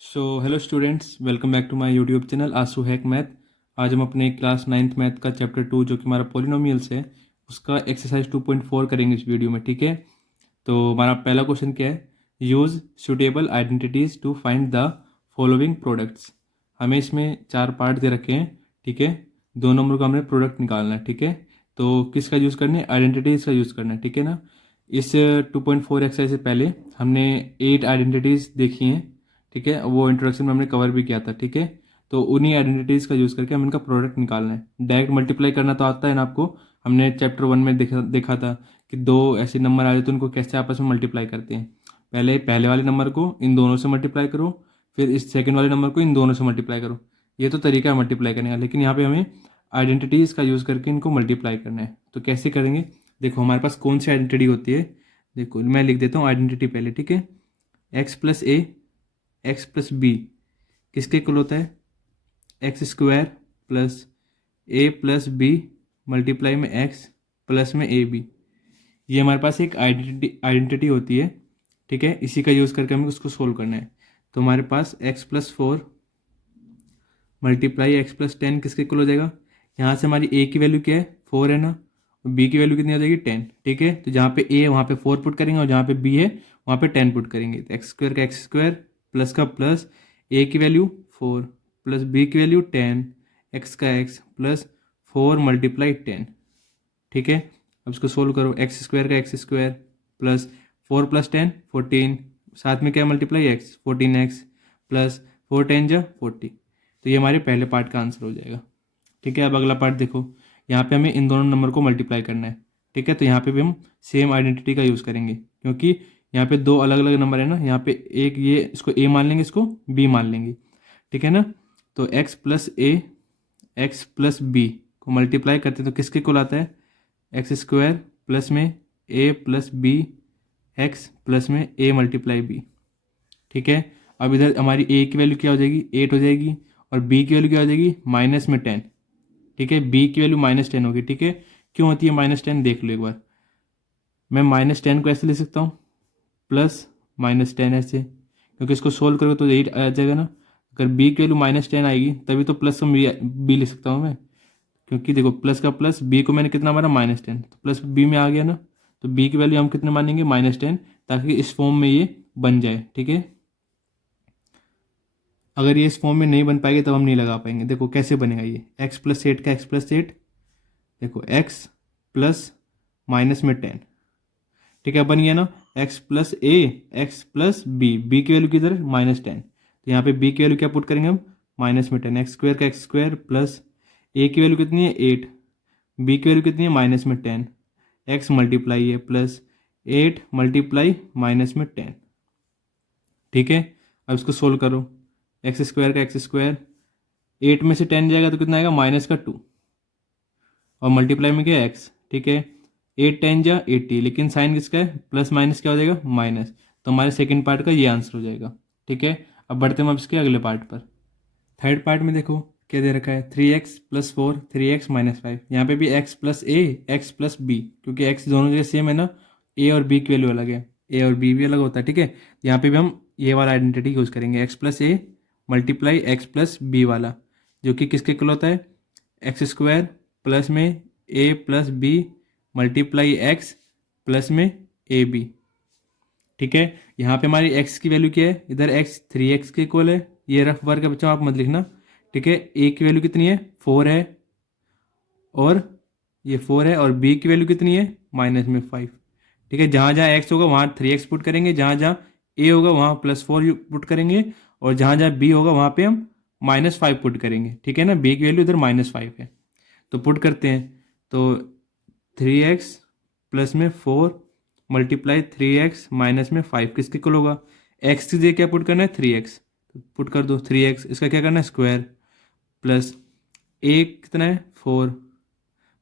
Hello students, welcome back to my YouTube channel Aasu hack math. आज हम अपने class 9th math का chapter 2 जो कि हमारा पॉलिनोमियल्स है उसका एक्सरसाइज 2.4 करेंगे इस वीडियो में। ठीक है, तो हमारा पहला क्वेश्चन क्या है? Use suitable identities to find the following products. हमें इसमें 4 पार्ट दे रखे हैं। ठीक है, 2 नंबर का हमने प्रोडक्ट निकालना है। ठीक है, तो किसका यूज़ करना है? आइडेंटिटीज़ का यूज़ करना है। ठीक है ना। इस 2.4 एक्सरसाइज से पहले हमने 8 आइडेंटिटीज़ देखी हैं। ठीक है, वो इंट्रोडक्शन में हमने कवर भी किया था। ठीक है, तो उन्हीं आइडेंटिटीज़ का यूज़ करके हम इनका प्रोडक्ट निकालना है। डायरेक्ट मल्टीप्लाई करना तो आता है ना आपको। हमने चैप्टर 1 में देखा था कि 2 ऐसे नंबर आ जाते हैं, उनको कैसे आपस में मल्टीप्लाई करते हैं। पहले वाले नंबर को इन दोनों से मल्टीप्लाई करो, फिर इस सेकंड वाले नंबर को इन दोनों से मल्टीप्लाई करो। ये तो तरीका है मल्टीप्लाई करने का, लेकिन यहाँ पे हमें आइडेंटिटीज़ का यूज़ करके इनको मल्टीप्लाई करना है। तो कैसे करेंगे? देखो हमारे पास कौन सी आइडेंटिटी होती है। देखो मैं लिख देता हूँ आइडेंटिटी पहले। ठीक है, एक्स प्लस ए एक्स प्लस बी किसके इक्वल होता है? एक्स स्क्वायर प्लस ए प्लस बी मल्टीप्लाई में एक्स प्लस में ए बी। ये हमारे पास एक आइडेंटिटी होती है। ठीक है, इसी का यूज़ करके हमें उसको सोल्व करना है। तो हमारे पास X plus 4 multiply x plus 10 किसके इक्वल हो जाएगा? यहाँ से हमारी ए की वैल्यू क्या है? 4 है ना, और बी की वैल्यू कितनी हो जाएगी? 10। ठीक है, तो जहाँ पे ए है वहाँ पे 4 पुट करेंगे और जहाँ पे बी है वहाँ पे 10 पुट करेंगे। तो एक्स स्क्वायर का एक्स स्क्वायर प्लस का प्लस, ए की वैल्यू 4 प्लस बी की वैल्यू 10, एक्स का एक्स प्लस 4 मल्टीप्लाई 10। ठीक है, अब इसको सोल्व करो। एक्स स्क्वायर का एक्स स्क्वायर प्लस 4 प्लस 10 14, साथ में क्या मल्टीप्लाई एक्स 14x प्लस 4 10 जा 40। तो ये हमारे पहले पार्ट का आंसर हो जाएगा। ठीक है, अब अगला पार्ट देखो। यहाँ पे हमें इन दोनों नंबर को मल्टीप्लाई करना है। ठीक है, तो यहाँ पे भी हम सेम आइडेंटिटी का यूज़ करेंगे, क्योंकि यहाँ पे 2 अलग अलग नंबर है ना। यहाँ पे एक ये इसको ए मान लेंगे, इसको बी मान लेंगे। ठीक है ना, तो एक्स प्लस ए एक्स प्लस बी को मल्टीप्लाई करते हैं तो किसके इक्वल आता है? एक्स स्क्वायर प्लस में A plus B x plus में ए मल्टीप्लाई बी। ठीक है, अब इधर हमारी ए की वैल्यू क्या हो जाएगी? 8 हो जाएगी, और बी की वैल्यू क्या हो जाएगी? माइनस में 10। ठीक है, बी की वैल्यू -10 होगी। ठीक है, क्यों होती है -10? देख लो एक बार। मैं -10 को ऐसे लिख सकता हूँ, प्लस -10 ऐसे, क्योंकि इसको सोल्व करोगे तो 8 आ जाएगा ना। अगर बी की वैल्यू -10 आएगी तभी तो प्लस में बी लिख सकता हूँ मैं, क्योंकि देखो प्लस का प्लस, बी को मैंने कितना माना? -10, तो प्लस बी में आ गया ना। तो बी की वैल्यू हम कितने मानेंगे? -10, ताकि इस फॉर्म में ये बन जाए। ठीक है, अगर ये इस फॉर्म में नहीं बन पाएगी तब हम नहीं लगा पाएंगे। देखो कैसे बनेगा ये, एक्स प्लस 8 का एक्स प्लस 8, देखो एक्स प्लस माइनस में 10। ठीक है, बन गया ना। एक्स प्लस ए एक्स प्लस बी, बी की वैल्यू किधर? -10, तो यहाँ पे बी की वैल्यू क्या पुट करेंगे हम? -10। एक्स स्क्वायर का एक्स स्क्वायर प्लस ए की वैल्यू कितनी है? 8, बी की वैल्यू कितनी है? -10, एक्स मल्टीप्लाई है प्लस 8 मल्टीप्लाई -10। ठीक है, अब इसको सोल्व करो। एक्स स्क्वायर का एक्स स्क्वायर, 8 में से 10 जाएगा तो कितना आएगा? -2, और मल्टीप्लाई में क्या है? एक्स। ठीक है, 8 10 जा 80, लेकिन साइन किसका है? प्लस माइनस क्या हो जाएगा? माइनस। तो हमारे सेकंड पार्ट का ये आंसर हो जाएगा। ठीक है, अब बढ़ते हैं हम इसके अगले पार्ट पर। थर्ड पार्ट में देखो क्या दे रखा है? 3x plus 4 3x minus 5। यहाँ पे भी x प्लस ए एक्स प्लस बी, क्योंकि x दोनों जगह सेम है ना, a और b की वैल्यू अलग है, a और b भी अलग होता है। ठीक है, यहाँ पे भी हम ये वाला आइडेंटिटी यूज़ करेंगे, x plus A multiply x plus B वाला, जो कि किसके इक्वल होता है? एक्स स्क्वायर प्लस में a plus B multiply x plus में ए बी। ठीक है, यहाँ पे हमारी x की वैल्यू क्या है? इधर x 3x के इक्वल है। ये रफ वर्क है बच्चों, आप मत लिखना। ठीक है, a की वैल्यू कितनी है? 4 है, और ये 4 है, और b की वैल्यू कितनी है? -5। ठीक है, जहाँ जहाँ x होगा वहाँ 3x पुट करेंगे, जहाँ जहाँ a होगा वहाँ +4 पुट करेंगे, और जहाँ जहाँ b होगा वहाँ पे हम -5 पुट करेंगे। ठीक है ना, b की वैल्यू इधर -5 है, तो पुट करते हैं। तो 3x प्लस में 4 मल्टीप्लाई 3x माइनस में 5 किसके इक्वल होगा? x की जगह क्या पुट करना है? 3x, तो पुट कर दो 3x, इसका क्या करना है? स्क्वायर, प्लस a कितना है? 4,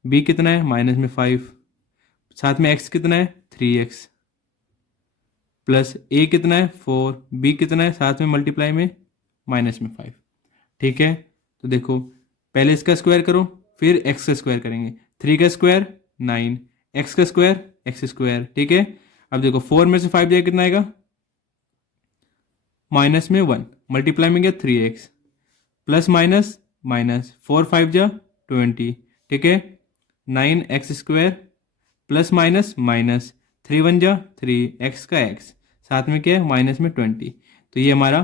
b कितना है? -5, साथ में x कितना है? 3x, प्लस a कितना है? 4, b कितना है? साथ में मल्टीप्लाई में -5। ठीक है, तो देखो पहले इसका स्क्वायर करो, फिर x का स्क्वायर करेंगे। 3 का स्क्वायर 9, x का स्क्वायर x स्क्वायर। ठीक है, अब देखो 4 में से 5 जाएगा कितना आएगा? माइनस में 1, मल्टीप्लाई में गया 3x, प्लस माइनस माइनस, 4 5 जा 20, ठीक है, 9x² प्लस माइनस माइनस, 3 1 जा 3, x का x, साथ में क्या है माइनस में 20। तो ये हमारा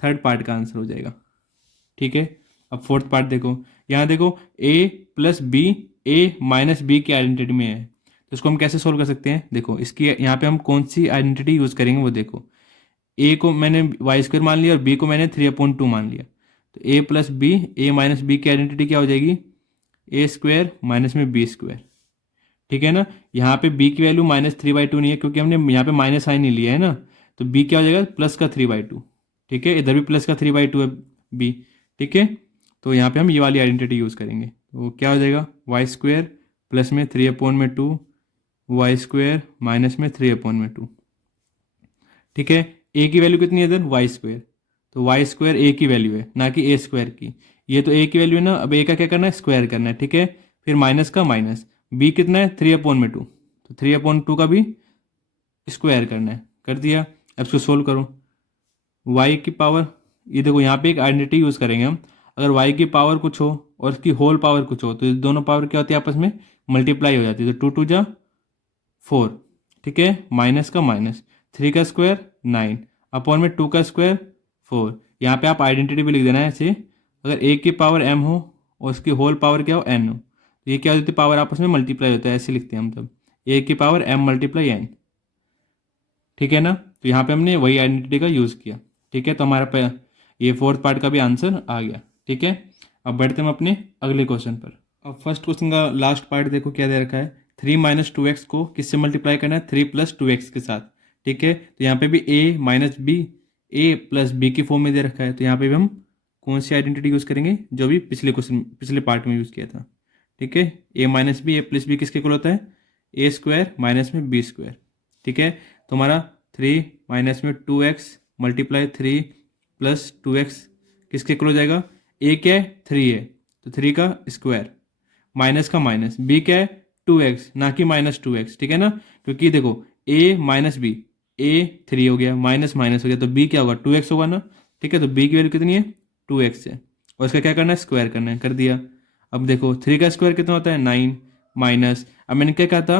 थर्ड पार्ट का आंसर हो जाएगा, ठीक है। अब फोर्थ पार्ट देखो, यहाँ देखो a plus B, A minus B की आइडेंटिटी में है, तो इसको हम कैसे सोल्व कर सकते हैं। देखो इसकी यहाँ पे हम कौन सी आइडेंटिटी यूज़ करेंगे वो देखो, a को मैंने y² मान लिया और b को मैंने 3/2 मान लिया, तो a plus B, A minus B की आइडेंटिटी क्या हो जाएगी, a² माइनस में b², ठीक है ना। यहाँ पे b की वैल्यू -3/2 नहीं है क्योंकि हमने यहाँ पे माइनस साइन नहीं लिया है ना, तो b क्या हो जाएगा प्लस का 3/2, ठीक है, इधर भी प्लस का 3/2 है b, ठीक है। तो यहाँ पे हम ये वाली आइडेंटिटी यूज़ करेंगे, तो क्या हो जाएगा y² प्लस में 3/2, y² माइनस में 3/2, ठीक है। a की वैल्यू कितनी है इधर y², तो y² a की वैल्यू है ना कि a² की, ये तो a की वैल्यू है ना, अब a का क्या करना है स्क्वायर करना है, ठीक है। फिर माइनस का माइनस, b कितना है 3/2, तो 3/2 का भी स्क्वायर करना है, कर दिया। अब इसको सोल्व करो, y की पावर, ये देखो यहाँ पे एक आइडेंटिटी यूज़ करेंगे हम, अगर y की पावर कुछ हो और उसकी होल पावर कुछ हो तो ये दोनों पावर क्या होती है आपस में मल्टीप्लाई हो जाती है, तो 2 2 जा 4, ठीक है, माइनस का माइनस, 3 का स्क्वायर 9, अपॉन में 2 का स्क्वायर 4। यहाँ पे आप आइडेंटिटी भी लिख देना है ऐसे, अगर a की पावर m हो और उसकी होल पावर क्या हो n हो, तो ये क्या हो जाती है पावर आपस में मल्टीप्लाई होता है, ऐसे लिखते हैं हम तब, a की पावर m मल्टीप्लाई n, ठीक है ना। तो यहाँ पे हमने वही आइडेंटिटी का यूज़ किया, ठीक है। तो हमारा ये फोर्थ पार्ट का भी आंसर आ गया, ठीक है। अब बढ़ते हम अपने अगले क्वेश्चन पर। अब फर्स्ट क्वेश्चन का लास्ट पार्ट देखो क्या दे रखा है, 3 - 2x को किससे मल्टीप्लाई करना है, 3 + 2x के साथ, ठीक है। तो यहाँ पे भी a - b, a plus b की फॉर्म में दे रखा है, तो यहाँ पे भी हम कौन सी आइडेंटिटी यूज़ करेंगे जो भी पिछले पार्ट में यूज़ किया था, ठीक है। a - b, a plus b किसके इक्वल होता है, a² माइनस में b², ठीक है। तो हमारा 3 माइनस में 2x मल्टीप्लाई 3 + 2x किसके इक्वल हो जाएगा, a क्या है 3 है, तो 3 का स्क्वायर, माइनस का माइनस, b क्या है 2x ना कि -2x, ठीक है ना, क्योंकि देखो a - b, a 3 हो गया, माइनस माइनस हो गया, तो b क्या होगा 2x होगा ना, ठीक है। तो b की वैल्यू कितनी है 2x है, और इसका क्या करना है स्क्वायर करना है, कर दिया। अब देखो 3 का स्क्वायर कितना होता है 9, माइनस, अब मैंने क्या कहा था,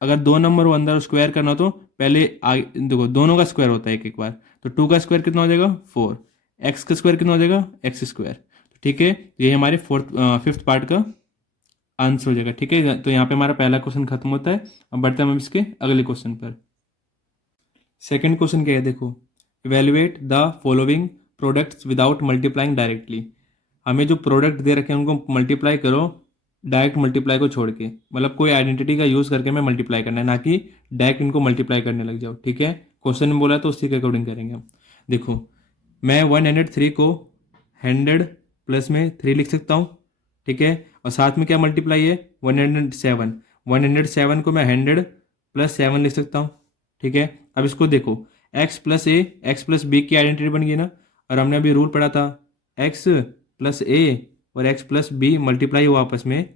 अगर 2 नंबर हो अंदर स्क्वायर करना हो तो पहले देखो दोनों का स्क्वायर होता है एक एक बार, तो 2 का स्क्वायर कितना हो जाएगा 4, x का स्क्वायर कितना हो जाएगा x², ठीक है। ये हमारे फिफ्थ पार्ट का आंसर हो जाएगा, ठीक है। तो यहाँ पे हमारा पहला क्वेश्चन खत्म होता है। अब बढ़ते हैं हम इसके अगले क्वेश्चन पर। सेकंड क्वेश्चन क्या है देखो, evaluate the following products without multiplying directly. हमें जो प्रोडक्ट दे रखे हैं उनको मल्टीप्लाई करो डायरेक्ट मल्टीप्लाई को छोड़ के, मतलब कोई आइडेंटिटी का यूज़ करके हमें मल्टीप्लाई करना है, ना कि डायरेक्ट इनको मल्टीप्लाई करने लग जाओ, ठीक है। क्वेश्चन में बोला है तो उसी के अकॉर्डिंग करेंगे हम। देखो मैं 103 को 100 प्लस में 3 लिख सकता हूँ, ठीक है, और साथ में क्या मल्टीप्लाई है 107, 107 को मैं 100 + 7 लिख सकता हूँ, ठीक है। अब इसको देखो x + a, x + b की आइडेंटिटी बन गई ना, और हमने अभी रूल पढ़ा था x + a और x + b मल्टीप्लाई हुआ आपस में,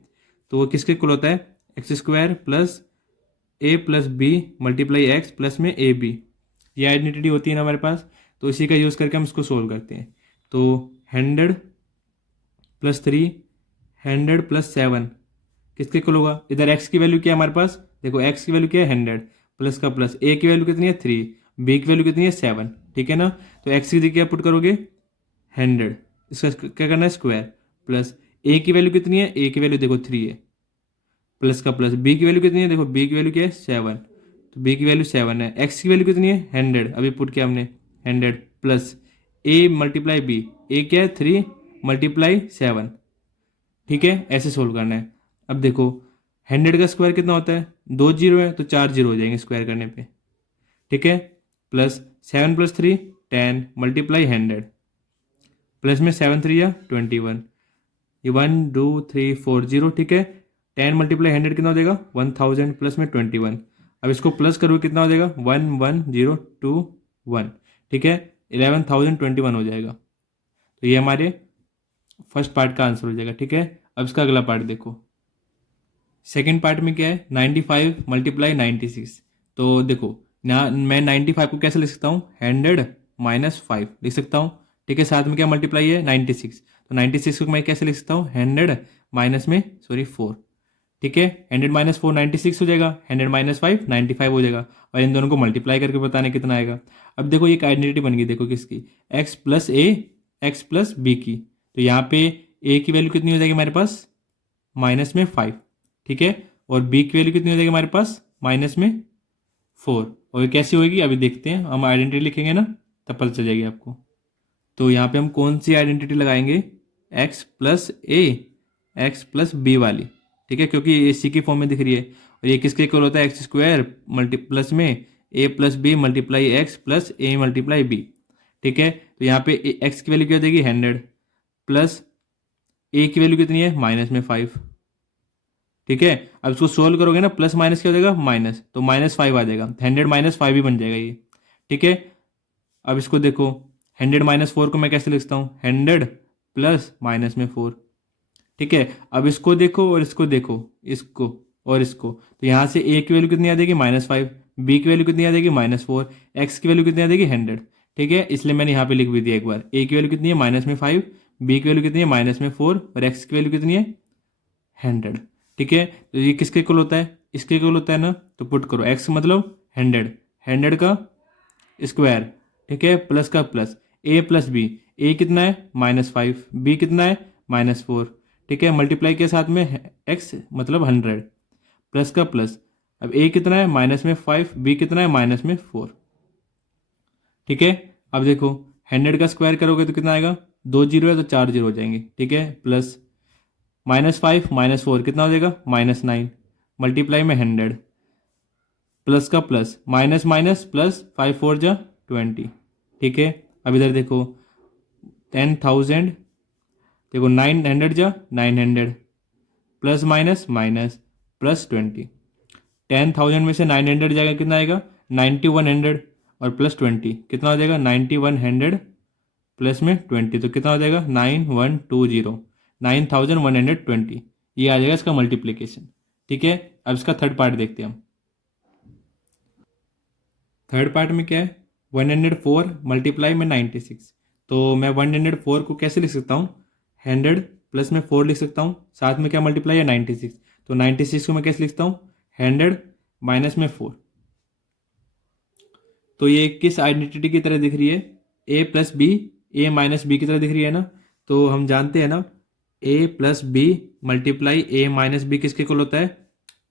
तो वो किसके इक्वल होता है x² + a + b multiply x plus में ab, ये आइडेंटिटी होती है ना हमारे पास, तो इसी का यूज़ करके हम इसको सोल्व करते हैं। तो 100 + 3, 100 + 7 किसके इक्वल होगा, इधर x की वैल्यू क्या है हमारे पास, देखो x की वैल्यू क्या है 100, प्लस का प्लस, a की वैल्यू कितनी है 3, b की वैल्यू कितनी है 7, ठीक है ना। तो x की जगह क्या पुट करोगे 100, इसका क्या करना है स्क्वायर, प्लस a की वैल्यू कितनी है, a की वैल्यू देखो 3 है, प्लस का प्लस, b की वैल्यू कितनी है, देखो b की वैल्यू क्या है 7, तो b की वैल्यू 7 है, x की वैल्यू कितनी है 100, अभी पुट किया हमने 100, प्लस a × b, a क्या है 3 × 7, ठीक है, ऐसे सोल्व करना है। अब देखो 100 का स्क्वायर कितना होता है, 2 जीरो है तो 4 जीरो हो जाएंगे स्क्वायर करने पे, ठीक है, प्लस 7 + 3 10 × 100, प्लस में 7 3 या 21, ये 1 2 3 4 0, ठीक है। 10 × 100 कितना हो जाएगा 1000, प्लस में 21, अब इसको प्लस करो कितना हो जाएगा 1 1 0 2 1, ठीक है, 11,021 हो जाएगा। तो ये हमारे फर्स्ट पार्ट का आंसर हो जाएगा, ठीक है। अब इसका अगला पार्ट देखो, सेकेंड पार्ट में क्या है 95 × 96, तो देखो ना मैं 95 को कैसे लिख सकता हूँ 100 -5 लिख सकता हूँ। ठीक है, साथ में क्या मल्टीप्लाई है 96, तो 96 को मैं कैसे लिख सकता हूँ 100 माइनस में 4। ठीक है, 100 माइनस 4 96 हो जाएगा, 100 माइनस 5 95 हो जाएगा, और इन दोनों को मल्टीप्लाई करके बताने कितना आएगा। अब देखो ये एक आइडेंटिटी बन गई, देखो किसकी, x प्लस ए एक्स प्लस बी की। तो यहाँ पे a की वैल्यू कितनी हो जाएगी हमारे पास -5। ठीक है, और b की वैल्यू कितनी हो जाएगी हमारे पास -4। और ये कैसी होगी अभी देखते हैं, हम आइडेंटिटी लिखेंगे ना तब पता चल जाएगी आपको। तो यहाँ पे हम कौन सी आइडेंटिटी लगाएंगे, x प्लस ए एक्स प्लस बी वाली। ठीक है, क्योंकि ये सी की फॉर्म में दिख रही है, और ये किसके इक्वल होता है एक्स स्क्वायर मल्टी प्लस में A plus B multiply x plus A multiply B. ठीक है, तो यहाँ पे एक्स की वैल्यू क्या देगी 100 प्लस ए की वैल्यू कितनी है -5। ठीक है, अब इसको सोल्व करोगे ना प्लस माइनस क्या हो जाएगा माइनस, तो -5 आ जाएगा, 100 -5 ही बन जाएगा ये। ठीक है, अब इसको देखो 100 -4 को मैं कैसे लिखता हूँ 100 प्लस -4। ठीक है, अब इसको देखो और इसको देखो, इसको और इसको, तो यहाँ से ए की वैल्यू कितनी आ जाएगी -5, बी की वैल्यू कितनी आ जाएगी -4, एक्स की वैल्यू कितनी आ जाएगी 100। ठीक है, इसलिए मैंने यहाँ पे लिख भी दिया एक बार, ए की वैल्यू कितनी है -5, बी की वैल्यू कितनी है -4, और एक्स की वैल्यू कितनी है 100। ठीक है, तो ये किसके इक्वल होता है, इसके इक्वल होता है ना, तो पुट करो एक्स मतलब 100 का स्क्वायर। ठीक है, प्लस का प्लस ए प्लस बी, ए कितना है -5, बी कितना है -4। ठीक है, मल्टीप्लाई के साथ में एक्स मतलब 100 प्लस का प्लस, अब ए कितना है -5, बी कितना है -4। ठीक है, अब देखो 100 का स्क्वायर करोगे तो कितना आएगा, 2 जीरो है तो 4 जीरो हो जाएंगे। ठीक है, प्लस -5 -4 कितना हो जाएगा -9 मल्टीप्लाई में 100 प्लस का प्लस माइनस माइनस प्लस 5 4 जा 20। ठीक है, अब इधर देखो 10,000, देखो 900 जा 900 प्लस माइनस माइनस प्लस 20। 10,000 में से 900 जाएगा कितना आएगा 9100, और प्लस 20 कितना हो जाएगा 9100 प्लस में 20, तो कितना हो जाएगा 9120, 9120। ये आ जाएगा इसका मल्टीप्लिकेशन। ठीक है, अब इसका थर्ड पार्ट देखते हैं हम। थर्ड पार्ट में क्या है 104 मल्टीप्लाई में 96, तो मैं 104 को कैसे लिख सकता हूँ 100 प्लस में 4 लिख सकता हूँ, साथ में क्या मल्टीप्लाई है 96, तो 96 को मैं कैसे लिखता हूँ 100 माइनस में 4। तो ये किस आइडेंटिटी की तरह दिख रही है, ए प्लस बी ए माइनस बी की तरह दिख रही है ना। तो हम जानते हैं ना ए प्लस बी मल्टीप्लाई ए माइनस बी किसके इक्वल होता है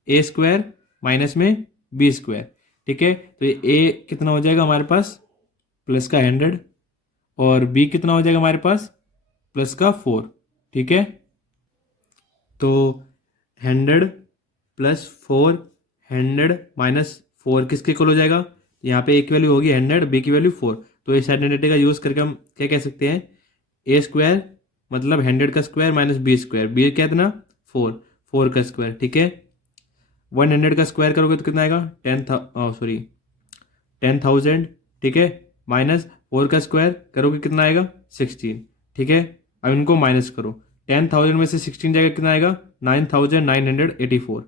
ए स्क्वायर माइनस में बी स्क्वायर। ठीक है, तो ये ए कितना हो जाएगा हमारे पास प्लस का 100, और बी कितना हो जाएगा हमारे पास प्लस का 4। ठीक है, तो 100 प्लस 4, 100 माइनस 4 किसके इक्वल हो जाएगा, यहाँ पे ए की वैल्यू होगी 100, बी की वैल्यू 4, तो इस आइडेंटिटी का यूज़ करके हम क्या कह सकते हैं ए स्क्वायर मतलब 100 का square minus b square, b क्या इतना 4 का स्क्वायर। ठीक है, 100 का स्क्वायर करोगे तो कितना आएगा 10,000। ठीक है, माइनस 4 का स्क्वायर करोगे कितना आएगा 16। ठीक है, अब इनको माइनस करो, 10,000 में से 16 जाएगा कितना आएगा 9,984।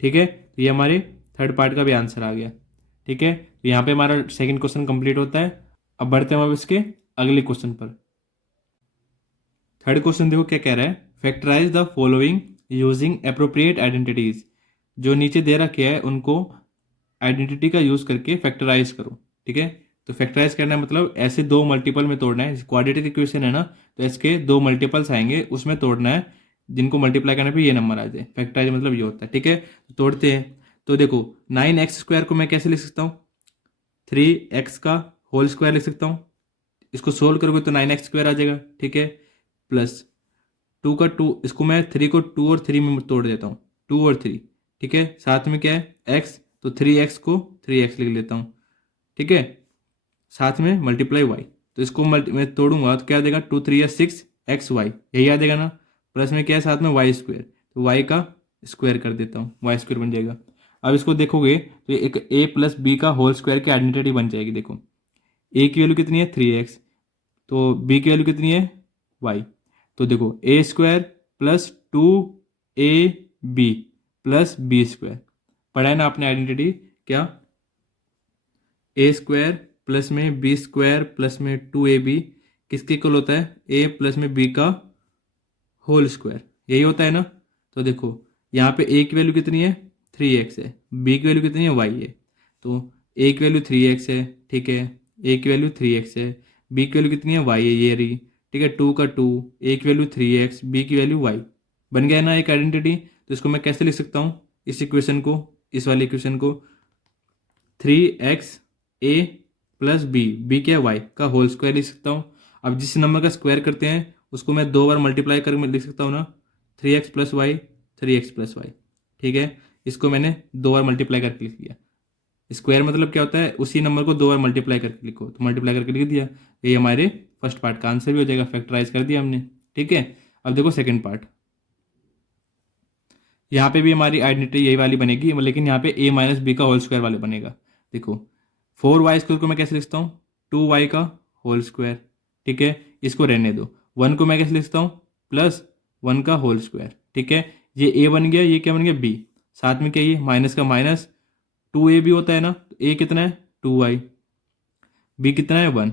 ठीक है, तो ये हमारे थर्ड पार्ट का भी आंसर आ गया। ठीक है, तो यहाँ पे हमारा सेकंड क्वेश्चन कंप्लीट होता है। अब बढ़ते हैं अब इसके अगले क्वेश्चन पर। थर्ड क्वेश्चन देखो क्या कह रहा है, factorise the following using appropriate identities. जो नीचे दे रखे है उनको आइडेंटिटी का यूज करके फैक्टराइज करो। ठीक है, तो फैक्टराइज करना है मतलब ऐसे दो मल्टीपल में तोड़ना है, क्वाड्रेटिक इक्वेशन है ना, तो इसके दो मल्टीपल्स आएंगे उसमें तोड़ना है, जिनको मल्टीप्लाई करने पे ये नंबर आ जाए। फैक्टराइज मतलब ये होता है। ठीक है, तो तोड़ते हैं। तो देखो 9x² को मैं कैसे लिख सकता हूँ 3x का होल स्क्वायर लिख सकता हूँ, इसको सोल्व करोगे तो 9x² आ जाएगा। ठीक है, प्लस 2 का 2, इसको मैं 3 को 2 और 3 में तोड़ देता हूँ, 2 और 3। ठीक है, साथ में क्या है x, तो 3x को 3x लिख लेता हूँ। ठीक है, साथ में मल्टीप्लाई y, तो इसको मैं तोड़ूंगा तो क्या आ जाएगा 2 3 या 6xy, यही आ जाएगा ना। प्लस में क्या है साथ में y², तो y का स्क्वायर कर देता हूँ, y² बन जाएगा। अब इसको देखोगे तो ये एक a प्लस बी का होल स्क्वायर की आइडेंटिटी बन जाएगी। देखो a की वैल्यू कितनी है 3x, तो b की वैल्यू कितनी है y, तो देखो a² plus 2ab plus b² पढ़ा है ना आपने आइडेंटिटी क्या, a² प्लस में बी स्क्वायर प्लस में 2ab किसके इक्वल होता है, a प्लस में b का होल स्क्वायर, यही होता है ना। तो देखो यहाँ पे a की वैल्यू कितनी है, 3x है, b की वैल्यू कितनी है, y है। तो a की वैल्यू 3x है, ठीक है, a की वैल्यू 3x है, b की वैल्यू कितनी है, y है, ये रही, ठीक है, 2 का 2, a की वैल्यू 3x, b की वैल्यू y। बन गया ना एक आइडेंटिटी। तो इसको मैं कैसे लिख सकता हूँ, इस इक्वेशन को, इस वाले इक्वेशन को 3x a प्लस बी क्या है, y का होल स्क्वायर लिख सकता हूँ। अब जिस नंबर का स्क्वायर करते हैं उसको मैं 2 बार मल्टीप्लाई कर लिख सकता हूँ ना, 3x plus Y, 3x plus Y, ठीक है। इसको मैंने 2 बार मल्टीप्लाई करके लिख दिया। स्क्वायर मतलब क्या होता है, उसी नंबर को 2 बार मल्टीप्लाई करके लिखो, तो मल्टीप्लाई करके लिख दिया। ये हमारे फर्स्ट पार्ट का आंसर भी हो जाएगा, फैक्टराइज कर दिया हमने, ठीक है। अब देखो सेकेंड पार्ट, यहाँ पे भी हमारी आइडेंटिटी यही वाली बनेगी, लेकिन यहाँ पे a माइनस बी का होल स्क्वायर वाले बनेगा। देखो 4y² को मैं कैसे लिखता हूँ, 2y का होल स्क्वायर, ठीक है, इसको रहने दो। 1 को मैं कैसे लिखता हूँ, प्लस 1 का होल स्क्वायर, ठीक है। ये a बन गया, ये क्या बन गया, b, साथ में क्या, ये माइनस का माइनस, 2ab होता है ना, तो a कितना है 2y, b कितना है 1,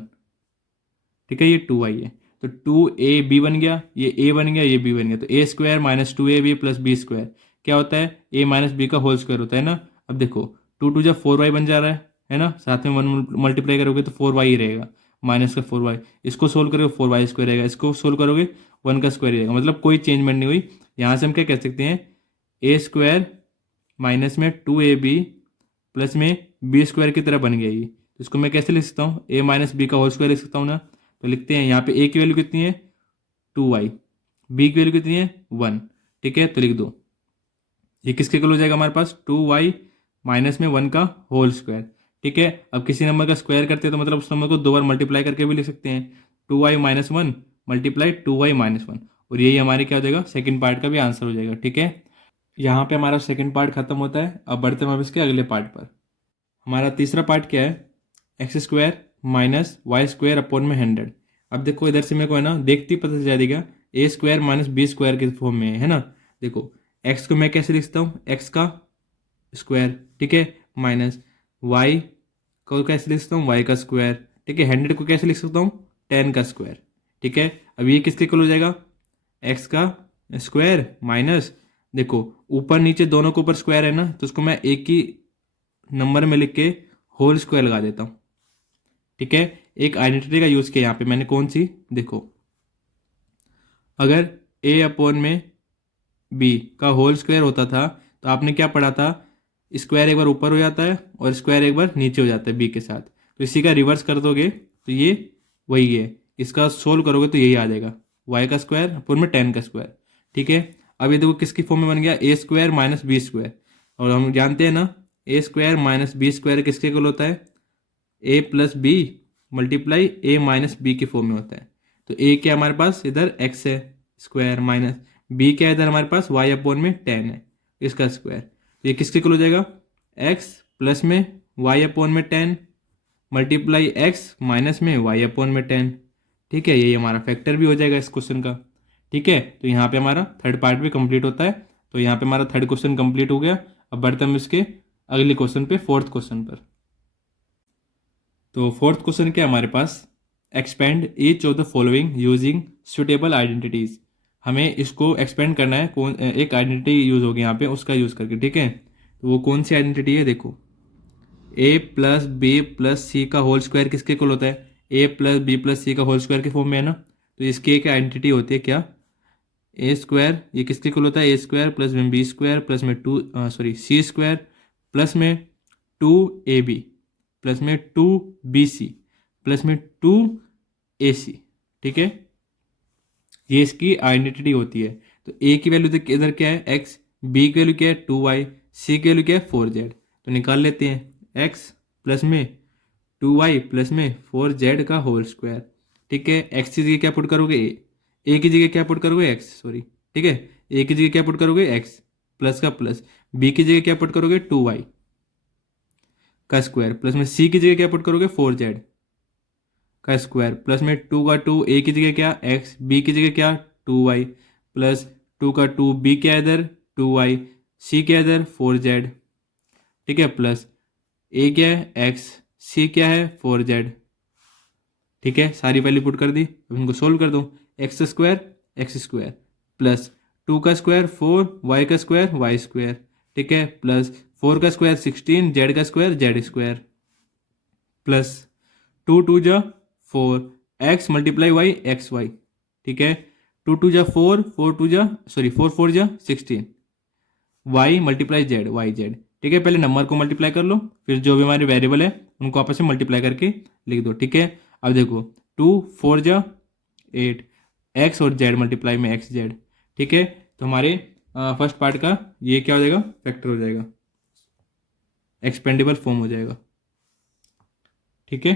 ठीक है, ये 2y है। तो 2ab बन गया, ये a बन गया, ये b बन गया। तो a square minus 2ab plus b square क्या होता है, a माइनस बी का होल स्क्वायर होता है ना। अब देखो 2 जब 4y बन जा रहा है ना, साथ में 1 मल्टीप्लाई करोगे तो 4y ही रहेगा, माइनस का 4y, इसको सोल्व करोगे 4y स्क्वायर रहेगा, इसको सोल्व करोगे 1 का स्क्वायर रहेगा, मतलब कोई चेंजमेंट नहीं हुई। यहाँ से हम क्या कह सकते हैं, a स्क्वायर माइनस में 2ab प्लस में बी स्क्वायर की तरह बन गया ये। तो इसको मैं कैसे लिख सकता हूँ, a माइनस बी का होल स्क्वायर लिख सकता हूँ ना। तो लिखते हैं यहाँ पे a की वैल्यू कितनी है 2y, b की वैल्यू कितनी है 1, ठीक है, तो लिख दो। ये किसके इक्वल हो जाएगा हमारे पास, 2y माइनस में 1 का होल स्क्वायर, ठीक है। अब किसी नंबर का स्क्वायर करते हैं तो मतलब उस नंबर को 2 बार मल्टीप्लाई करके भी लिख सकते हैं, 2y minus 1 multiply 2y minus 1, और यही हमारे क्या हो जाएगा, सेकंड पार्ट का भी आंसर हो जाएगा, ठीक है। यहाँ पे हमारा सेकंड पार्ट खत्म होता है। अब बढ़ते हैं हम इसके अगले पार्ट पर। हमारा तीसरा पार्ट क्या है, x square minus y square upon में 100। अब देखो इधर से मेरे को है ना, देखते ही पता चल जाएगा ए स्क्वायर माइनस बी स्क्वायर के फॉर्म में है ना। देखो एक्स को मैं कैसे लिखता हूँ, एक्स का स्क्वायर, ठीक है, माइनस वाई को कैसे लिख सकता हूँ, वाई का स्क्वायर, ठीक है। 100 को कैसे लिख सकता हूँ, 10 का स्क्वायर, ठीक है। अब ये किसके इक्वल हो जाएगा, एक्स का स्क्वायर माइनस, देखो ऊपर नीचे दोनों के ऊपर स्क्वायर है ना, तो उसको मैं एक ही नंबर में लिख के होल स्क्वायर लगा देता हूँ, ठीक है। एक आइडेंटिटी का यूज किया यहाँ पे मैंने, कौन सी, देखो अगर a अपॉन में b का होल स्क्वायर होता था तो आपने क्या पढ़ा था, स्क्वायर एक बार ऊपर हो जाता है और स्क्वायर एक बार नीचे हो जाता है b के साथ। तो इसी का रिवर्स कर दोगे तो ये वही है, इसका सोल्व करोगे तो यही आ जाएगा, y का स्क्वायर अपॉन में 10 का स्क्वायर, ठीक है। अब ये देखो किसकी फॉर्म में बन गया, a square minus b square, और हम जानते हैं ना a square minus b square किसके इक्वल होता है, a plus B multiply a minus b के फॉर्म में होता है। तो a क्या हमारे पास इधर x है स्क्वायर, माइनस b क्या इधर हमारे पास y अपॉन में 10 है इसका स्क्वायर। तो ये किसके इक्वल हो जाएगा, x प्लस में y अपॉन में 10 मल्टीप्लाई x माइनस में y अपॉन में 10, ठीक है। यही हमारा फैक्टर भी हो जाएगा इस क्वेश्चन का, ठीक है। तो यहाँ पे हमारा थर्ड पार्ट भी कंप्लीट होता है। तो यहाँ पे हमारा थर्ड क्वेश्चन कंप्लीट हो गया। अब बढ़ते हम इसके अगले क्वेश्चन पे, फोर्थ क्वेश्चन पर। तो फोर्थ क्वेश्चन क्या हमारे पास, expand each of the following using suitable identities. हमें इसको एक्सपेंड करना है, कौन एक आइडेंटिटी यूज होगी यहाँ पे, उसका यूज करके, ठीक है। तो वो कौन सी आइडेंटिटी है, देखो a प्लस बी प्लस सी का होल स्क्वायर किसके इक्वल होता है, a प्लस बी प्लस सी का होल स्क्वायर के फॉर्म में है ना। तो इसकी एक आइडेंटिटी होती है क्या, ए स्क्वायर, ये किसके इक्वल होता है, ए स्क्वायर प्लस में बी स्क्वायर प्लस में सी स्क्वायर प्लस में 2ab प्लस में 2bc प्लस में 2ac, ठीक है। ये इसकी आइडेंटिटी होती है। तो a की वैल्यू इधर क्या है x, b की वैल्यू क्या है 2y, c की वैल्यू क्या है 4z। तो निकाल लेते हैं, x प्लस में 2y प्लस में 4z का होल स्क्वायर, ठीक है। x की जगह क्या पुट करोगे, a की जगह क्या पुट करोगे x, सॉरी, ठीक है, a की जगह क्या पुट करोगे x प्लस का प्लस, b की जगह क्या पुट करोगे 2y का स्क्वायर प्लस में c की जगह क्या पुट करोगे 4z का स्क्वायर प्लस में 2 का 2, a की जगह क्या x, b की जगह क्या 2y प्लस 2 का 2, b क्या इधर 2y, c क्या इधर 4z, ठीक है, प्लस a क्या है x, सी क्या है 4z। ठीक है, सारी वैल्यू पुट कर दी। अब इनको सोल्व कर दो। एक्स स्क्वायर प्लस 2 का स्क्वायर 4, वाई का स्क्वायर वाई स्क्वायर, ठीक है, प्लस 4 का स्क्वायर 16, जेड का स्क्वायर जेड स्क्वायर, प्लस 2 2 जा 4, x multiply y x y, ठीक है, 2 2 जा 4, 4 4 जा 16, y multiply z y z, ठीक है। पहले नंबर को मल्टीप्लाई कर लो, फिर जो भी हमारे वेरिएबल है उनको आपस में मल्टीप्लाई करके लिख दो, ठीक है। अब देखो 2 4 जा 8, एक्स और जेड मल्टीप्लाई में एक्स जेड, ठीक है। तो हमारे फर्स्ट पार्ट का ये क्या हो जाएगा, फैक्टर हो जाएगा, एक्सपेंडेबल फॉर्म हो जाएगा, ठीक है।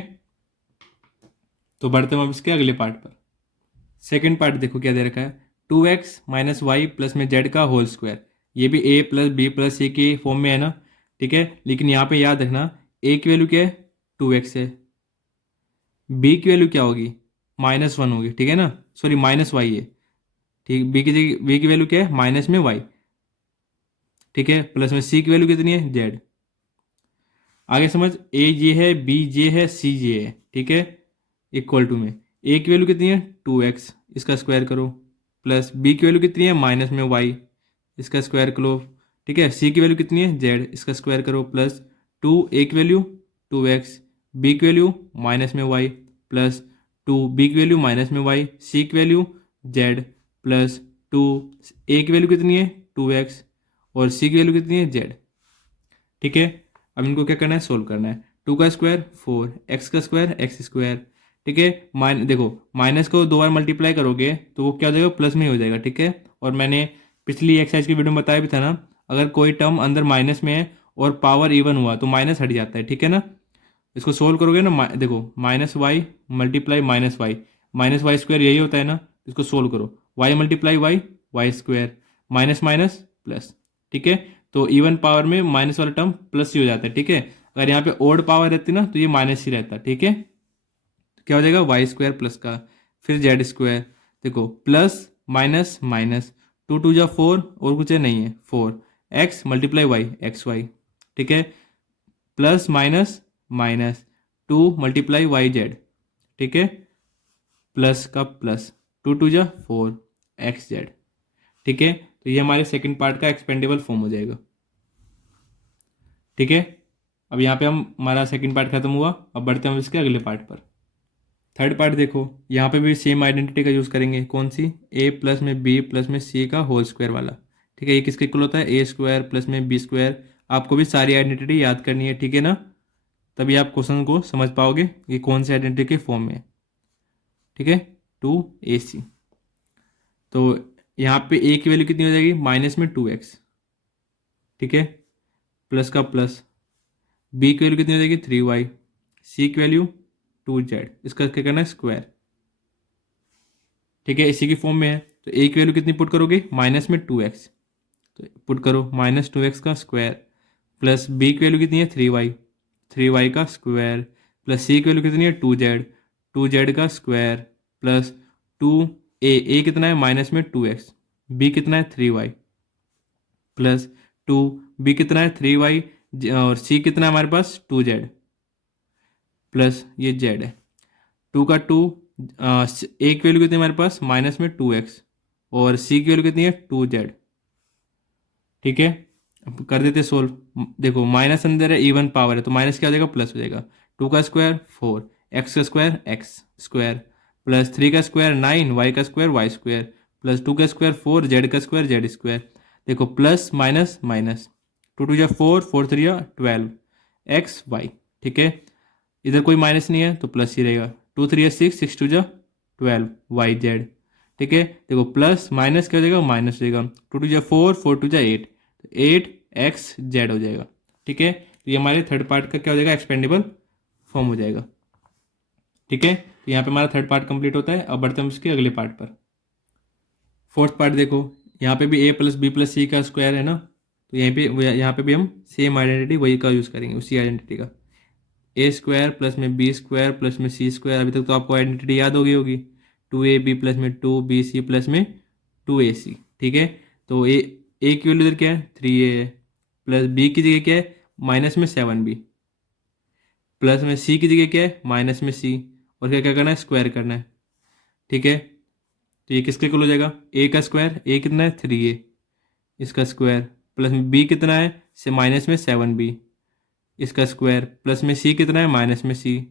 तो बढ़ते हैं अब इसके अगले पार्ट पर। सेकेंड पार्ट देखो क्या दे रखा है, 2x माइनस वाई प्लस में जेड का होल स्क्वायर। ये भी a प्लस बी प्लस सी के फॉर्म में है ना, ठीक है। लेकिन यहाँ पे याद रखना a की वैल्यू क्या है 2x है, b की वैल्यू क्या होगी -1 होगी, ठीक है ना, सॉरी माइनस वाई है, ठीक। b की वैल्यू क्या है माइनस में y, ठीक है, प्लस में c की वैल्यू कितनी है z। आगे समझ, a ये है, b ये है, c ये है, ठीक है, इक्वल टू में a की वैल्यू कितनी है 2x, इसका स्क्वायर करो, प्लस b की वैल्यू कितनी है माइनस में y, इसका स्क्वायर करो, ठीक है। c की वैल्यू कितनी है z, इसका स्क्वायर करो, प्लस 2 a की वैल्यू 2x, b की वैल्यू माइनस में y, प्लस 2 b की वैल्यू माइनस में y, c की वैल्यू z, प्लस 2 a की वैल्यू कितनी है 2x और c की वैल्यू कितनी है z, ठीक है। अब इनको क्या करना है, सोल्व करना है। 2 का स्क्वायर 4, एक्स का स्क्वायर एक्स स्क्वायर, ठीक है। देखो माइनस को 2 बार मल्टीप्लाई करोगे तो वो क्या हो जाएगा, प्लस में ही हो जाएगा, ठीक है। और मैंने पिछली एक्सरसाइज की वीडियो में बताया भी था ना, अगर कोई टर्म अंदर माइनस में है और पावर इवन हुआ तो माइनस हट जाता है, ठीक है ना। इसको सोल्व करोगे ना, देखो -y multiply minus y square यही होता है ना, इसको सोल्व करो, y multiply y square, minus minus plus, ठीक है। तो इवन पावर में माइनस वाला टर्म प्लस ही हो जाता है, ठीक है। अगर यहाँ पे ओड पावर रहती ना तो ये माइनस ही रहता, ठीक है। तो क्या हो जाएगा वाई स्क्वायर प्लस का, फिर जेड स्क्वायर, देखो प्लस माइनस माइनस, 2 2 जा 4 और कुछ है नहीं है 4, x multiply y x y, ठीक है, plus minus minus 2 multiply y z, ठीक है, प्लस का प्लस 2 2 जा 4 एक्स जेड, ठीक है। तो ये हमारे सेकंड पार्ट का एक्सपेंडेबल फॉर्म हो जाएगा, ठीक है। अब यहाँ पे हमारा सेकंड पार्ट खत्म हुआ, अब बढ़ते हैं इसके अगले पार्ट पर। थर्ड पार्ट देखो, यहाँ पे भी सेम आइडेंटिटी का यूज़ करेंगे, कौन सी, a प्लस में b प्लस में c का होल स्क्वायर वाला, ठीक है। ये किसके इक्वल होता है a स्क्वायर प्लस में b स्क्वायर। आपको भी सारी आइडेंटिटी याद करनी है, ठीक है ना, तभी आप क्वेश्चन को समझ पाओगे कि कौन सी आइडेंटिटी के फॉर्म में है, ठीक है। 2ac, तो यहाँ पे a की वैल्यू कितनी हो जाएगी माइनस में 2x, ठीक है, प्लस का प्लस, b की वैल्यू कितनी हो जाएगी 3y, c की वैल्यू 2z, इसका क्या करना है स्क्वायर, ठीक है, इसी की फॉर्म में है। तो a की वैल्यू कितनी पुट करोगे माइनस में 2x, तो पुट करो -2x का स्क्वायर, प्लस b की वैल्यू कितनी है 3y का स्क्वायर, प्लस c की वैल्यू कितनी है 2z का स्क्वायर, प्लस 2a कितना है माइनस में 2x, b कितना है 3y, प्लस 2b कितना है 3y और c कितना है हमारे पास 2z, प्लस ये z है 2 का 2, a की वैल्यू कितनी है हमारे पास माइनस में 2x और c की वैल्यू कितनी है 2z, ठीक है। अब कर देते सोल्व, देखो माइनस अंदर है, इवन पावर है तो माइनस क्या हो जाएगा प्लस हो जाएगा, 2 का स्क्वायर 4, एक्स का स्क्वायर एक्स स्क्वायर, प्लस 3 का स्क्वायर 9, वाई का स्क्वायर वाई स्क्वायर, प्लस 2 का स्क्वायर 4, जेड का स्क्वायर जेड स्क्वायर, देखो प्लस माइनस माइनस, 2 2 जा 4, 4 3 जा 12 एक्स वाई, ठीक है। इधर कोई माइनस नहीं है तो प्लस ही रहेगा, 2 3 जा 6, 6 2 जा 12 वाई जेड, ठीक है। देखो प्लस माइनस क्या हो जाएगा माइनस हो जाएगा, 2 2 जा 4, 4 2 जा 8, तो 8xz हो जाएगा, ठीक है। तो ये हमारे थर्ड पार्ट का क्या हो जाएगा एक्सपेंडेबल फॉर्म हो जाएगा, ठीक है। तो यहाँ पे हमारा थर्ड पार्ट कंप्लीट होता है। अब बढ़ते हैं इसके अगले पार्ट पर। फोर्थ पार्ट देखो, यहाँ पे भी a प्लस बी प्लस सी का स्क्वायर है ना, तो यहाँ पे भी हम सेम आइडेंटिटी वही का यूज़ करेंगे, उसी आइडेंटिटी का, a स्क्वायर प्लस में b स्क्वायर प्लस में c स्क्वायर। अभी तक तो आपको आइडेंटिटी याद होगी 2ab प्लस में 2bc प्लस में 2ac, ठीक है। तो a की वैल्यू इधर क्या है 3a है, प्लस b की जगह क्या है माइनस में 7b, प्लस में सी की जगह क्या है माइनस में सी, और क्या क्या करना है स्क्वायर करना है, ठीक है। तो ये किसके इक्वल हो जाएगा, ए का स्क्वायर, ए कितना है 3a, इसका स्क्वायर, प्लस में बी कितना है से माइनस में 7b, इसका स्क्वायर, प्लस में सी कितना है माइनस में सी,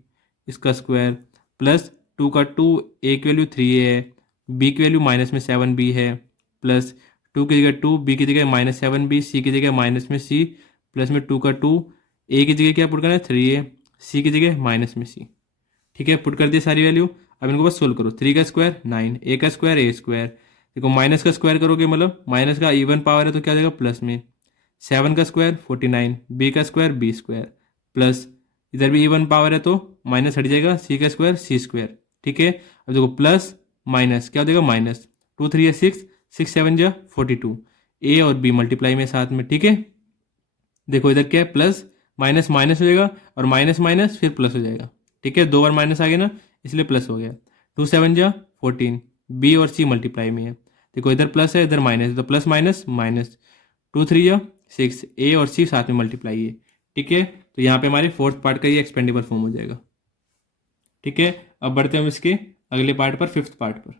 इसका स्क्वायर, प्लस 2 का 2, ए की वैल्यू 3a है, बी की वैल्यू माइनस में 7b है, प्लस 2 की जगह 2, बी की जगह माइनस 7b, सी की जगह माइनस में सी, प्लस में 2 का 2, ए की जगह क्या पुट करना है 3a, सी की जगह माइनस में सी, ठीक है। पुट कर दिए सारी वैल्यू। अब इनको बस सोल्व करो, 3 का स्क्वायर 9, ए का स्क्वायर ए स्क्वायर, देखो माइनस का स्क्वायर करोगे मतलब माइनस का इवन पावर है तो क्या हो जाएगा प्लस में, 7 का स्क्वायर 49, बी का स्क्वायर बी स्क्वायर, प्लस इधर भी इवन पावर है तो माइनस हट जाएगा, सी का स्क्वायर सी स्क्वायर, ठीक है। अब देखो प्लस माइनस क्या हो जाएगा माइनस, 2 3 6, 6 7 जा 42, ए और बी मल्टीप्लाई में साथ में, ठीक है। देखो इधर क्या है प्लस माइनस माइनस हो जाएगा, और माइनस माइनस फिर प्लस हो जाएगा, ठीक है, 2 बार माइनस आ गया ना इसलिए प्लस हो गया। 2 7 जा 14, बी और सी मल्टीप्लाई में है, देखो इधर प्लस है इधर माइनस है तो प्लस माइनस माइनस, 2 3 जा 6, ए और सी साथ में मल्टीप्लाई है, ठीक है। तो यहाँ पे हमारे फोर्थ पार्ट का ये एक्सपेंडेबल फॉर्म हो जाएगा, ठीक है। अब बढ़ते हैं हम इसके अगले पार्ट पर, फिफ्थ पार्ट पर।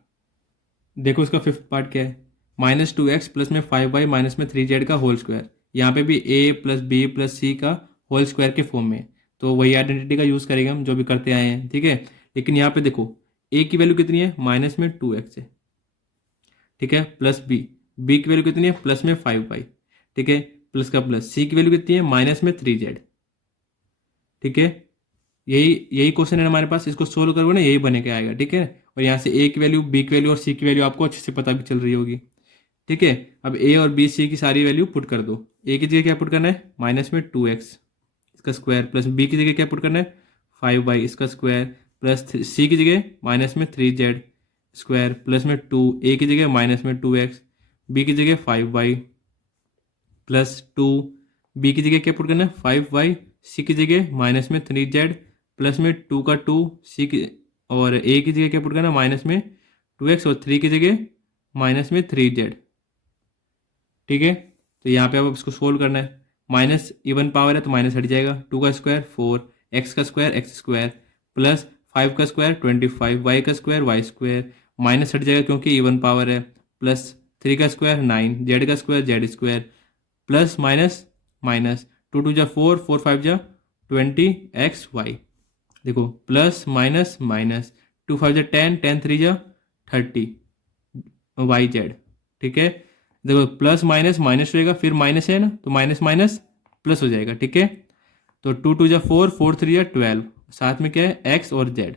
देखो इसका फिफ्थ पार्ट क्या है, -2x प्लस में 5y माइनस में 3z का होल स्क्वायर, यहाँ पे भी a प्लस बी प्लस सी का होल स्क्वायर के फॉर्म में, तो वही आइडेंटिटी का यूज़ करेंगे हम जो भी करते आए हैं, ठीक है। लेकिन यहाँ पे देखो a की वैल्यू कितनी है माइनस में 2x है, ठीक है, प्लस बी की वैल्यू कितनी है प्लस में 5y, ठीक है, प्लस का प्लस, सी की वैल्यू कितनी है माइनस में 3z, ठीक है। यही यही क्वेश्चन है हमारे पास, इसको सोल्व करोगे ना यही बने के आएगा, ठीक है। और यहाँ से ए की वैल्यू बी की वैल्यू और सी की वैल्यू आपको अच्छे से पता भी चल रही होगी, ठीक है। अब ए और बी सी की सारी वैल्यू पुट कर दो, ए की जगह क्या पुट करना है माइनस में 2x इसका स्क्वायर, प्लस बी की जगह क्या पुट करना है 5y इसका स्क्वायर, प्लस सी की जगह माइनस में 3z स्क्वायर, प्लस में 2, ए की जगह माइनस में 2x, बी की जगह 5y प्लस 2, बी की जगह क्या पुट करना है 5y, सी की जगह माइनस में 3z, प्लस में 2 का 2, सी की और ए की जगह क्या पुट करना है माइनस में 2x, और 3 की जगह माइनस में 3z, ठीक है। तो यहाँ पे अब इसको सोल्व करना है, माइनस इवन पावर है तो माइनस हट जाएगा, 2 का स्क्वायर 4, एक्स का स्क्वायर एक्स स्क्वायर, प्लस 5 का स्क्वायर 25, वाई का स्क्वायर वाई स्क्वायर, माइनस हट जाएगा क्योंकि इवन पावर है, प्लस 3 का स्क्वायर 9, जेड का square z square, plus minus minus, 2 2 जा 4, 4 5 जा 20 एक्स वाई, देखो प्लस माइनस माइनस, 2 5 जा 10, 10 3 जा 30 वाई जेड, ठीक है। देखो प्लस माइनस माइनस रहेगा, फिर माइनस है ना तो माइनस माइनस प्लस हो जाएगा, ठीक है। तो 2 2 जा 4, 4 3 जा 12, साथ में क्या है एक्स और जेड,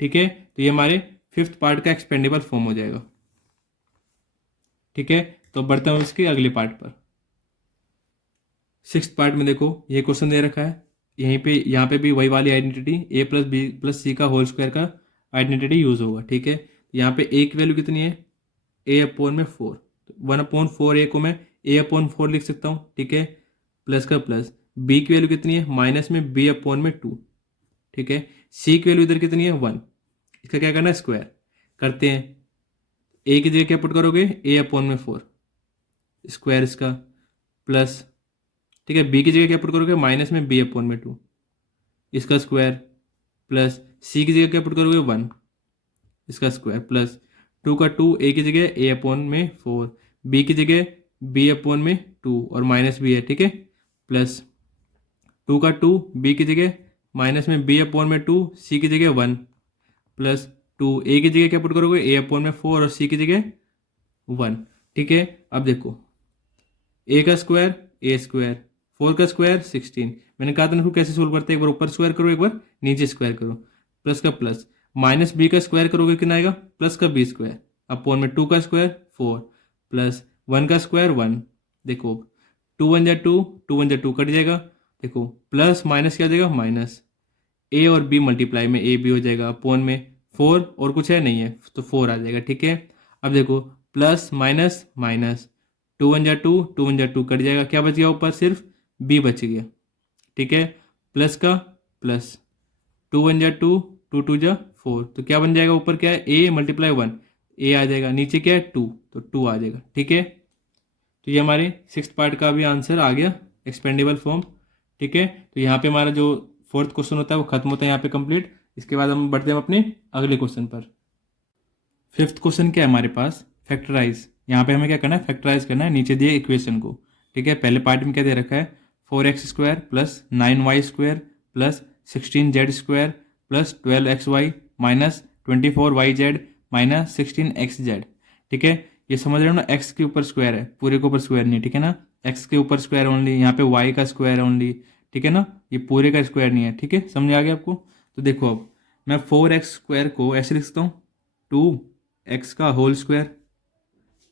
ठीक है। तो ये हमारे फिफ्थ पार्ट का एक्सपेंडेबल फॉर्म हो जाएगा, ठीक है। तो बढ़ते हैं इसके अगले पार्ट पर। सिक्स्थ पार्ट में देखो ये क्वेश्चन दे रखा है, यहीं पे यहाँ पे भी वही वाली आइडेंटिटी ए प्लस बी प्लस सी का होल स्क्वायर का आइडेंटिटी यूज होगा, ठीक है। यहाँ पे ए की वैल्यू कितनी है ए अपॉन में 4, 1/4 ए को मैं a/4 लिख सकता हूँ, ठीक है, प्लस का प्लस, बी की वैल्यू कितनी है माइनस में b/2, ठीक है, सी की वैल्यू इधर कितनी है 1, इसका क्या करना है स्क्वायर करते हैं, ए की जगह क्या पुट करोगे a/4 स्क्वायर इसका, प्लस, ठीक है, बी की जगह क्या पुट करोगे माइनस में b/2 इसका स्क्वायर, प्लस सी की जगह क्या पुट करोगे 1 इसका स्क्वायर, प्लस 2 का 2, ए की जगह a/4, बी की जगह b/2 और माइनस भी है, ठीक है, प्लस 2 का 2, बी की जगह माइनस में b/2, सी की जगह 1, प्लस 2, ए की जगह क्या पुट करोगे a/4 और सी की जगह 1, ठीक है। अब देखो ए का स्क्वायर ए स्क्वायर, 4 का स्क्वायर 16, मैंने कहा था ना कैसे सोल्व करते हैं, एक बार ऊपर स्क्वायर करो एक बार नीचे स्क्वायर करो, प्लस का प्लस, माइनस बी का स्क्वायर करोगे कितना आएगा प्लस का बी स्क्वायर, अपॉन में 2 का स्क्वायर 4, प्लस 1 का स्क्वायर 1, देखो 2 1 जा 2, 2 1 जा 2 कट जाएगा, देखो प्लस माइनस क्या हो जाएगा माइनस, ए और बी मल्टीप्लाई में ए बी हो जाएगा, अपॉन में 4 और कुछ है नहीं है तो 4 आ जाएगा, ठीक है। अब देखो प्लस माइनस माइनस, 2 1 जा 2, 2 1 जा 2 कट जाएगा, क्या बच गया ऊपर सिर्फ बी बच गया, ठीक है, प्लस का प्लस, 2 1 जा 2, 2 2 जा 4, तो क्या बन जाएगा ऊपर क्या है a × 1 a आ जाएगा, नीचे क्या है 2 तो 2 आ जाएगा, ठीक है। तो ये हमारे सिक्स्थ पार्ट का भी आंसर आ गया एक्सपेंडेबल फॉर्म, ठीक है। तो यहाँ पे हमारा जो फोर्थ क्वेश्चन होता है वो खत्म होता है यहाँ पे कंप्लीट। इसके बाद हम बढ़ते हैं अपने अगले क्वेश्चन पर। फिफ्थ क्वेश्चन क्या है हमारे पास, फैक्टराइज। यहाँ पे हमें क्या करना है, फैक्टराइज करना है नीचे दिए इक्वेशन को। ठीक है, पहले पार्ट में क्या दे रखा है, 4x² plus 9y² plus 16z² plus 12xy minus 24yz minus 16xz। ठीक है, ये समझ रहे हो ना, x के ऊपर स्क्वायर है, पूरे के ऊपर स्क्वायर नहीं है। ठीक है ना, x के ऊपर स्क्वायर ओनली, यहाँ पे y का स्क्वायर ओनली। ठीक है ना, ये पूरे का स्क्वायर नहीं है। ठीक है, समझ आ गया आपको। तो देखो अब मैं 4x² को ऐसे लिख सकता हूँ, 2x का होल स्क्वायर।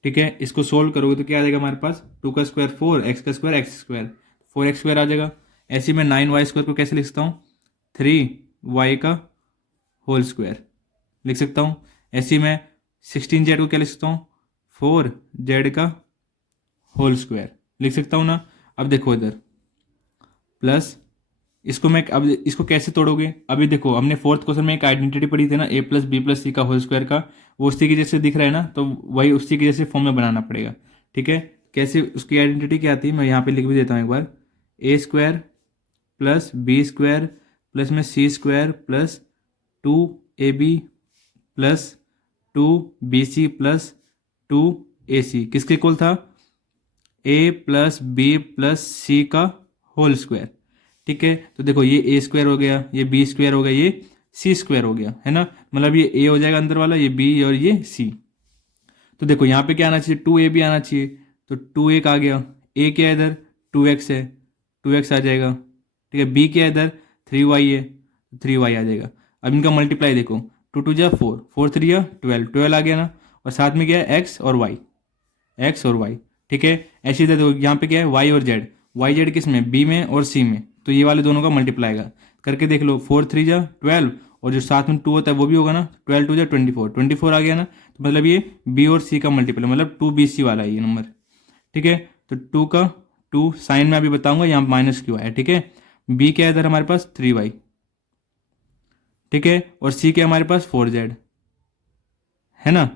ठीक है, इसको सोल्व करोगे तो क्या आ जाएगा हमारे पास, 2 का स्क्वायर 4, x का स्क्वायर x², 4x² आ जाएगा। ऐसे ही मैं 9y² को कैसे लिख सकता हूँ, 3y का होल स्क्वायर लिख सकता हूँ। ऐसे ही मैं 16z को क्या लिख सकता हूँ, 4z का होल स्क्वायर लिख सकता हूँ ना। अब देखो इधर प्लस, इसको मैं अब इसको कैसे तोड़ोगे, अभी देखो हमने फोर्थ क्वेश्चन में एक आइडेंटिटी पढ़ी थी ना, a+b+c का होल स्क्वायर का, वो उसी की जैसे दिख रहा है ना, तो वही उसी की जैसे फॉर्म में बनाना पड़ेगा। ठीक है, कैसे, उसकी आइडेंटिटी क्या आती है, मैं यहाँ पे लिख भी देता हूँ एक बार, a² प्लस b² प्लस में c² plus 2ab plus 2bc plus 2ac किसके इक्वल था, a+b+c का होल स्क्वायर। ठीक है, तो देखो ये a² हो गया, ये b² हो गया, ये c² हो गया, है ना, मतलब ये a हो जाएगा अंदर वाला, ये b और ये c। तो देखो यहाँ पे क्या आना चाहिए, 2ab आना चाहिए, तो 2 आ गया, a क्या है इधर, 2x है, 2x आ जाएगा। ठीक है, b क्या है इधर, 3y है, 3y आ जाएगा। अब इनका मल्टीप्लाई देखो, 2 जा 4, 4 3 या 12, 12 आ गया ना, और साथ में क्या है, x और y, x और y। ठीक है, ऐसे इधर देखो यहाँ पे क्या है, y और z, y z किस में, b में और c में, तो ये वाले दोनों का मल्टीप्लाई करके देख लो, 4 3 जा 12, और जो साथ में 2 होता है वो भी होगा ना, 12 2 जा 24, 24 आ गया ना, तो मतलब ये b और c का मल्टीप्लाई, मतलब 2bc वाला है ये नंबर। ठीक है, तो 2 का 2 साइन में अभी बताऊंगा, यहाँ माइनस क्यों आया। ठीक है, b क्या है इधर हमारे पास, 3y। ठीक है, और c क्या हमारे पास, 4z, है ना।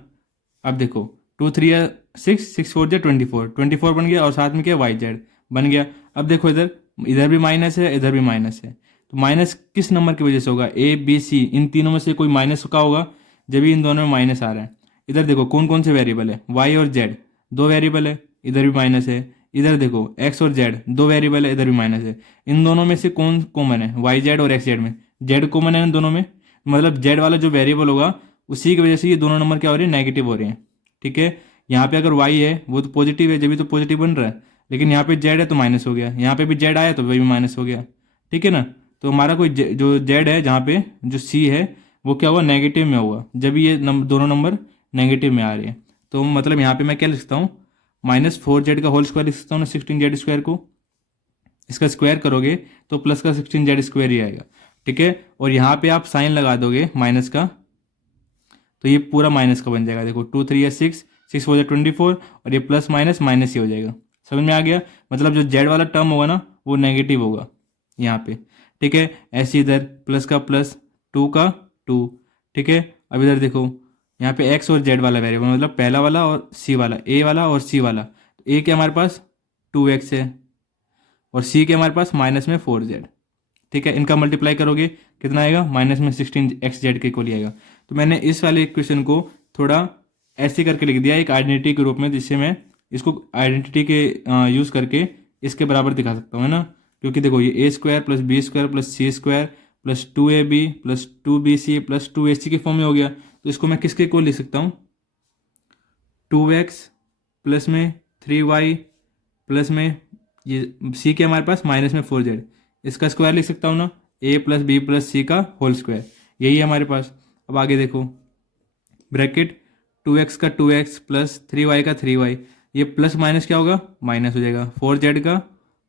अब देखो 2 3 या 6, 6 4 जा 24, 24 बन गया, और साथ में क्या, yz बन गया। अब देखो इधर, इधर भी माइनस है, इधर भी माइनस है, तो माइनस किस नंबर की वजह से होगा, a b c, इन तीनों में से कोई माइनस का होगा, जब भी इन दोनों में माइनस आ रहा है। इधर देखो कौन कौन से वेरिएबल है, y और z 2 वेरिएबल है, इधर भी माइनस है। इधर देखो x और z 2 वेरिएबल है, इधर भी माइनस है। इन दोनों में से कौन कॉमन है, yz और xz में z कॉमन है इन दोनों में, मतलब z वाला जो वेरिएबल होगा उसी की वजह से ये दोनों नंबर क्या हो रहे हैं, नेगेटिव हो रहे हैं। ठीक है, यहाँ पे अगर y है वो तो पॉजिटिव है, जब भी तो पॉजिटिव बन रहा है, लेकिन यहाँ पे z है तो माइनस हो गया, यहाँ पे भी z आया तो वही भी माइनस हो गया। ठीक है ना, तो हमारा कोई जो z है, जहाँ पे जो c है वो क्या हुआ, नेगेटिव में हुआ, जब भी ये दोनों नंबर नेगेटिव में आ रहे हैं। तो मतलब यहाँ पे मैं क्या लिख सकता हूँ, -4z का होल स्क्वायर लिख सकता हूँ ना, 16z² को इसका स्क्वायर करोगे तो प्लस का 16z² ही आएगा। ठीक है, और यहाँ पे आप साइन लगा दोगे माइनस का, तो ये पूरा माइनस का बन जाएगा। देखो 2 3 या 6, 6 4 24, और ये प्लस माइनस माइनस ही हो जाएगा। समझ में आ गया, मतलब जो जेड वाला टर्म होगा ना वो नेगेटिव होगा यहाँ पे। ठीक है, ऐसे इधर प्लस का प्लस, 2 का 2। ठीक है, अब इधर देखो यहाँ पे एक्स और जेड वाला वेरिएबल, मतलब पहला वाला और सी वाला, ए वाला और सी वाला। ए के हमारे पास 2x है, और सी के हमारे पास माइनस में 4z। ठीक है, इनका मल्टीप्लाई करोगे कितना आएगा, माइनस में 16xz के इक्वल आएगा। तो मैंने इस वाले इक्वेशन को थोड़ा ऐसे करके लिख दिया एक आइडेंटिटी के रूप में, जिससे मैं इसको आइडेंटिटी के यूज़ करके इसके बराबर दिखा सकता हूँ, है ना। क्योंकि देखो ये a² plus b² plus c² plus 2ab plus 2bc plus 2ac के फॉर्म में हो गया। तो इसको मैं किसके इक्वल लिख सकता हूँ, 2x प्लस में 3y प्लस में ये c के हमारे पास माइनस में 4z, इसका स्क्वायर लिख सकता हूँ ना, a प्लस बी प्लस सी का होल स्क्वायर, यही है हमारे पास। अब आगे देखो ब्रैकेट 2x का 2x प्लस 3y का 3y, ये प्लस माइनस क्या होगा, माइनस हो जाएगा, 4z का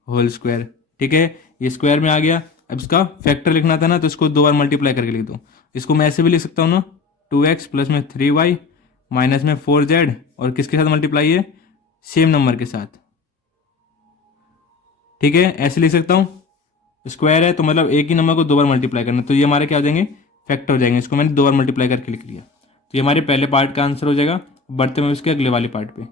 होल स्क्वायर। ठीक है, ये स्क्वायर में आ गया। अब इसका फैक्टर लिखना था ना, तो इसको 2 बार मल्टीप्लाई करके लिख दो। इसको मैं ऐसे भी लिख सकता हूँ ना, 2x प्लस में 3y माइनस में 4z, और किसके साथ मल्टीप्लाई है, सेम नंबर के साथ। ठीक है, ऐसे लिख सकता हूँ, स्क्वायर है तो मतलब एक ही नंबर को 2 बार मल्टीप्लाई करना, तो ये हमारे क्या हो जाएंगे, फैक्टर हो जाएंगे। इसको मैंने 2 बार मल्टीप्लाई करके लिख लिया, तो ये हमारे पहले पार्ट का आंसर हो जाएगा। बढ़ते हैं उसके अगले वाले पार्ट पे।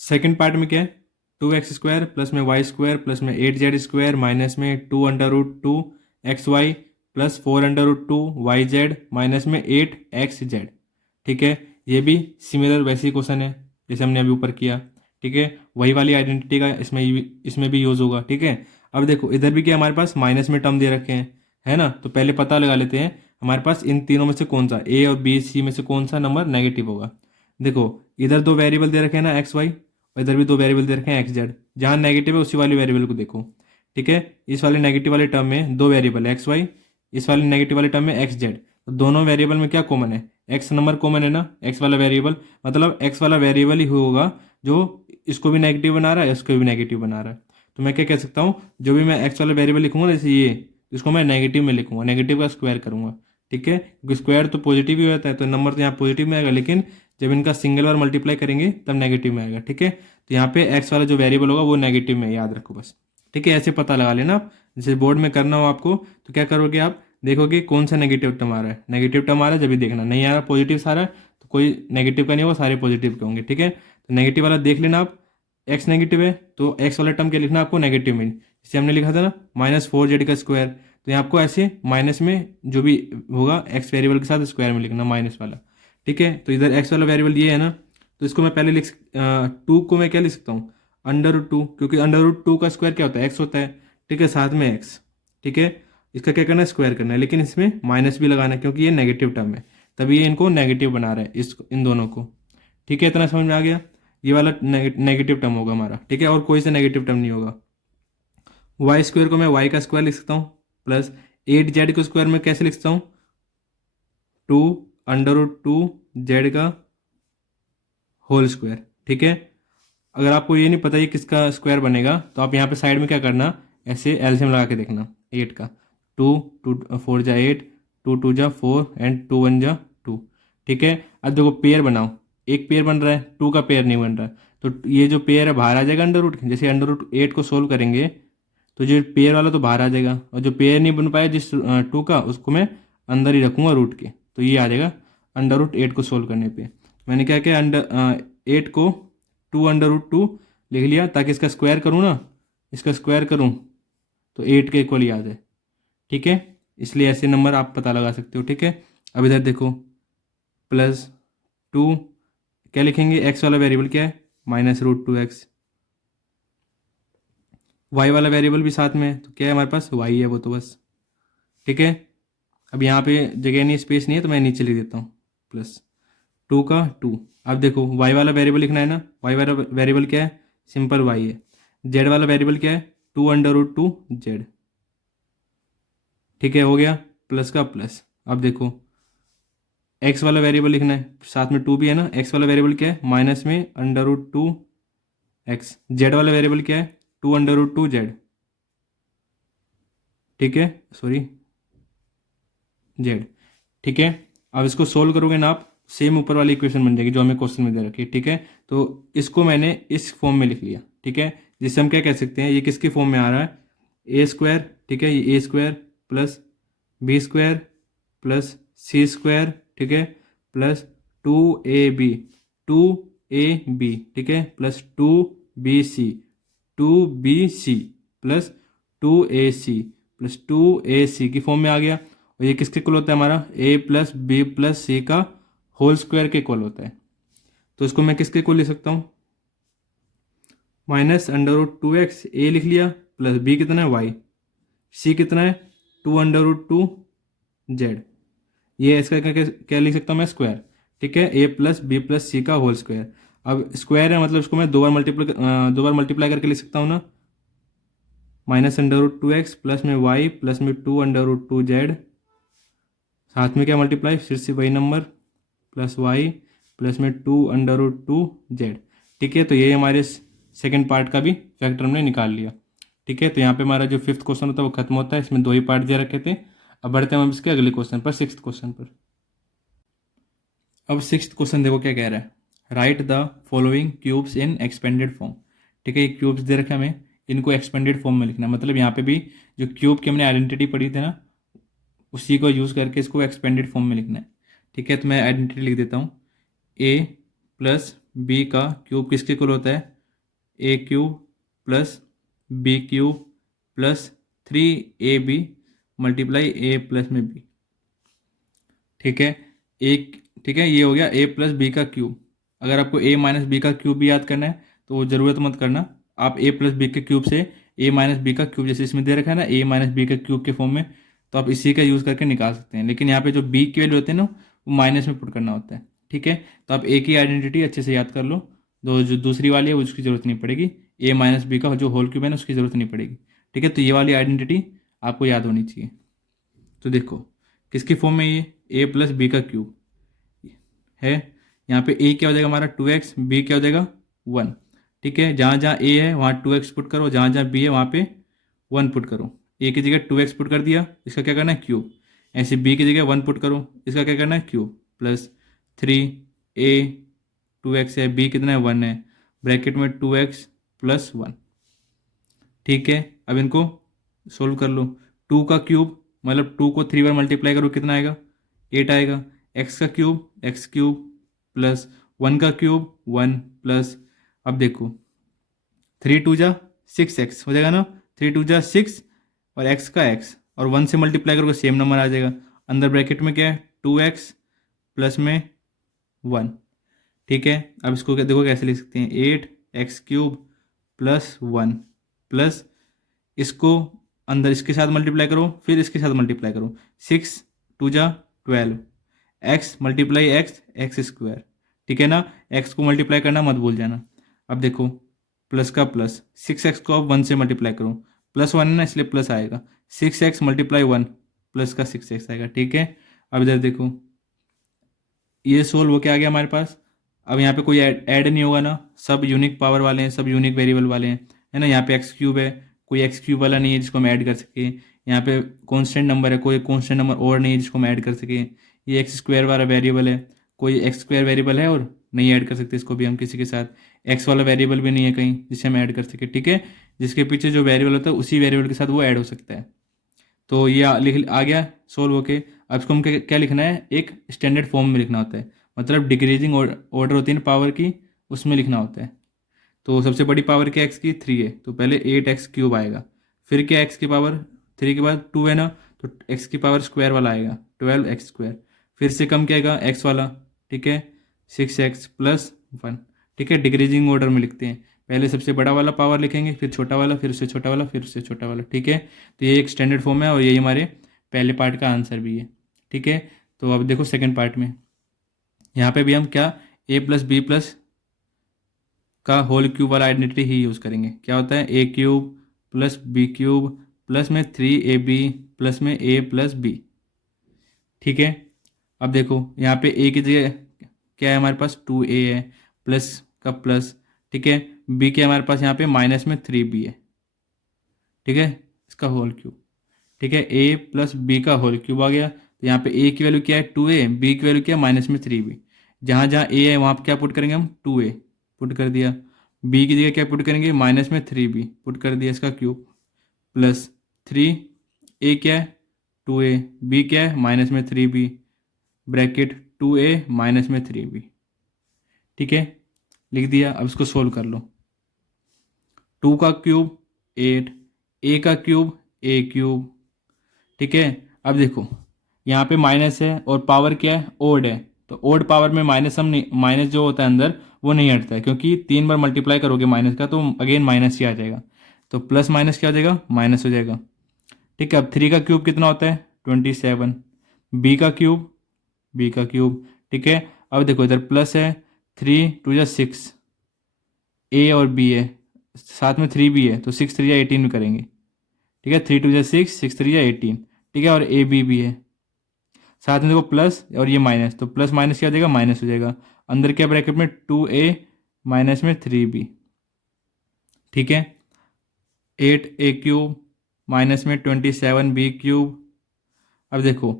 सेकंड पार्ट में क्या है, 2x² प्लस में y² प्लस में 8z² माइनस में 2√2 x y plus 4√2 YZ minus में 8XZ। ठीक है, ये भी सिमिलर वैसे ही क्वेश्चन है जैसे हमने अभी ऊपर किया। ठीक है, वही वाली आइडेंटिटी का इसमें भी यूज़ होगा। ठीक है, अब देखो इधर भी क्या हमारे पास माइनस में टर्म दे रखे हैं, है ना, तो पहले पता लगा लेते हैं हमारे पास इन तीनों में से कौन सा, ए और बी सी में से कौन सा नंबर नेगेटिव होगा। देखो इधर दो वेरिएबल दे रखे हैं ना, एक्स वाई, और इधर भी दो वेरिएबल दे रखे हैं एक्स जेड। जहाँ नेगेटिव है उसी वाले वेरिएबल को देखो। ठीक है, इस वाले नेगेटिव वाले टर्म में दो वेरिएबल एक्स वाई, इस वाले नेगेटिव वाले टर्म में एक्स जेड। तो दोनों वेरिएबल में क्या कॉमन है, एक्स नंबर कॉमन है ना, एक्स वाला वेरिएबल, मतलब एक्स वाला वेरिएबल ही होगा जो इसको भी नेगेटिव बना रहा है, इसको भी नेगेटिव बना रहा है। तो मैं क्या कह सकता हूँ, जो भी मैं एक्स वाला वेरिएबल लिखूंगा जैसे ये, इसको मैं नेगेटिव में लिखूंगा, नेगेटिव का स्क्वायर करूंगा। ठीक है, क्योंकि स्क्वायर तो पॉजिटिव ही होता है, तो नंबर तो यहाँ पॉजिटिव में आएगा, लेकिन जब इनका सिंगल बार मल्टीप्लाई करेंगे तब नेगेटिव में आएगा। ठीक है, तो यहाँ पे एक्स वाला जो वेरिएबल होगा वो नेगेटिव में, याद रखो बस। ठीक है, ऐसे पता लगा लेना आप, जैसे बोर्ड में करना हो आपको तो क्या करोगे आप, देखोगे कौन सा नेगेटिव टर्म आ रहा है, नेगेटिव टर्म आ रहा है जब भी देखना, नहीं आ रहा पॉजिटिव सारा तो कोई नेगेटिव का नहीं होगा, सारे पॉजिटिव के होंगे। ठीक है, तो नेगेटिव वाला देख लेना आप, एक्स नेगेटिव है तो एक्स वाला टर्म क्या लिखना आपको, नेगेटिव में, जैसे हमने लिखा था ना -4Z का स्क्वायर, तो यहाँ आपको ऐसे माइनस में जो भी होगा एक्स वेरिएबल के साथ स्क्वायर में लिखना माइनस वाला। ठीक है, तो इधर एक्स वाला वेरिएबल ये है ना, तो इसको मैं पहले टू को मैं क्या लिख सकता हूँ, √2, क्योंकि √2 का स्क्वायर क्या होता है, एक्स होता है। ठीक है, साथ में एक्स। ठीक है, इसका क्या करना है, स्क्वायर करना है, लेकिन इसमें माइनस भी लगाना है क्योंकि ये नेगेटिव टर्म है, तभी ये इनको नेगेटिव बना रहा है, इन दोनों को। ठीक है, इतना समझ में आ गया, ये वाला नेगेटिव टर्म होगा हमारा। ठीक है, और कोई सा नेगेटिव टर्म नहीं होगा। वाई स्क्वायर को मैं वाई का स्क्वायर लिख सकता हूँ, प्लस 8Z को स्क्वायर में कैसे लिख सकता हूँ, 2√2Z का होल स्क्वायर। ठीक है, अगर आपको ये नहीं पता ये किसका स्क्वायर बनेगा तो आप यहाँ पे साइड में क्या करना, ऐसे एलसीएम लगा के देखना 8 का, 2 4 जा 8, 2 2 जा 4 एंड 2 1 जा 2। ठीक है, अब देखो पेयर बनाओ, एक पेयर बन रहा है, 2 का पेयर नहीं बन रहा है, तो ये जो पेयर है बाहर आ जाएगा अंडर रूट। जैसे √8 को सोल्व करेंगे तो जो पेयर वाला तो बाहर आ जाएगा, और जो पेयर नहीं बन पाया जिस 2 का, उसको मैं अंदर ही रखूंगा रूट के, तो ये आ जाएगा √8 को सोल्व करने पे। मैंने क्या किया, 8 को 2 √2 लिख लिया, ताकि इसका स्क्वायर करूँ ना, इसका स्क्वायर करूँ तो 8 के इक्वल ही आ जाए। ठीक है, इसलिए ऐसे नंबर आप पता लगा सकते हो। ठीक है, अब इधर देखो +2, क्या लिखेंगे, एक्स वाला वेरिएबल क्या है, -√2x, वाई वाला वेरिएबल भी साथ में है, तो क्या है हमारे पास, वाई है वो तो बस। ठीक है, अब यहाँ पे जगह नहीं, स्पेस नहीं है, तो मैं नीचे लिख देता हूँ +2 का 2। अब देखो वाई वाला वेरिएबल लिखना है ना, वाई वाला वेरिएबल क्या है, सिंपल वाई है। जेड वाला वेरिएबल क्या है, 2 √2Z। ठीक है, हो गया, प्लस का प्लस। अब देखो एक्स वाला वेरिएबल लिखना है, साथ में 2 भी है ना, एक्स वाला वेरिएबल क्या है, माइनस में √2x। जेड वाला वेरिएबल क्या है, 2 √2Z। ठीक है, सॉरी जेड। ठीक है, अब इसको सोल्व करोगे ना आप, सेम ऊपर वाली इक्वेशन बन जाएगी जो हमें क्वेश्चन में दे रखी है। ठीक है, तो इसको मैंने इस फॉर्म में लिख लिया। ठीक है, जिससे हम क्या कह सकते हैं, ये किसके फॉर्म में आ रहा है, A²। ठीक है, ये A² plus B² plus C²। ठीक है, प्लस 2AB 2AB। ठीक है, plus 2BC 2BC plus 2AC plus 2AC की फॉर्म में आ गया। और ये किसके इक्वल होता है हमारा, A+B+C का होल स्क्वायर के इक्वल होता है। तो इसको मैं किसके इक्वल लिख सकता हूँ, -√2x, A लिख लिया, प्लस B कितना है y, C कितना है 2 √2Z। ये इसका क्या लिख सकता हूँ मैं, स्क्वायर। ठीक है, A+B+C का होल स्क्वायर। अब स्क्वायर है मतलब इसको मैं दो बार मल्टीप्लाई करके लिख सकता हूँ ना, -√2x प्लस में y प्लस में 2 √2Z, साथ में क्या मल्टीप्लाई, फिर से वही नंबर, प्लस y प्लस में 2 √2Z। ठीक है, तो ये हमारे सेकंड पार्ट का भी फैक्टर हमने निकाल लिया। ठीक है, तो यहाँ पे हमारा जो 5th क्वेश्चन होता है वो खत्म होता है, इसमें 2 ही पार्ट दिया रखे थे। अब बढ़ते हैं हम इसके अगले क्वेश्चन पर, 6th क्वेश्चन पर। अब 6th क्वेश्चन देखो क्या कह रहा है, right the following cubes in expanded form. ठीक है, ये क्यूब्स दे रखे हमें, इनको एक्सपेंडेड फॉर्म में लिखना है, मतलब यहाँ पे भी जो क्यूब की हमने आइडेंटिटी पढ़ी थी ना, उसी को यूज़ करके इसको एक्सपेंडेड फॉर्म में लिखना है। ठीक है, तो मैं आइडेंटिटी लिख देता हूँ, A+B का क्यूब किसके इक्वल होता है, A³ + B³ + 3AB मल्टीप्लाई ए प्लस में बी। ठीक है, एक ठीक है, ये हो गया ए प्लस बी का क्यूब। अगर आपको ए माइनस बी का क्यूब भी याद करना है तो वो ज़रूरत मत करना, आप ए प्लस बी के क्यूब से ए माइनस बी का क्यूब, जैसे इसमें दे रखा है ना ए माइनस बी का क्यूब के फॉर्म में, तो आप इसी का यूज़ करके निकाल सकते हैं। लेकिन यहाँ पे जो बी की वैल्यू होती है ना वो माइनस में पुट करना होता है। ठीक है, तो आप ए की आइडेंटिटी अच्छे से याद कर लो, दो जो दूसरी वाली है उसकी ज़रूरत नहीं पड़ेगी, ए माइनस बी का जो होल क्यूब है ना उसकी ज़रूरत नहीं पड़ेगी। ठीक है, तो ये वाली आइडेंटिटी आपको याद होनी चाहिए। तो देखो किसकी फॉर्म में, ये ए प्लस बी का क्यूब है। यहाँ पे ए क्या हो जाएगा हमारा 2x, बी क्या हो जाएगा 1। ठीक है, जहाँ जहाँ ए है वहाँ 2x पुट करो, जहाँ जहाँ बी है वहाँ पे 1 पुट करो। ए की जगह 2x पुट कर दिया, इसका क्या करना है क्यूब। ऐसे बी की जगह 1 पुट करो, इसका क्या करना है क्यूब, प्लस 3 ए 2x है, बी कितना है 1 है, ब्रैकेट में 2x प्लस 1। ठीक है, अब इनको सोल्व कर लो। 2 का क्यूब मतलब 2 को 3 बार मल्टीप्लाई करो कितना आएगा 8 आएगा। एक्स का क्यूब एक्स क्यूब प्लस 1 का क्यूब 1 प्लस, अब देखो 3 टू जा 6x हो जाएगा ना, 3 टू जा 6 और x का x और 1 से मल्टीप्लाई करोगे सेम नंबर आ जाएगा। अंदर ब्रैकेट में क्या है 2x प्लस में 1। ठीक है, अब इसको देखो कैसे लिख सकते हैं 8x क्यूब प्लस 1 प्लस इसको अंदर इसके साथ मल्टीप्लाई करो फिर इसके साथ मल्टीप्लाई करो, 6 टू जा 12 x multiply x x square. ठीक है ना, एक्स को मल्टीप्लाई करना मत भूल जाना। अब देखो प्लस का प्लस 6x को अब 1 से मल्टीप्लाई करो, प्लस 1 है ना इसलिए प्लस आएगा, 6x मल्टीप्लाई 1 प्लस का 6x आएगा। ठीक है, अब इधर देखो ये सोल्व होके आ गया हमारे पास। अब यहाँ पे कोई ऐड नहीं होगा ना, सब यूनिक पावर वाले हैं, सब यूनिक वेरिएबल वाले हैं, है ना। यहाँ पे एक्स क्यूब है, कोई एक्स क्यूब वाला नहीं है जिसको हम ऐड कर सके। यहाँ पे कांस्टेंट नंबर है, कोई कांस्टेंट नंबर और नहीं है जिसको हम ऐड कर सके। ये एक्स स्क्वायर वाला वेरिएबल है, कोई एक्स स्क्वायर वेरिएबल है और नहीं ऐड कर सकते इसको भी हम किसी के साथ। एक्स वाला वेरिएबल भी नहीं है कहीं जिससे हम ऐड कर सके। ठीक है, जिसके पीछे जो वेरिएबल होता है उसी वेरिएबल के साथ वो ऐड हो सकता है। तो ये लिख आ गया सोल्व होके। अब इसको हम क्या लिखना है, एक स्टैंडर्ड फॉर्म में लिखना होता है, मतलब डिक्रीजिंग ऑर्डर होती है ना पावर की, उसमें लिखना होता है। तो सबसे बड़ी पावर क्या एक्स की 3 है, तो पहले 8x क्यूब आएगा, फिर क्या एक्स की पावर 3 के बाद 2 है ना, तो एक्स की पावर स्क्वायर वाला आएगा 12x स्क्वायर, फिर से कम क्या आएगा एक्स वाला। ठीक है, 6x प्लस 1। ठीक है, डिक्रीजिंग ऑर्डर में लिखते हैं, पहले सबसे बड़ा वाला पावर लिखेंगे, फिर छोटा वाला, फिर उससे छोटा वाला, फिर उससे छोटा वाला। ठीक है, तो ये एक स्टैंडर्ड फॉर्म है और यही हमारे पहले पार्ट का आंसर भी है। ठीक है, तो अब देखो सेकेंड पार्ट में, यहाँ पे भी हम क्या ए प्लस बी प्लस का होल क्यूब वाला आइडेंटिटी ही यूज़ करेंगे। क्या होता है A cube plus B cube plus में 3ab प्लस में a प्लस बी। ठीक है, अब देखो यहाँ पे a की जगह क्या है हमारे पास 2a है प्लस का प्लस। ठीक है, b के हमारे पास यहाँ पे माइनस में 3b है। ठीक है, इसका होल क्यूब। ठीक है, a प्लस बी का होल क्यूब आ गया, तो यहाँ पे a की वैल्यू क्या है 2a, b की वैल्यू क्या है माइनस में 3b। जहाँ जहाँ a है वहाँ पे क्या पुट करेंगे हम 2a पुट कर दिया, b की जगह क्या पुट करेंगे माइनस में 3b पुट कर दिया, इसका क्यूब प्लस 3 a क्या है 2a, b क्या है माइनस में 3b ब्रैकेट 2a माइनस में 3b। ठीक है, लिख दिया। अब इसको सोल्व कर लो, 2 का क्यूब 8, a का क्यूब a क्यूब। ठीक है, अब देखो यहाँ पे माइनस है और पावर क्या है ओड है, तो ओड पावर में माइनस हम नहीं, माइनस जो होता है अंदर वो नहीं हटता है, क्योंकि 3 बार मल्टीप्लाई करोगे माइनस का तो अगेन माइनस ही आ जाएगा, तो प्लस माइनस क्या हो जाएगा माइनस हो जाएगा। ठीक है, अब 3 का क्यूब कितना होता है 27, बी का क्यूब बी का क्यूब। ठीक है, अब देखो इधर प्लस है, 3 टू जा 6, ए और बी है, साथ में 3b है, तो 6 3 या 18 में करेंगे। ठीक है, 3 टू जा 6, 6 3 या 18। ठीक है, और ए बी भी है, साथ में देखो प्लस और ये माइनस, तो प्लस माइनस क्या हो जाएगा माइनस हो जाएगा। अंदर क्या ब्रैकेट में 2a माइनस में 3b। ठीक है, 8a क्यूब माइनस में 27b क्यूब। अब देखो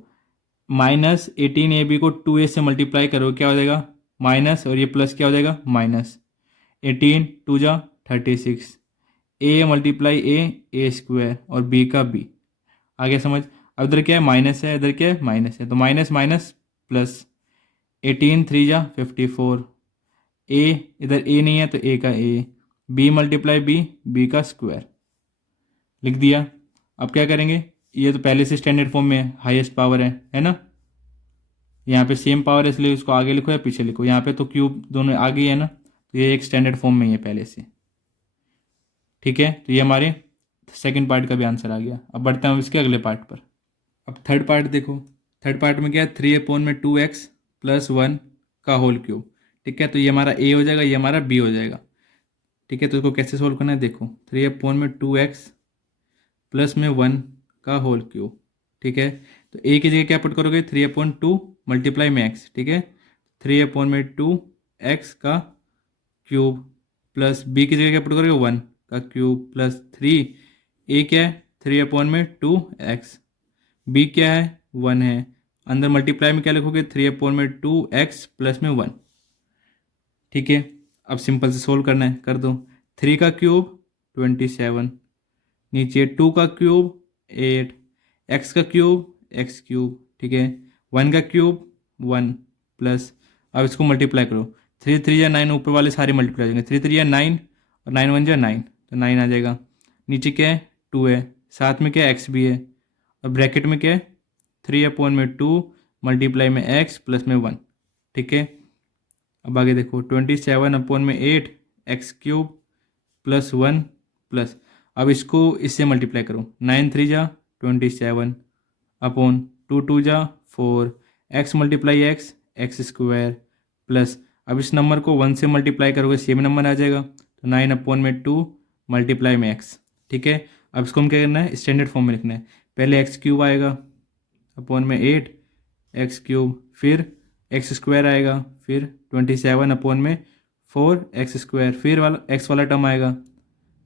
माइनस 18ab को 2a से मल्टीप्लाई करो क्या हो जाएगा माइनस, और ये प्लस क्या हो जाएगा माइनस, 18 टू जा 36, a मल्टीप्लाई a स्क्वायर और b का b। आगे समझ, अब इधर क्या है माइनस है, इधर क्या है माइनस है, तो माइनस माइनस प्लस, 18 3 जा 54, ए इधर ए नहीं है तो ए का ए, बी मल्टीप्लाई बी बी का स्क्वायर लिख दिया। अब क्या करेंगे ये तो पहले से स्टैंडर्ड फॉर्म में है, हाईएस्ट पावर है ना। यहाँ पे सेम पावर है इसलिए इसको आगे लिखो या पीछे लिखो, यहाँ पे तो क्यूब दोनों आगे ही है ना, तो ये एक स्टैंडर्ड फॉर्म में ही है पहले से। ठीक है, तो ये हमारे सेकंड पार्ट का भी आंसर आ गया। अब बढ़ते हैं इसके अगले पार्ट पर। अब थर्ड पार्ट देखो, थर्ड पार्ट में क्या है, 3/2x + 1 का होल क्यूब। ठीक है, तो ये हमारा ए हो जाएगा, ये हमारा बी हो जाएगा। ठीक है, तो इसको कैसे सोल्व करना है, देखो 3/2x + 1 का होल क्यूब। ठीक है, तो ए की जगह क्या पुट करोगे, 3/2 मल्टीप्लाई में x। ठीक है, 3/2 x का क्यूब प्लस बी की जगह क्या पुट करोगे, 1 का क्यूब प्लस 3। ए क्या है, 3/2x, बी क्या है, 1 है। अंदर मल्टीप्लाई में क्या लिखोगे, 3/2x + 1। ठीक है, अब सिंपल से सोल्व करना है, कर दो। 3 का क्यूब 27, नीचे 2 का क्यूब 8, x का क्यूब x³। ठीक है, 1 का क्यूब 1 प्लस, अब इसको मल्टीप्लाई करो, 3 3 या 9, ऊपर वाले सारे मल्टीप्लाई हो जाएंगे, 3 3 या 9 और 9 1 या 9, तो 9 आ जाएगा। नीचे क्या है, 2 है, साथ में क्या है, x भी है, और ब्रैकेट में क्या है, 3/2 मल्टीप्लाई में x प्लस में 1। ठीक है, अब आगे देखो, 27/8 x³ + 1 प्लस, अब इसको इससे मल्टीप्लाई करो, 9 3 जा 27 अपॉन 2 2 जा 4, x मल्टीप्लाई x² प्लस, अब इस नंबर को 1 से मल्टीप्लाई करोगे सेम नंबर आ जाएगा, तो 9/2 मल्टीप्लाई में x। ठीक है, अब इसको हम क्या करना है, स्टैंडर्ड फॉर्म में लिखना है। पहले x³ आएगा अपॉन में 8 x³, फिर x² आएगा, फिर 27 अपॉन में 4 x², फिर वाला x वाला टर्म आएगा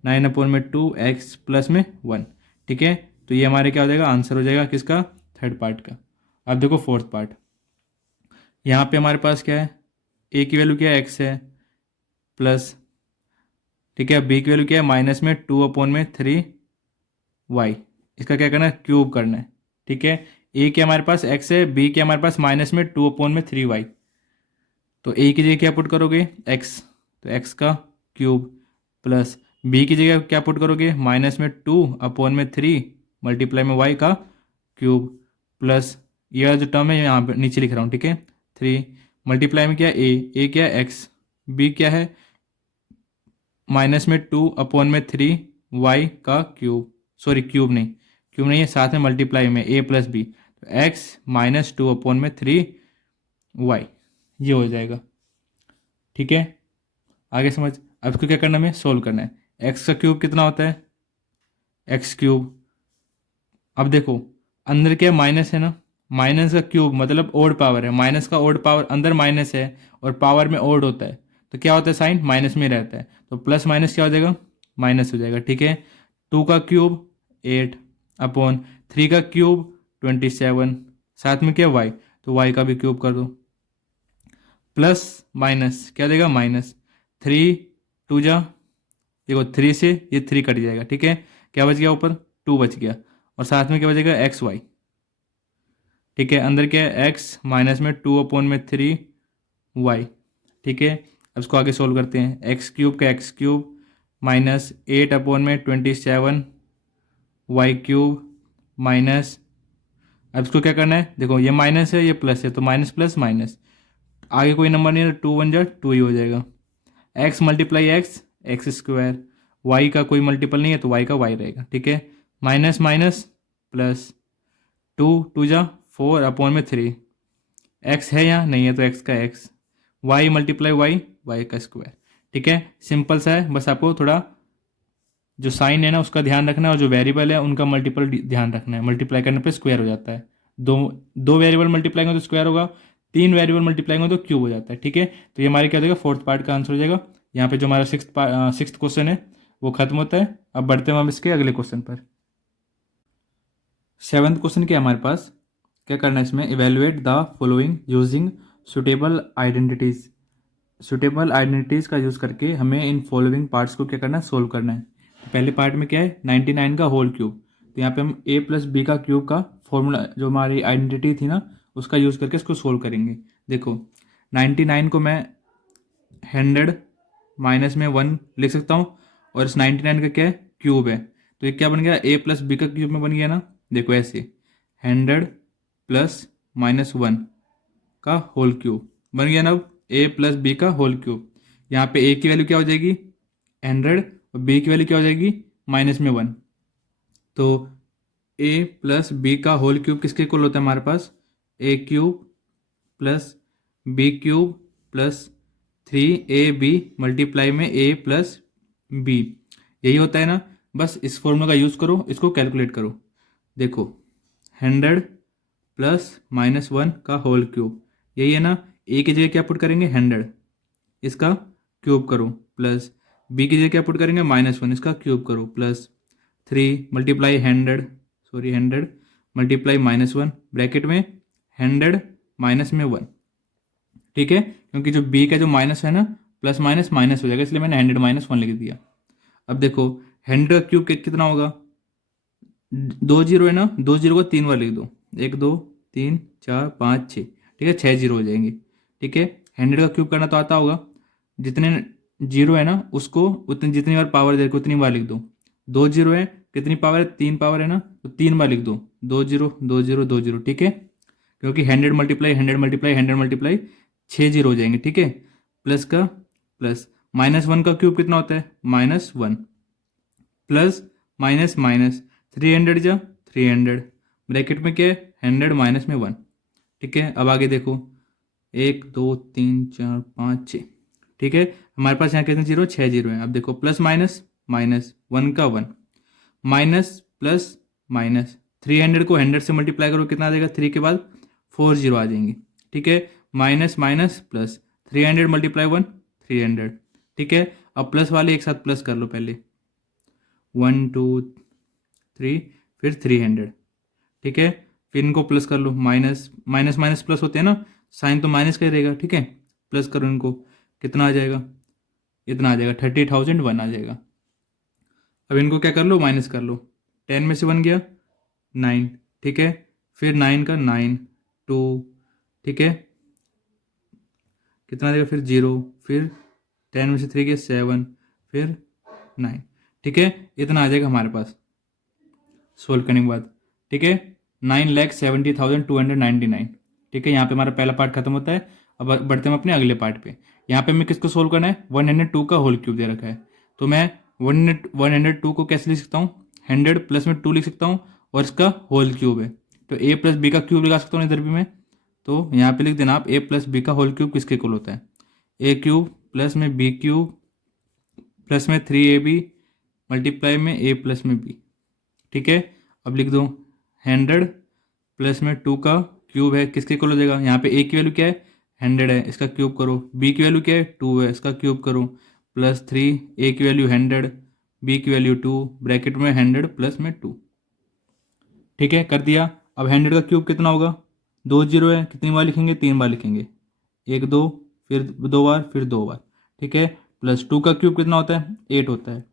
9/2 x प्लस में 1। ठीक है, तो ये हमारे क्या हो जाएगा, आंसर हो जाएगा किसका, थर्ड पार्ट का। अब देखो फोर्थ पार्ट, यहाँ पे हमारे पास क्या है, ए की वैल्यू क्या है, x है प्लस, ठीक है, बी की वैल्यू क्या है, -2/3y। इसका क्या करना है, क्यूब करना है। ठीक है, ए के हमारे पास x है, बी के हमारे पास -2/3y, तो ए की जगह क्या पुट करोगे, x, तो x का क्यूब प्लस बी की जगह क्या पुट करोगे, -2/3 मल्टीप्लाई में y का क्यूब प्लस, यह जो टर्म है यहाँ पे नीचे लिख रहा हूँ। ठीक है, 3 मल्टीप्लाई में क्या है, ए क्या है, x, बी क्या है, -2/3 y का क्यूब, सॉरी क्यूब नहीं है, साथ में मल्टीप्लाई में a प्लस बी, तो x -2/3 y, ये हो जाएगा। ठीक है, आगे समझ। अब इसको क्या करना है, हमें सोल्व करना है। x का क्यूब कितना होता है, x³। अब देखो अंदर क्या माइनस है ना, माइनस का क्यूब मतलब ओड पावर है, माइनस का ओड पावर, अंदर माइनस है और पावर में ओड होता है, तो क्या होता है, साइन माइनस में रहता है, तो प्लस माइनस क्या हो जाएगा, माइनस हो जाएगा। ठीक है, 2 का क्यूब 8 अपॉन 3 का क्यूब 27, साथ में क्या y, तो y का भी क्यूब कर दो, प्लस माइनस क्या देगा, -3 2 जा, देखो 3 से ये 3 कट जाएगा। ठीक है, क्या बच गया, ऊपर 2 बच गया, और साथ में क्या बचेगा, xy। ठीक है, अंदर क्या है, x -2/3y। ठीक है, अब इसको आगे सोल्व करते हैं, x³ का x³ -8/27y³ माइनस, अब इसको क्या करना है, देखो ये माइनस है, ये प्लस है, तो माइनस प्लस माइनस, आगे कोई नंबर नहीं है, 2 1 जा 2 ही हो जाएगा, x मल्टीप्लाई x² y का कोई मल्टीपल नहीं है, तो y का y रहेगा। ठीक है, माइनस माइनस प्लस, 2 2 जा 4/3, x है यहाँ नहीं है, तो x का x, y मल्टीप्लाई y का स्क्वायर। ठीक है, सिंपल सा है, बस आपको थोड़ा जो साइन है ना उसका ध्यान रखना है, और जो वेरिएबल है उनका मल्टीपल ध्यान रखना है, मल्टीप्लाई करने पे स्क्वायर हो जाता है। दो वेरिएबल मल्टीप्लाई होंगे तो स्क्वायर होगा, 3 वेरिएबल मल्टीप्लाई होंगे तो क्यूब हो जाता है। ठीक है, तो ये हमारे क्या हो जाएगा, फोर्थ पार्ट का आंसर हो जाएगा। यहाँ पे जो हमारा सिक्स्थ क्वेश्चन है वो खत्म होता है। अब बढ़ते हैं हम इसके अगले क्वेश्चन पर। 7th क्वेश्चन क्या है हमारे पास, क्या करना है इसमें, evaluate the following using suitable identities. Suitable identities का यूज़ करके हमें इन फॉलोइंग पार्ट्स को क्या करना है, सोल्व करना है। तो पहले पार्ट में क्या है, 99 का होल क्यूब, तो यहाँ पे हम a + b का क्यूब का फॉर्मूला, जो हमारी आइडेंटिटी थी ना, उसका यूज़ करके इसको सोल्व करेंगे। देखो 99 को मैं 100 माइनस में 1 लिख सकता हूँ, और इस 99 का क्या है, क्यूब है, तो ये क्या बन गया, a + b का क्यूब में बन गया ना, देखो ऐसे 100 प्लस -1 का होल क्यूब बन गया ना। अब a प्लस बी का होल क्यूब, यहाँ पे a की वैल्यू क्या हो जाएगी 100 और b की वैल्यू क्या हो जाएगी -1। तो a प्लस बी का होल क्यूब किसके इक्वल होता है हमारे पास, a cube plus B cube plus 3ab multiply में a प्लस बी, यही होता है ना। बस इस फॉर्मूला का यूज़ करो, इसको कैलकुलेट करो। देखो 100 प्लस -1 का होल क्यूब, यही है ना। ए की जगह क्या पुट करेंगे 100, इसका क्यूब करो, प्लस बी की जगह क्या पुट करेंगे -1, इसका क्यूब करो, प्लस 3 मल्टीप्लाई 100 मल्टीप्लाई -1 ब्रैकेट में 100 माइनस में 1। ठीक है, क्योंकि जो बी का जो माइनस है ना, प्लस माइनस माइनस हो जाएगा, इसलिए मैंने 100 -1 लिख दिया। अब देखो 100 का क्यूब कितना होगा, 2 जीरो है ना, 2 जीरो को 3 बार लिख दो, 1 2 3 4 5 6, ठीक है 6 जीरो हो जाएंगे। ठीक है, 100 का क्यूब करना तो आता होगा, जितने जीरो है ना उसको उतनी जितनी बार पावर दे रखो उतनी बार लिख दो। 2 जीरो है, कितनी पावर है 3 पावर है ना, तो 3 बार लिख दो, 2 जीरो 2 जीरो 2 जीरो। ठीक है, क्योंकि 100 मल्टीप्लाई 100 मल्टीप्लाई 100 मल्टीप्लाई 6 जीरो हो जाएंगे। ठीक है, प्लस का प्लस -1 का क्यूब कितना होता है -1 प्लस माइनस माइनस 300 जा 300 ब्रैकेट में क्या है 100 माइनस में 1। ठीक है, अब आगे देखो 1 2 3 4 5 6। ठीक है, हमारे पास यहाँ कितने जीरो 6 जीरो हैं। अब देखो प्लस माइनस माइनस 1 का 1 माइनस प्लस माइनस 300 को 100 से मल्टीप्लाई करो कितना आ जाएगा, 3 के बाद 4 जीरो आ जाएंगे। ठीक है, माइनस माइनस प्लस 300 मल्टीप्लाई 1 300। ठीक है, अब प्लस वाले एक साथ प्लस कर लो पहले, 1 2 3 फिर 300। ठीक है, फिर इनको प्लस कर लो, माइनस माइनस माइनस प्लस होते हैं ना, साइन तो माइनस का ही रहेगा। ठीक है, प्लस करो इनको, कितना आ जाएगा, इतना आ जाएगा 30,001 आ जाएगा। अब इनको क्या कर लो माइनस कर लो, 10 में से 1 गया 9। ठीक है, फिर 9 का 9 2। ठीक है, कितना आ जाएगा फिर 0, फिर 10 में से 3 गया 7, फिर 9। ठीक है, इतना आ जाएगा हमारे पास सोल्व करने के बाद। ठीक है, 9,70,299। ठीक है, यहाँ पे हमारा पहला पार्ट खत्म होता है। अब बढ़ते हैं हम अपने अगले पार्ट पे। यहाँ पे हमें किसको सोल्व करना है, 102 का होल क्यूब दे रखा है। तो मैं 102 को कैसे लिख सकता हूँ, 100 प्लस में 2 लिख सकता हूँ और इसका होल क्यूब है, तो a प्लस बी का क्यूब लगा सकता हूँ इधर भी मैं। तो यहाँ पे लिख देना आप a प्लस बी का होल क्यूब किसके इक्वल होता है, a क्यूब प्लस में b क्यूब प्लस में 3ab मल्टीप्लाई में a प्लस में b। ठीक है, अब लिख दो 100 प्लस में 2 का क्यूब है किसके इक्वल हो जाएगा, यहाँ पे a की वैल्यू क्या है 100 है, इसका क्यूब करो, b की वैल्यू क्या है 2 है, इसका क्यूब करो, प्लस 3 a की वैल्यू 100 b की वैल्यू 2 ब्रैकेट में 100 प्लस में 2। ठीक है, कर दिया। अब 100 का क्यूब कितना होगा, 2 जीरो है, कितनी बार लिखेंगे 3 बार लिखेंगे, 1 2 फिर 2 बार फिर 2 बार। ठीक है, प्लस 2 का क्यूब कितना होता है 8 होता है।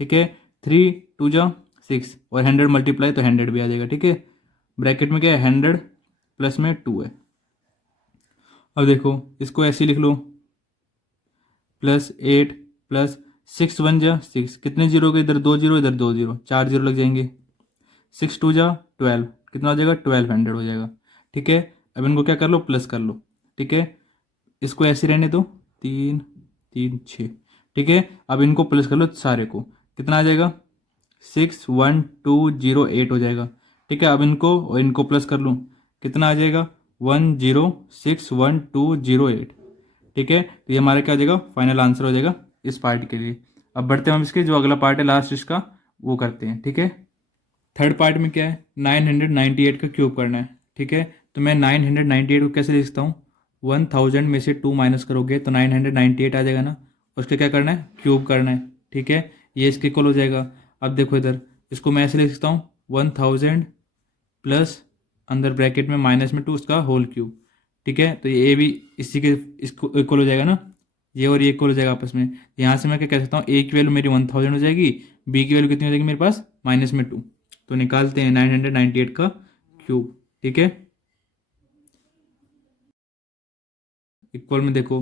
ठीक है, 3 2 जा 6 और 100 मल्टीप्लाई तो 100 भी आ जाएगा। ठीक है, ब्रैकेट में क्या है 100 प्लस में 2 है। अब देखो इसको ऐसे लिख लो, प्लस 8 प्लस 6 1 जा 6, कितने जीरो के इधर 2 जीरो इधर 2 जीरो, 4 जीरो लग जाएंगे, 6 2 जा 12, कितना हो जाएगा 1200 हो जाएगा। ठीक है, अब इनको क्या कर लो प्लस कर लो। ठीक है, इसको ऐसे रहने दो, 3 3 6। ठीक है, अब इनको प्लस कर लो सारे को, कितना आ जाएगा 61208 हो जाएगा। ठीक है, अब इनको और इनको प्लस कर लूँ, कितना आ जाएगा 10611208। ठीक है, तो ये हमारा क्या हो जाएगा फाइनल आंसर हो जाएगा इस पार्ट के लिए। अब बढ़ते हैं हम इसके जो अगला पार्ट है लास्ट इसका, वो करते हैं। ठीक है, थर्ड पार्ट में क्या है 998 का क्यूब करना है। ठीक है, तो मैं 998 को कैसे लिखता हूँ, 1000 में से 2 माइनस करोगे तो 998 आ जाएगा ना, उसका क्या करना है क्यूब करना है। ठीक है, ये इसके इक्वल हो जाएगा। अब देखो इधर इसको मैं ऐसे लिख सकता हूँ 1000 प्लस अंदर ब्रैकेट में -2 उसका होल क्यूब। ठीक है, तो ये भी इसी के इसको इक्वल हो जाएगा ना, ये और ये इक्वल हो जाएगा आपस में। यहाँ से मैं क्या कह सकता हूँ, ए की वैल्यू मेरी 1000 हो जाएगी, बी की वैल्यू कितनी हो जाएगी मेरे पास -2। तो निकालते हैं 998 का क्यूब। ठीक है, इक्वल में देखो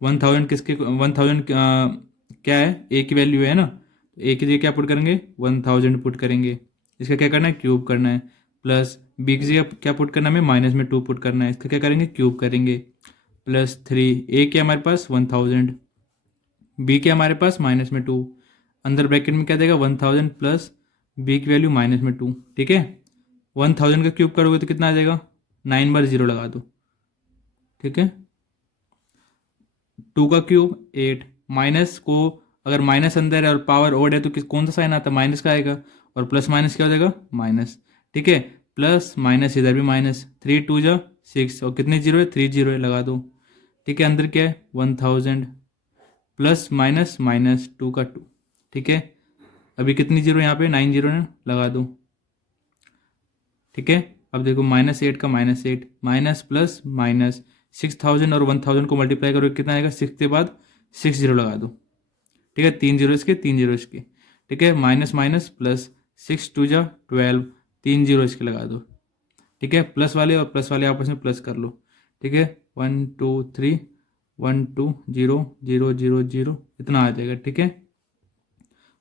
1000 किसके 1000 क्या है ए की वैल्यू है ना, तो ए की जगह क्या पुट करेंगे 1000 पुट करेंगे, इसका क्या करना है क्यूब करना है, प्लस बी की जगह क्या पुट करना है हमें, माइनस में 2 पुट करना है, इसका क्या करेंगे, क्यूब करेंगे, प्लस 3, ए क्या हमारे पास 1000, बी क्या हमारे पास माइनस में 2, अंदर ब्रैकेट में क्या देगा 1000 प्लस बी की वैल्यू माइनस में 2, ठीक है। 1000 का क्यूब करोगे तो कितना आ जाएगा, 9 बार 0 लगा दो, ठीक है। 2 का क्यूब 8, माइनस को अगर माइनस अंदर है और पावर ओड है तो कौन सा साइन आता है, माइनस का आएगा, और प्लस माइनस क्या हो जाएगा, माइनस, ठीक है। प्लस माइनस इधर भी माइनस, 3 2 जा 6, और कितने जीरो है, 3 जीरो है, लगा दो, ठीक है। अंदर क्या है 1000 प्लस माइनस माइनस 2 का 2, ठीक है। अभी कितनी जीरो यहाँ पे 9 जीरो है, लगा दो, ठीक है। अब देखो -8 का -8, माइनस प्लस माइनस 6000 और 1000 को मल्टीप्लाई करो कितना आएगा, 6 के बाद 6 जीरो लगा दो, ठीक है। 3 जीरो इसके, 3 जीरो इसके, ठीक है। माइनस माइनस प्लस 6 2 जा 12, 3 जीरो इसके लगा दो, ठीक है। प्लस वाले और प्लस वाले आपस में प्लस कर लो, ठीक है। 1 2 3 1 2 0 0 0 0 इतना आ जाएगा, ठीक है।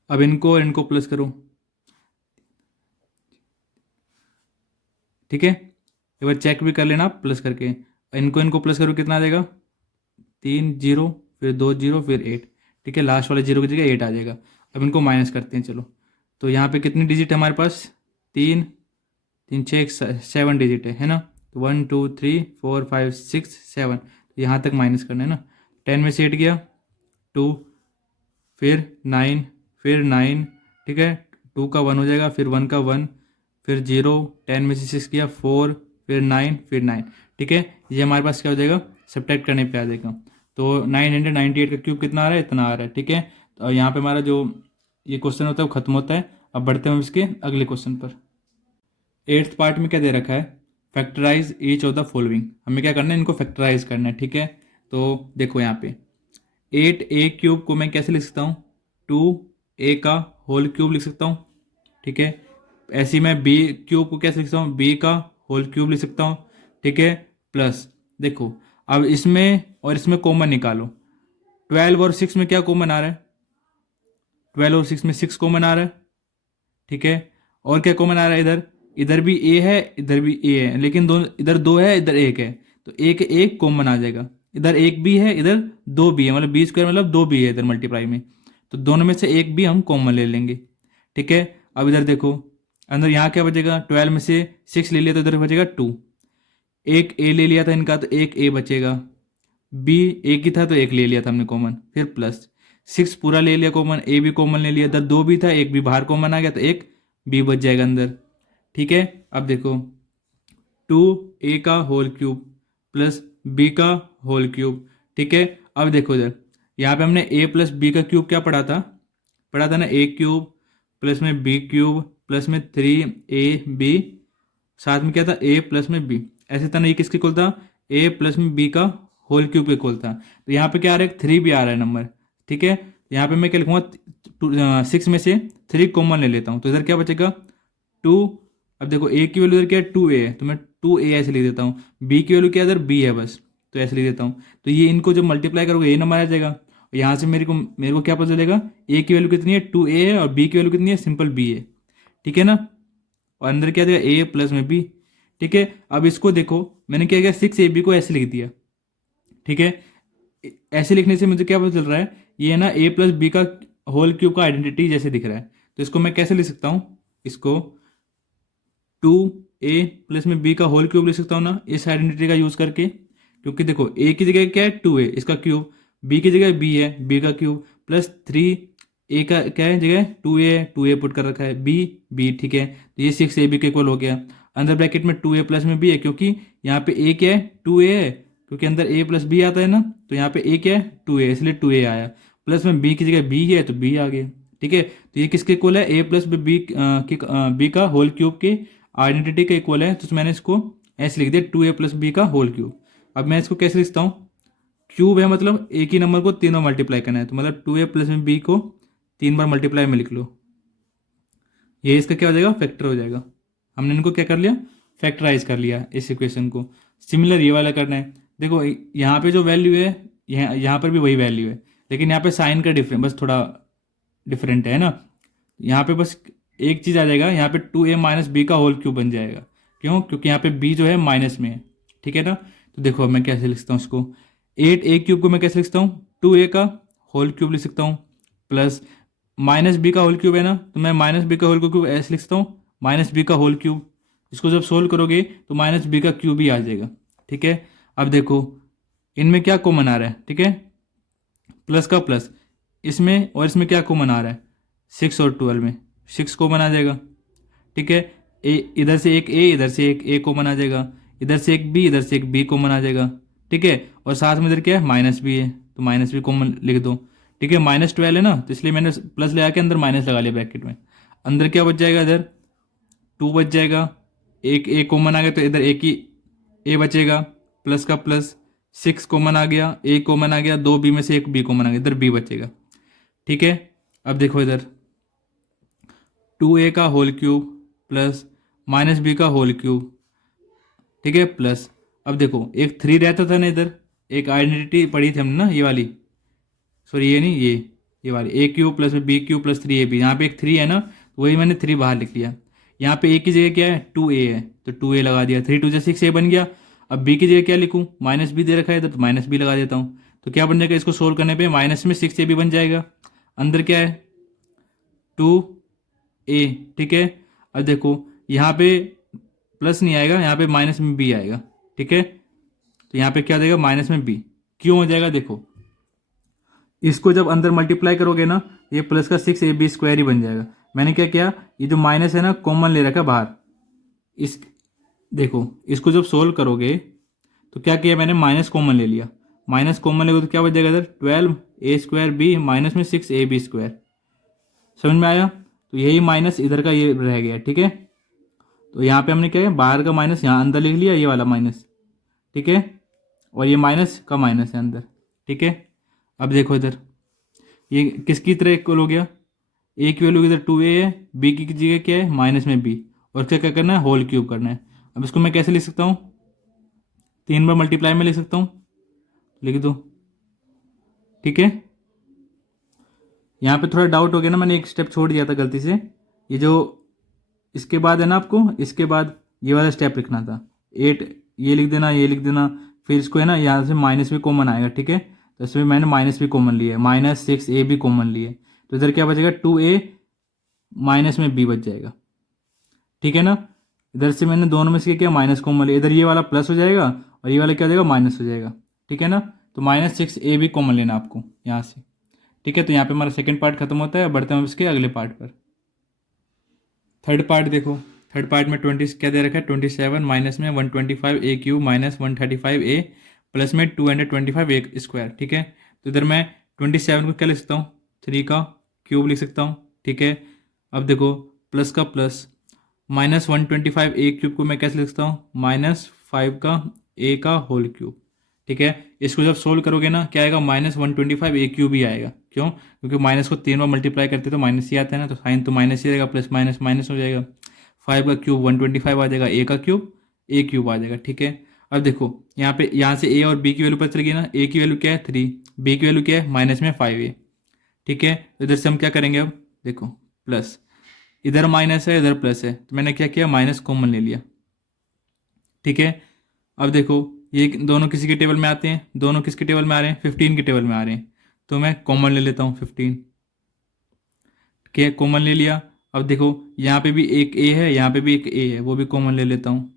अब इनको और इनको प्लस करो, ठीक है। एक बार चेक भी कर लेना आप प्लस करके, इनको इनको प्लस करो कितना आ जाएगा, 3 जीरो फिर 2 जीरो फिर 8, ठीक है। लास्ट वाले जीरो की जगह 8 आ जाएगा। अब इनको माइनस करते हैं, चलो। तो यहाँ पे कितनी डिजिट है हमारे पास, 3 3 6 7 डिजिट है ना। तो 1 2 3 4 5 6 7, तो यहाँ तक माइनस करना है ना। 10 में से 8 गया 2, फिर 9, फिर 9, ठीक है। 2 का 1 हो जाएगा, फिर 1 का 1, फिर 0, 10 में से 6 किया 4, फिर 9, फिर 9, ठीक है। ये हमारे पास क्या हो जाएगा, सब्ट्रैक्ट करने पे आ जाएगा। तो 998 का क्यूब कितना आ रहा है, इतना आ रहा है, ठीक है। तो यहाँ पे हमारा जो ये क्वेश्चन होता है वो खत्म होता है। अब बढ़ते हैं हम इसके अगले क्वेश्चन पर। 8th पार्ट में क्या दे रखा है, factorise each of the following, हमें क्या करना है, इनको फैक्टराइज करना है, ठीक है। तो देखो यहाँ पे 8a क्यूब को मैं कैसे लिख सकता हूँ, 2a का होल क्यूब लिख सकता हूँ, ठीक है। ऐसे ही मैं b क्यूब को कैसे लिख सकता हूँ, b का होल क्यूब लिख सकता हूँ, ठीक है। प्लस देखो अब इसमें और इसमें कॉमन निकालो, 12 और 6 में क्या कॉमन आ रहा है, 12 और 6 में 6 कॉमन आ रहा है, ठीक है। और क्या कॉमन आ रहा है, इधर इधर भी a है, इधर भी a है, लेकिन दोनों इधर 2 है, इधर 1 है, तो एक एक कॉमन आ जाएगा। इधर 1 भी है, इधर 2 भी है, मतलब बी स्क्वायर मतलब 2 भी है इधर मल्टीप्लाई में, तो दोनों में से एक भी हम कॉमन ले लेंगे, ठीक है। अब इधर देखो अंदर यहाँ क्या बचेगा, 12 में से 6 ले लिया तो इधर बचेगा 2, एक a ले लिया था इनका तो एक a बचेगा, b एक ही था तो एक ले लिया था हमने कॉमन, फिर प्लस 6 पूरा ले लिया कॉमन, a भी कॉमन ले लिया, इधर 2 भी था, एक भी बाहर कॉमन आ गया तो एक b बच जाएगा अंदर, ठीक है। अब देखो 2a का होल क्यूब प्लस b का होल क्यूब, ठीक है। अब देखो इधर यहाँ पे हमने a प्लस बी का क्यूब क्या पढ़ा था ना, a क्यूब प्लस में b क्यूब प्लस में 3ab, साथ में क्या था a प्लस में b, ऐसे था ना, ये किसके इक्वल था, a प्लस में b का होल क्यूब के इक्वल था। तो यहाँ पे क्या आ रहा है, 3 भी आ रहा है नंबर, ठीक है। यहाँ पे मैं क्या लिखूंगा, 6 में से 3 कॉमन ले लेता हूँ, तो इधर क्या बचेगा 2। अब देखो a की वैल्यू इधर क्या है, 2a है, तो मैं 2a ऐसे लिख देता हूँ, b की वैल्यू क्या है इधर b है बस, तो ऐसे लिख देता हूँ। तो ये इनको जब मल्टीप्लाई करोगे ये नंबर आ जाएगा, और यहाँ से मेरे को क्या पता चलेगा, a की वैल्यू कितनी है 2a है, और b की वैल्यू कितनी है, सिंपल b है, ठीक है ना। और अंदर क्या देगा a प्लस में b, ठीक है। अब इसको देखो मैंने क्या किया, 6ab को ऐसे लिख दिया, ठीक है। ऐसे लिखने से मुझे क्या पता चल रहा है, ये है ना a प्लस बी का होल क्यूब का आइडेंटिटी जैसे दिख रहा है, तो इसको मैं कैसे लिख सकता हूँ, इसको 2a प्लस में b का होल क्यूब लिख सकता हूँ ना इस आइडेंटिटी का यूज करके, क्योंकि देखो a की जगह क्या है 2a इसका क्यूब, b की जगह b है b का क्यूब, प्लस 3a का क्या है जगह 2a पुट कर रखा है, b ठीक है। तो ये 6ab के इक्वल हो गया, अंदर ब्रैकेट में 2a प्लस में b है, क्योंकि यहाँ पे a क्या है 2a है, क्योंकि अंदर a प्लस बी आता है ना, तो यहाँ पे a क्या है 2a, इसलिए 2a आया, प्लस में b की जगह b है तो b आ गया, ठीक है। तो ये किसके इक्वल है, a प्लस बी का होल क्यूब के आइडेंटिटी का इक्वल है, तो मैंने इसको ऐसे लिख दिया 2a प्लस बी का होल क्यूब। अब मैं इसको कैसे लिखता हूँ, क्यूब है मतलब एक ही नंबर को 3 बार मल्टीप्लाई करना है, तो मतलब 2a प्लस में बी को 3 बार मल्टीप्लाई में लिख लो, ये इसका क्या हो जाएगा, फैक्टर हो जाएगा। हमने इनको क्या कर लिया, फैक्टराइज कर लिया इस इक्वेशन को। सिमिलर ये वाला करना है, देखो यहाँ पे जो वैल्यू है यहाँ पर भी वही वैल्यू है, लेकिन यहाँ पे साइन का डिफरेंस बस थोड़ा डिफरेंट है ना, यहाँ पे बस एक चीज़ आ जाएगा यहाँ पे 2a माइनस बी का होल क्यूब बन जाएगा। क्यों? क्योंकि यहाँ पे b जो है माइनस में है, ठीक है ना। तो देखो अब मैं कैसे लिखता हूँ इसको, 8a क्यूब को मैं कैसे लिखता हूँ, 2a का होल क्यूब लिख सकता हूँ, प्लस माइनस बी का होल क्यूब है ना, तो मैं माइनस बी का होल क्यूब ऐसे लिख सकता हूँ, माइनस बी का होल क्यूब। इसको जब सोल्व करोगे तो माइनस बी का क्यूब ही आ जाएगा, ठीक है। अब देखो इनमें क्या कॉमन आ रहा है, ठीक है, प्लस का प्लस, इसमें और इसमें क्या कॉमन आ रहा है, 6 और 12 में 6 कॉमन आ जाएगा, ठीक है। ए इधर से एक ए, इधर से एक ए कॉमन आ जाएगा, इधर से एक बी, इधर से एक बी कॉमन आ जाएगा, ठीक है। और साथ में इधर क्या है, माइनस भी है, तो माइनस भी कॉमन लिख दो, ठीक है। -12 है ना, तो इसलिए मैंने प्लस ले आके अंदर माइनस लगा लिया ब्रैकेट में। अंदर क्या बच जाएगा, इधर 2 बच जाएगा, एक ए कॉमन आ गया तो इधर एक ही ए बचेगा, प्लस का प्लस, 6 कॉमन आ गया, ए कॉमन आ गया, 2 बी में से एक बी कॉमन आ गया, इधर बी बचेगा, ठीक है। अब देखो इधर 2a का whole cube plus minus b का होल क्यूब, ठीक है, प्लस अब देखो एक 3 रहता था ना इधर, एक आइडेंटिटी पढ़ी थी हमने ना, ये वाली, सॉरी ये नहीं, ये वाली, A cube plus B cube plus 3ab, यहाँ पे एक 3 है ना, तो वही मैंने 3 बाहर लिख लिया। यहाँ पे ए की जगह क्या है, 2a है, तो 2a लगा दिया, 3 2 6 a बन गया। अब बी की जगह क्या लिखूँ, माइनस बी दे रखा है इधर, तो माइनस बी लगा देता हूँ, तो क्या बन जाएगा, इसको सोल्व करने पे माइनस में 6a भी बन जाएगा, अंदर क्या है 2a, ठीक है। अब देखो यहाँ पे प्लस नहीं आएगा, यहाँ पे माइनस में बी आएगा, ठीक है। तो यहाँ पे क्या देगा, माइनस में बी, क्यों हो जाएगा, देखो इसको जब अंदर मल्टीप्लाई करोगे ना, ये प्लस का 6ab² ही बन जाएगा। मैंने क्या किया, ये जो माइनस है ना कॉमन ले रखा बाहर, इस देखो इसको जब सोल्व करोगे तो क्या किया मैंने, माइनस कॉमन ले लिया, माइनस कॉमन लेगा तो क्या बच जाएगा इधर, 12a² माइनस में 6ab², समझ में आया। तो यही माइनस इधर का ये रह गया, ठीक है। तो यहाँ पे हमने क्या है, बाहर का माइनस यहाँ अंदर लिख लिया, ये वाला माइनस, ठीक है, और ये माइनस का माइनस है अंदर, ठीक है। अब देखो इधर ये किसकी तरह इक्वल हो गया, ए की वैल्यू इधर 2a है, बी की जगह क्या है, माइनस में बी, और क्या क्या करना है, होल क्यूब करना है। अब इसको मैं कैसे लिख सकता हूँ, 3 बार मल्टीप्लाई में लिख सकता हूँ, लिख दो, ठीक है। यहाँ पे थोड़ा डाउट हो गया ना, मैंने एक स्टेप छोड़ दिया था गलती से, ये जो इसके बाद है ना, आपको इसके बाद ये वाला स्टेप लिखना था, 8 ये लिख देना, ये लिख देना, फिर इसको है ना यहाँ से माइनस भी कॉमन आएगा, ठीक है। तो इसमें मैंने माइनस भी कॉमन लिया है, -6a भी कॉमन लिए, तो इधर क्या बचेगा, 2a माइनस में b बच जाएगा, ठीक है ना। इधर से मैंने दोनों में से क्या माइनस कॉमन लिया, इधर ये वाला प्लस हो जाएगा और ये वाला क्या हो जाएगा, माइनस हो जाएगा, ठीक है ना। तो -6a भी कॉमन लेना आपको यहाँ से, ठीक है। तो यहाँ पे हमारा सेकंड पार्ट खत्म होता है, बढ़ते हैं इसके अगले पार्ट पर। थर्ड पार्ट देखो, थर्ड पार्ट में 20 क्या दे रखा है, 27 माइनस में 125a³ माइनस 135a प्लस में 225a², ठीक है। तो इधर मैं 27 को क्या लिख सकता हूँ, 3 का क्यूब लिख सकता हूँ, ठीक है। अब देखो प्लस का प्लस, -125a³ को मैं कैसे लिख सकता हूँ, -5 का a का होल क्यूब, ठीक है। इसको जब सोल्व करोगे ना क्या आएगा, -125a³ ही आएगा, क्यों, क्योंकि माइनस को 3 बार मल्टीप्लाई करते तो माइनस ही आता है ना, तो साइन तो माइनस ही रहेगा, प्लस माइनस माइनस हो जाएगा, 5 का क्यूब 125 आ जाएगा, a का क्यूब a³ आ जाएगा, ठीक है। अब देखो यहाँ पे, यहाँ से a और b की वैल्यू पता चल गई ना, a की वैल्यू क्या है 3, b की वैल्यू क्या है माइनस में 5a, ठीक है। तो इधर से हम क्या करेंगे, अब देखो प्लस, इधर माइनस है इधर प्लस है, तो मैंने क्या किया, माइनस कॉमन ले लिया, ठीक है। अब देखो ये दोनों किसी के टेबल में आते हैं, दोनों किसके टेबल में आ रहे हैं, 15 के टेबल में आ रहे हैं, तो मैं कॉमन ले लेता हूँ 15, क्या कॉमन ले लिया। अब देखो यहाँ पे भी एक a है, यहाँ पे भी एक a है, वो भी कॉमन ले लेता हूँ,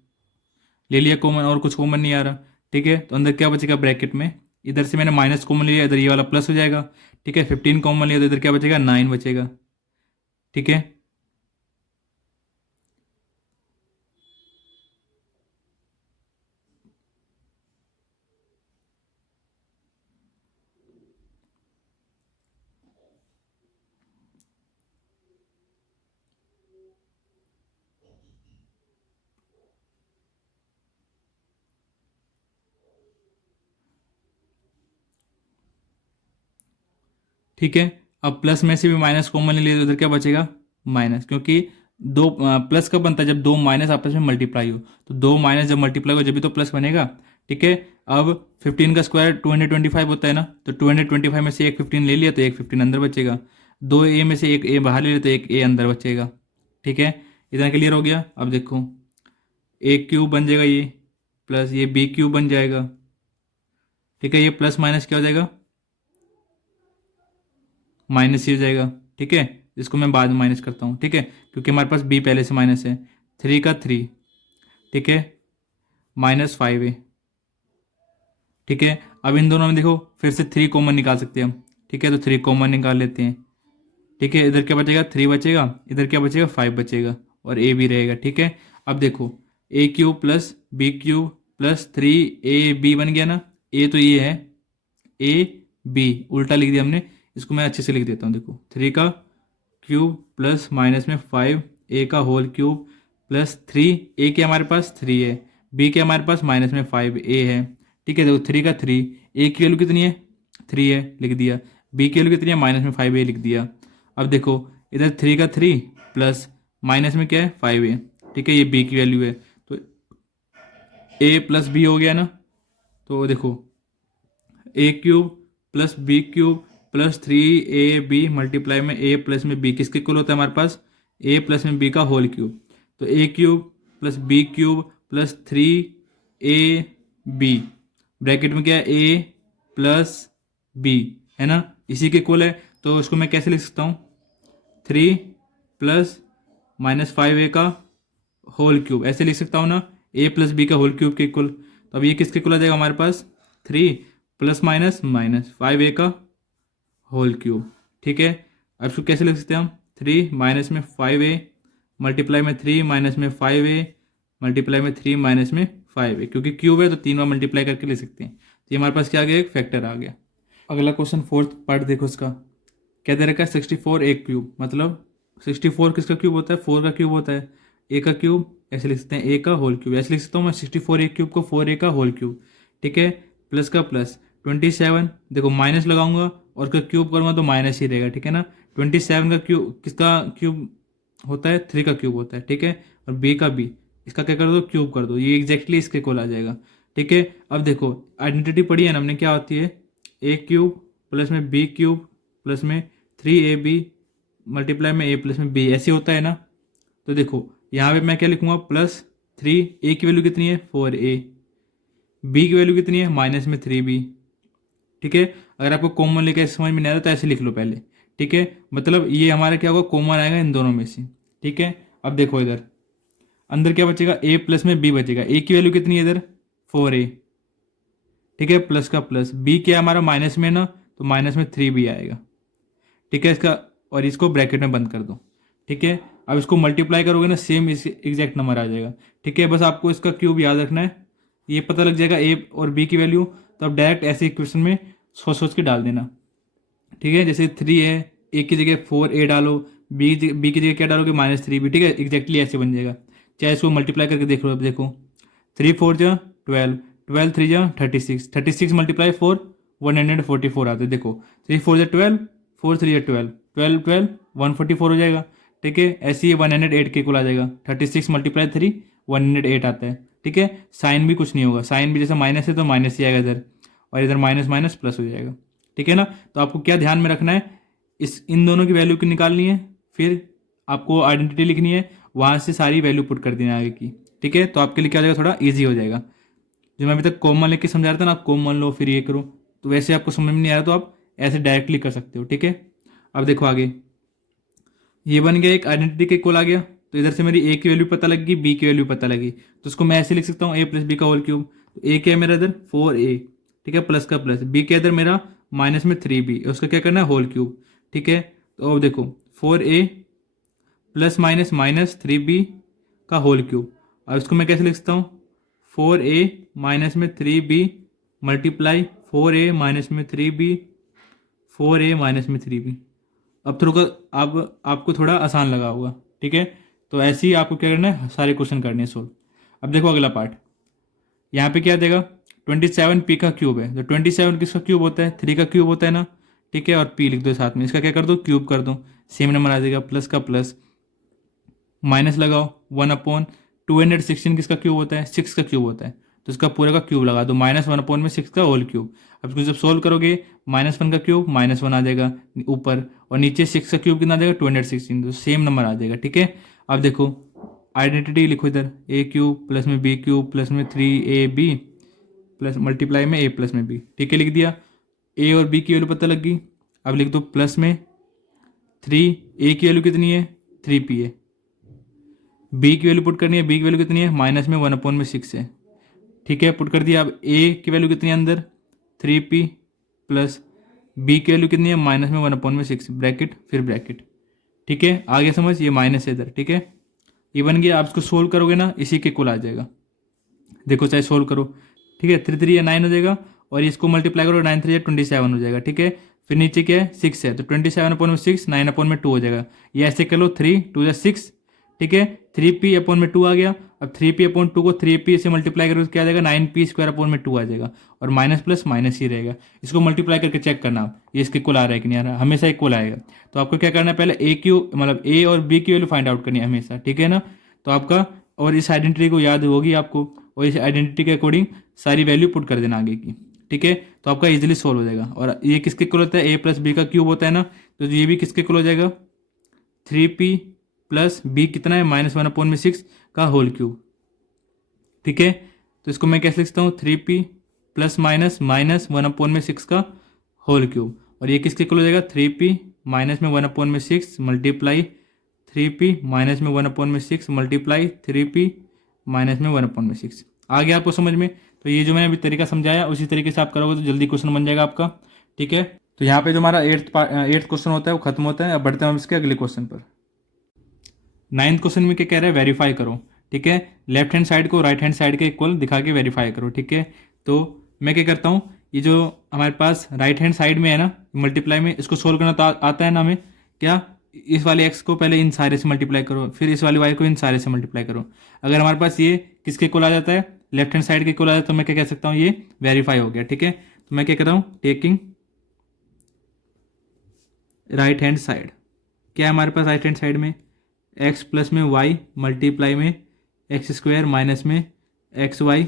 ले लिया कॉमन, और कुछ कॉमन नहीं आ रहा, ठीक है। तो अंदर क्या बचेगा ब्रैकेट में, इधर से मैंने माइनस कॉमन ले लिया, इधर ये वाला प्लस हो जाएगा, ठीक है। 15 कॉमन लिया तो इधर क्या बचेगा, 9 बचेगा, ठीक है। ठीक है। अब प्लस में से भी माइनस कॉमन ले लिया तो उधर क्या बचेगा, माइनस, क्योंकि दो प्लस कब बनता है, जब दो माइनस आपस में मल्टीप्लाई हो, तो दो माइनस जब मल्टीप्लाई हो जब भी तो प्लस बनेगा, ठीक है। अब 15 का स्क्वायर 225 होता है ना, तो 225 में से एक 15 ले लिया तो एक 15 अंदर बचेगा, दो ए में से एक ए बाहर ले लिया तो एक ए अंदर बचेगा, ठीक है, इतना क्लियर हो गया। अब देखो ए क्यूब बन जाएगा ये, प्लस ये बी क्यूब बन जाएगा, ठीक है, ये प्लस माइनस क्या हो जाएगा, माइनस ही हो जाएगा, ठीक है। इसको मैं बाद में माइनस करता हूँ, ठीक है, क्योंकि हमारे पास बी पहले से माइनस है। 3 का 3, ठीक है, -5 है, ठीक है। अब इन दोनों में देखो फिर से 3 कॉमन निकाल सकते हैं हम, ठीक है, तो 3 कॉमन निकाल लेते हैं, ठीक है। इधर क्या बचेगा, 3 बचेगा, इधर क्या बचेगा, 5 बचेगा, और ए भी रहेगा, ठीक है। अब देखो A cube plus B cube plus 3ab बन गया ना। ए तो ये है, ए बी उल्टा लिख दिया हमने, इसको मैं अच्छे से लिख देता हूँ। देखो 3 का क्यूब प्लस माइनस में 5 ए का होल क्यूब प्लस 3, ए के हमारे पास 3 है, बी के हमारे पास माइनस में 5 ए है, ठीक है। देखो 3 का 3, ए की वैल्यू कितनी है, 3 है, लिख दिया। बी की वैल्यू कितनी है, माइनस में 5 ए लिख दिया। अब देखो इधर 3 का 3 प्लस माइनस में क्या है, 5 ए, ठीक है, ये बी की वैल्यू है, तो ए प्लस बी हो गया ना। तो देखो A cube plus B cube plus 3ab multiply में ए प्लस में बी किसके इक्वल होता है हमारे पास, ए प्लस में बी का होल क्यूब। तो A cube plus B cube plus 3ab bracket में क्या है, ए प्लस बी, है ना, इसी के इक्वल है। तो इसको मैं कैसे लिख सकता हूँ, 3 प्लस -5a का होल क्यूब, ऐसे लिख सकता हूँ ना, ए प्लस बी का होल क्यूब के इक्वल। तो अब ये किसके इक्वल आ जाएगा हमारे पास, 3 प्लस माइनस माइनस 5a का होल क्यूब, ठीक है। अब इसको कैसे लिख सकते हैं हम, 3 माइनस में 5a मल्टीप्लाई में 3 माइनस में 5a मल्टीप्लाई में 3 माइनस में 5a, क्योंकि क्यूब है तो 3 बार मल्टीप्लाई करके ले सकते हैं। तो ये हमारे पास क्या आ गया, एक फैक्टर आ गया। अगला क्वेश्चन फोर्थ पार्ट देखो इसका, क्या दे रखा है, 64 ए क्यूब, मतलब 64 किसका क्यूब होता है, 4 का क्यूब होता है, ए का क्यूब ऐसे लिख सकते हैं, ए का होल क्यूब ऐसे लिख सकता हूँ मैं, 64 ए क्यूब को 4a का होल क्यूब, ठीक है, प्लस का प्लस 27, देखो माइनस लगाऊंगा और उसका क्यूब करूंगा तो माइनस ही रहेगा, ठीक है ना। 27 का क्यूब किसका क्यूब होता है, 3 का क्यूब होता है, ठीक है, और बी का बी, इसका क्या कर दो, क्यूब कर दो, ये एग्जैक्टली इसके इक्वल आ जाएगा, ठीक है। अब देखो आइडेंटिटी पढ़ी है ना हमने, क्या होती है, ए क्यूब प्लस में बी क्यूब प्लस में 3ab मल्टीप्लाई में ए प्लस में बी, ऐसे होता है ना। तो देखो यहाँ पे मैं क्या लिखूंगा, +3, ए की वैल्यू कितनी है, 4a, बी की वैल्यू कितनी है, माइनस में 3b, ठीक है। अगर आपको कॉमन लेकर समझ में नहीं आ रहा तो ऐसे लिख लो पहले, ठीक है, मतलब ये हमारा क्या होगा, कॉमन आएगा इन दोनों में से, ठीक है। अब देखो इधर अंदर क्या बचेगा, ए प्लस में बी बचेगा, ए की वैल्यू कितनी है इधर, 4a, ठीक है, प्लस का प्लस, बी क्या है हमारा माइनस में ना, तो माइनस में 3b आएगा, ठीक है, इसका, और इसको ब्रैकेट में बंद कर दो, ठीक है। अब इसको मल्टीप्लाई करोगे ना, सेम इस एग्जैक्ट नंबर आ जाएगा, ठीक है। बस आपको इसका क्यूब याद रखना है, ये पता लग जाएगा ए और बी की वैल्यू, तो आप डायरेक्ट ऐसे इक्वेशन में सोच सोच के डाल देना, ठीक है। जैसे 3 है, ए की जगह 4a डालो, बी की जगह क्या डालोगे, -3b, ठीक है, एग्जैक्टली ऐसे बन जाएगा। चाहे इसको मल्टीप्लाई करके देख लो, अब देखो 3 4 जा 12, 12 3 जा 36, 36 मल्टीप्लाई 4 144 आते, देखो 3 4 जा 12, 4 3 जा 12, 12 12 144 हो जाएगा, ठीक है। ऐसे ही 108 के इक्वल आ जाएगा, 36 मल्टीप्लाई 3 108 आता है, ठीक है। साइन भी कुछ नहीं होगा, साइन भी जैसे माइनस है तो माइनस ही आएगा इधर, और इधर माइनस माइनस प्लस हो जाएगा, ठीक है ना। तो आपको क्या ध्यान में रखना है, इन दोनों की वैल्यू की निकालनी है, फिर आपको आइडेंटिटी लिखनी है, वहाँ से सारी वैल्यू पुट कर देना आगे की, ठीक है। तो आपके लिए क्या हो जाएगा, थोड़ा ईजी हो जाएगा। जो मैं अभी तक कॉमन लेके समझा रहा था ना, आप कॉमन लो फिर ये करो, तो वैसे आपको समझ में नहीं आ रहा तो आप ऐसे डायरेक्टली कर सकते हो, ठीक है। अब देखो आगे, ये बन गया एक आइडेंटिटी के इक्वल आ गया, तो इधर से मेरी ए की वैल्यू पता लगी, बी की वैल्यू पता लगी, तो उसको मैं ऐसे लिख सकता हूँ, ए प्लस बी का होल क्यूब। तो ए क्या है मेरा इधर 4a, ठीक है, प्लस का प्लस, बी क्या इधर मेरा माइनस में 3b, उसका क्या करना है, होल क्यूब, ठीक है। तो अब देखो 4a plus minus minus 3b का होल क्यूब, अब इसको मैं कैसे लिख सकता हूँ, 4a माइनस में 3b मल्टीप्लाई 4a माइनस में 3b, 4a माइनस में 3b। अब थोड़ा, अब आपको थोड़ा आसान लगा होगा, ठीक है। तो ऐसे ही आपको क्या करना है, सारे क्वेश्चन करने हैं सोल्व। अब देखो अगला पार्ट, यहाँ पे क्या देगा, 27 पी का क्यूब है, तो 27 किसका क्यूब होता है, 3 का क्यूब होता है ना, ठीक है, और पी लिख दो साथ में, इसका क्या कर दो, क्यूब कर दो, सेम नंबर आ जाएगा, प्लस का प्लस, माइनस लगाओ 1/216 किसका क्यूब होता है, 6 का क्यूब होता है, तो इसका पूरे का क्यूब लगा दो, -1/6 का होल क्यूब। अब इसको जब सोल्व करोगे, -1 का क्यूब -1 आ जाएगा ऊपर, और नीचे 6 का क्यूब कितना आ जाएगा, 216, तो सेम नंबर आ जाएगा, ठीक है। अब देखो आइडेंटिटी लिखो इधर, ए क्यूब प्लस में बी क्यूब प्लस में 3ab प्लस मल्टीप्लाई में a प्लस में b, ठीक है लिख दिया। a और b की वैल्यू पता लग गई। अब लिख दो प्लस में 3, a की वैल्यू कितनी है 3p है, b की वैल्यू पुट करनी है, b की वैल्यू कितनी है माइनस में 1/6 है, ठीक है पुट कर दिया। अब a की वैल्यू कितनी है अंदर 3p प्लस b की वैल्यू कितनी है माइनस में 1/6 ब्रैकेट फिर ब्रैकेट, ठीक है आगे समझ, ये माइनस है इधर, ठीक है ये बन गया। आप इसको सोल्व करोगे ना इसी के कुल आ जाएगा, देखो चाहे सोल्व करो, ठीक है 3 3 या 9 हो जाएगा, और इसको मल्टीप्लाई करो 9 3 या 27 हो जाएगा, ठीक है। फिर नीचे क्या है 6 है, तो 27/6 9/2 हो जाएगा। ये ऐसे कर लो 3 2 या 6, ठीक है 3p/2 आ गया। अब 3p/2 को 3p से मल्टीप्लाई करोगे तो क्या आ जाएगा 9p² आ जाएगा, और माइनस प्लस माइनस ही रहेगा। इसको मल्टीप्लाई करके चेक करना आप ये इसके कुल आ रहा है कि नहीं आ रहा, हमेशा इक्वल आएगा। तो आपको क्या करना है पहले ए क्यू मतलब ए और बी की वैल्यू फाइंड आउट करनी है हमेशा, ठीक है ना। तो आपका और इस आइडेंटिटी को याद होगी आपको, और इस आइडेंटिटी के अकॉर्डिंग सारी वैल्यू पुट कर देना आगे की, ठीक है तो आपका इजीली सोल्व हो जाएगा। और ये किसके इक्वल होता है ए प्लस बी का क्यूब होता है ना, तो ये भी किसके इक्वल हो जाएगा 3p प्लस बी कितना है -1/6 का होल क्यूब, ठीक है। तो इसको मैं कैसे लिखता हूँ 3p प्लस माइनस -1/6 का होल क्यूब, और ये किसके इक्वल हो जाएगा 3p माइनस में 1/6 मल्टीप्लाई 3p माइनस में 1/6 मल्टीप्लाई 3p माइनस में 1/6। आ गया आपको समझ में। तो ये जो मैंने अभी तरीका समझाया उसी तरीके से आप करोगे तो जल्दी क्वेश्चन बन जाएगा आपका, ठीक है। तो यहाँ पे जो हमारा एट्थ क्वेश्चन होता है वो खत्म होता है। अब बढ़ते हैं हम इसके अगले क्वेश्चन पर। 9th क्वेश्चन में क्या कह रहा है वेरीफाई करो, ठीक है लेफ्ट हैंड साइड को राइट हैंड साइड के इक्वल दिखा के वेरीफाई करो, ठीक है। तो मैं क्या करता हूँ, ये जो हमारे पास राइट हैंड साइड में है ना मल्टीप्लाई में, इसको सोल्व करना तो आता है ना हमें, क्या इस वाले एक्स को पहले इन सारे से मल्टीप्लाई करो, फिर इस वाले वाई को इन सारे से मल्टीप्लाई करो। अगर हमारे पास ये किसके इक्वल आ जाता है लेफ्ट हैंड साइड के इक्वल आ जाता है तो मैं क्या कह सकता हूँ ये वेरीफाई हो गया, ठीक है। तो मैं क्या कर रहा हूँ टेकिंग राइट हैंड साइड, क्या है हमारे पास राइट हैंड साइड में एक्स प्लस में वाई मल्टीप्लाई में x² माइनस में xy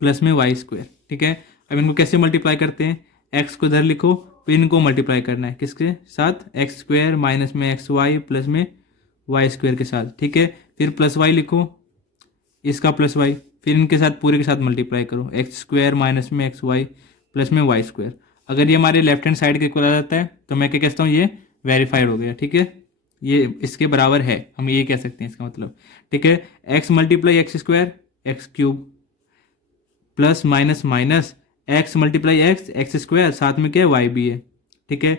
प्लस में y², ठीक है। अब इनको कैसे मल्टीप्लाई करते हैं, x को इधर लिखो फिर इनको मल्टीप्लाई करना है किसके साथ x² माइनस में xy प्लस में y² के साथ, ठीक है। फिर प्लस y लिखो इसका प्लस y, फिर इनके साथ पूरे के साथ मल्टीप्लाई करो x² माइनस में xy प्लस में y²। अगर ये हमारे लेफ्ट हैंड साइड के इक्वल आ जाता है तो मैं क्या कहता हूँ ये वेरीफाइड हो गया, ठीक है ये इसके बराबर है, हम ये कह सकते हैं इसका मतलब, ठीक है। x multiply x² x³ plus minus minus x multiply x² साथ में क्या है y भी है, ठीक है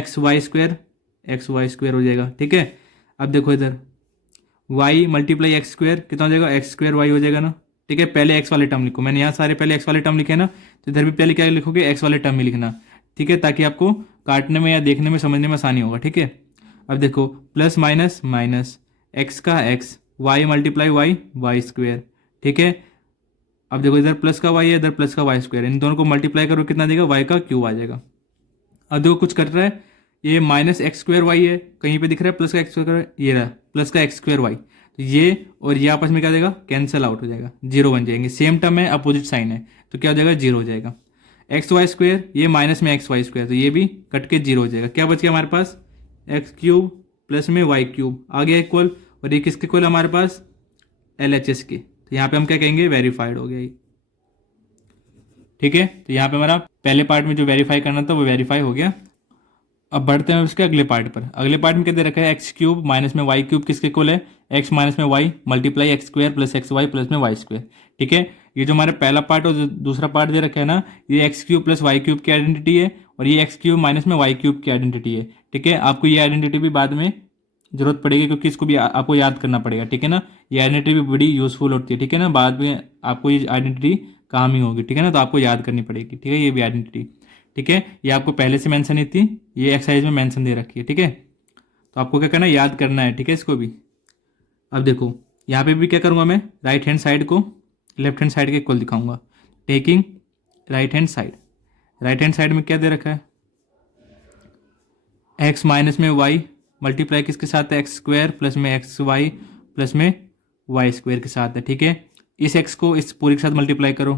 xy² हो जाएगा, ठीक है। अब देखो इधर y मल्टीप्लाई x² कितना हो जाएगा x² y हो जाएगा ना, ठीक है। पहले x वाले टर्म लिखो, मैंने यहाँ सारे पहले x वाले टर्म लिखे ना, तो इधर भी पहले क्या लिखोगे x वाले टर्म ही लिखना, ठीक है ताकि आपको काटने में या देखने में समझने में आसानी होगा, ठीक है। अब देखो प्लस माइनस माइनस x का x y मल्टीप्लाई y² ठीक है। अब देखो इधर प्लस का y है इधर प्लस का y², इन दोनों को मल्टीप्लाई करो कितना देगा y का क्यूब आ जाएगा। अब देखो कुछ कर रहा है ये -x² y है, कहीं पे दिख रहा है प्लस का x², ये रहा प्लस का x² y, तो ये और ये आपस में क्या देगा कैंसिल आउट हो जाएगा, जीरो बन जाएंगे, सेम टर्म है अपोजिट साइन है तो क्या हो जाएगा जीरो हो जाएगा। xy² ये माइनस में xy² तो ये भी कट के जीरो हो जाएगा, क्या बच गया हमारे पास x³ प्लस में y³ आ गया इक्वल, और ये किसके इक्वल हमारे पास LHS के, तो यहाँ पे हम क्या कहेंगे वेरीफाइड हो गया ये, ठीक है। तो यहाँ पे हमारा पहले पार्ट में जो वेरीफाई करना था वो वेरीफाई हो गया। अब बढ़ते हैं उसके अगले पार्ट पर। अगले पार्ट में क्या दे रखा है x³ माइनस में y³ किसके इक्वल है x माइनस में y multiply x² plus xy plus में y², ठीक है। ये जो हमारा पहला पार्ट और जो दूसरा पार्ट दे रखा है ना ये x³ प्लस y³ की आइडेंटिटी है, और ये x³ माइनस में y³ की आइडेंटिटी है, ठीक है। आपको ये आइडेंटिटी भी बाद में जरूरत पड़ेगी क्योंकि इसको भी आपको याद करना पड़ेगा, ठीक है ना। ये आइडेंटिटी भी बड़ी यूजफुल होती है, ठीक है ना, बाद में आपको ये आइडेंटिटी काम ही होगी, ठीक है ना, तो आपको याद करनी पड़ेगी, ठीक है। ये भी आइडेंटिटी, ठीक है, ये आपको पहले से मेंशन नहीं थी, ये एक्सरसाइज में मेंशन दे रखी है, ठीक है। तो आपको क्या करना है याद करना है, ठीक है इसको भी। अब देखो यहाँ पे भी क्या करूँगा मैं राइट हैंड साइड को लेफ्ट हैंड साइड के इक्वल दिखाऊंगा, taking right hand side. Right hand side में क्या दे रखा है x माइनस में y मल्टीप्लाई किसके साथ है x² प्लस में xy प्लस में y² के साथ है, ठीक है। इस x को इस पूरे के साथ मल्टीप्लाई करो,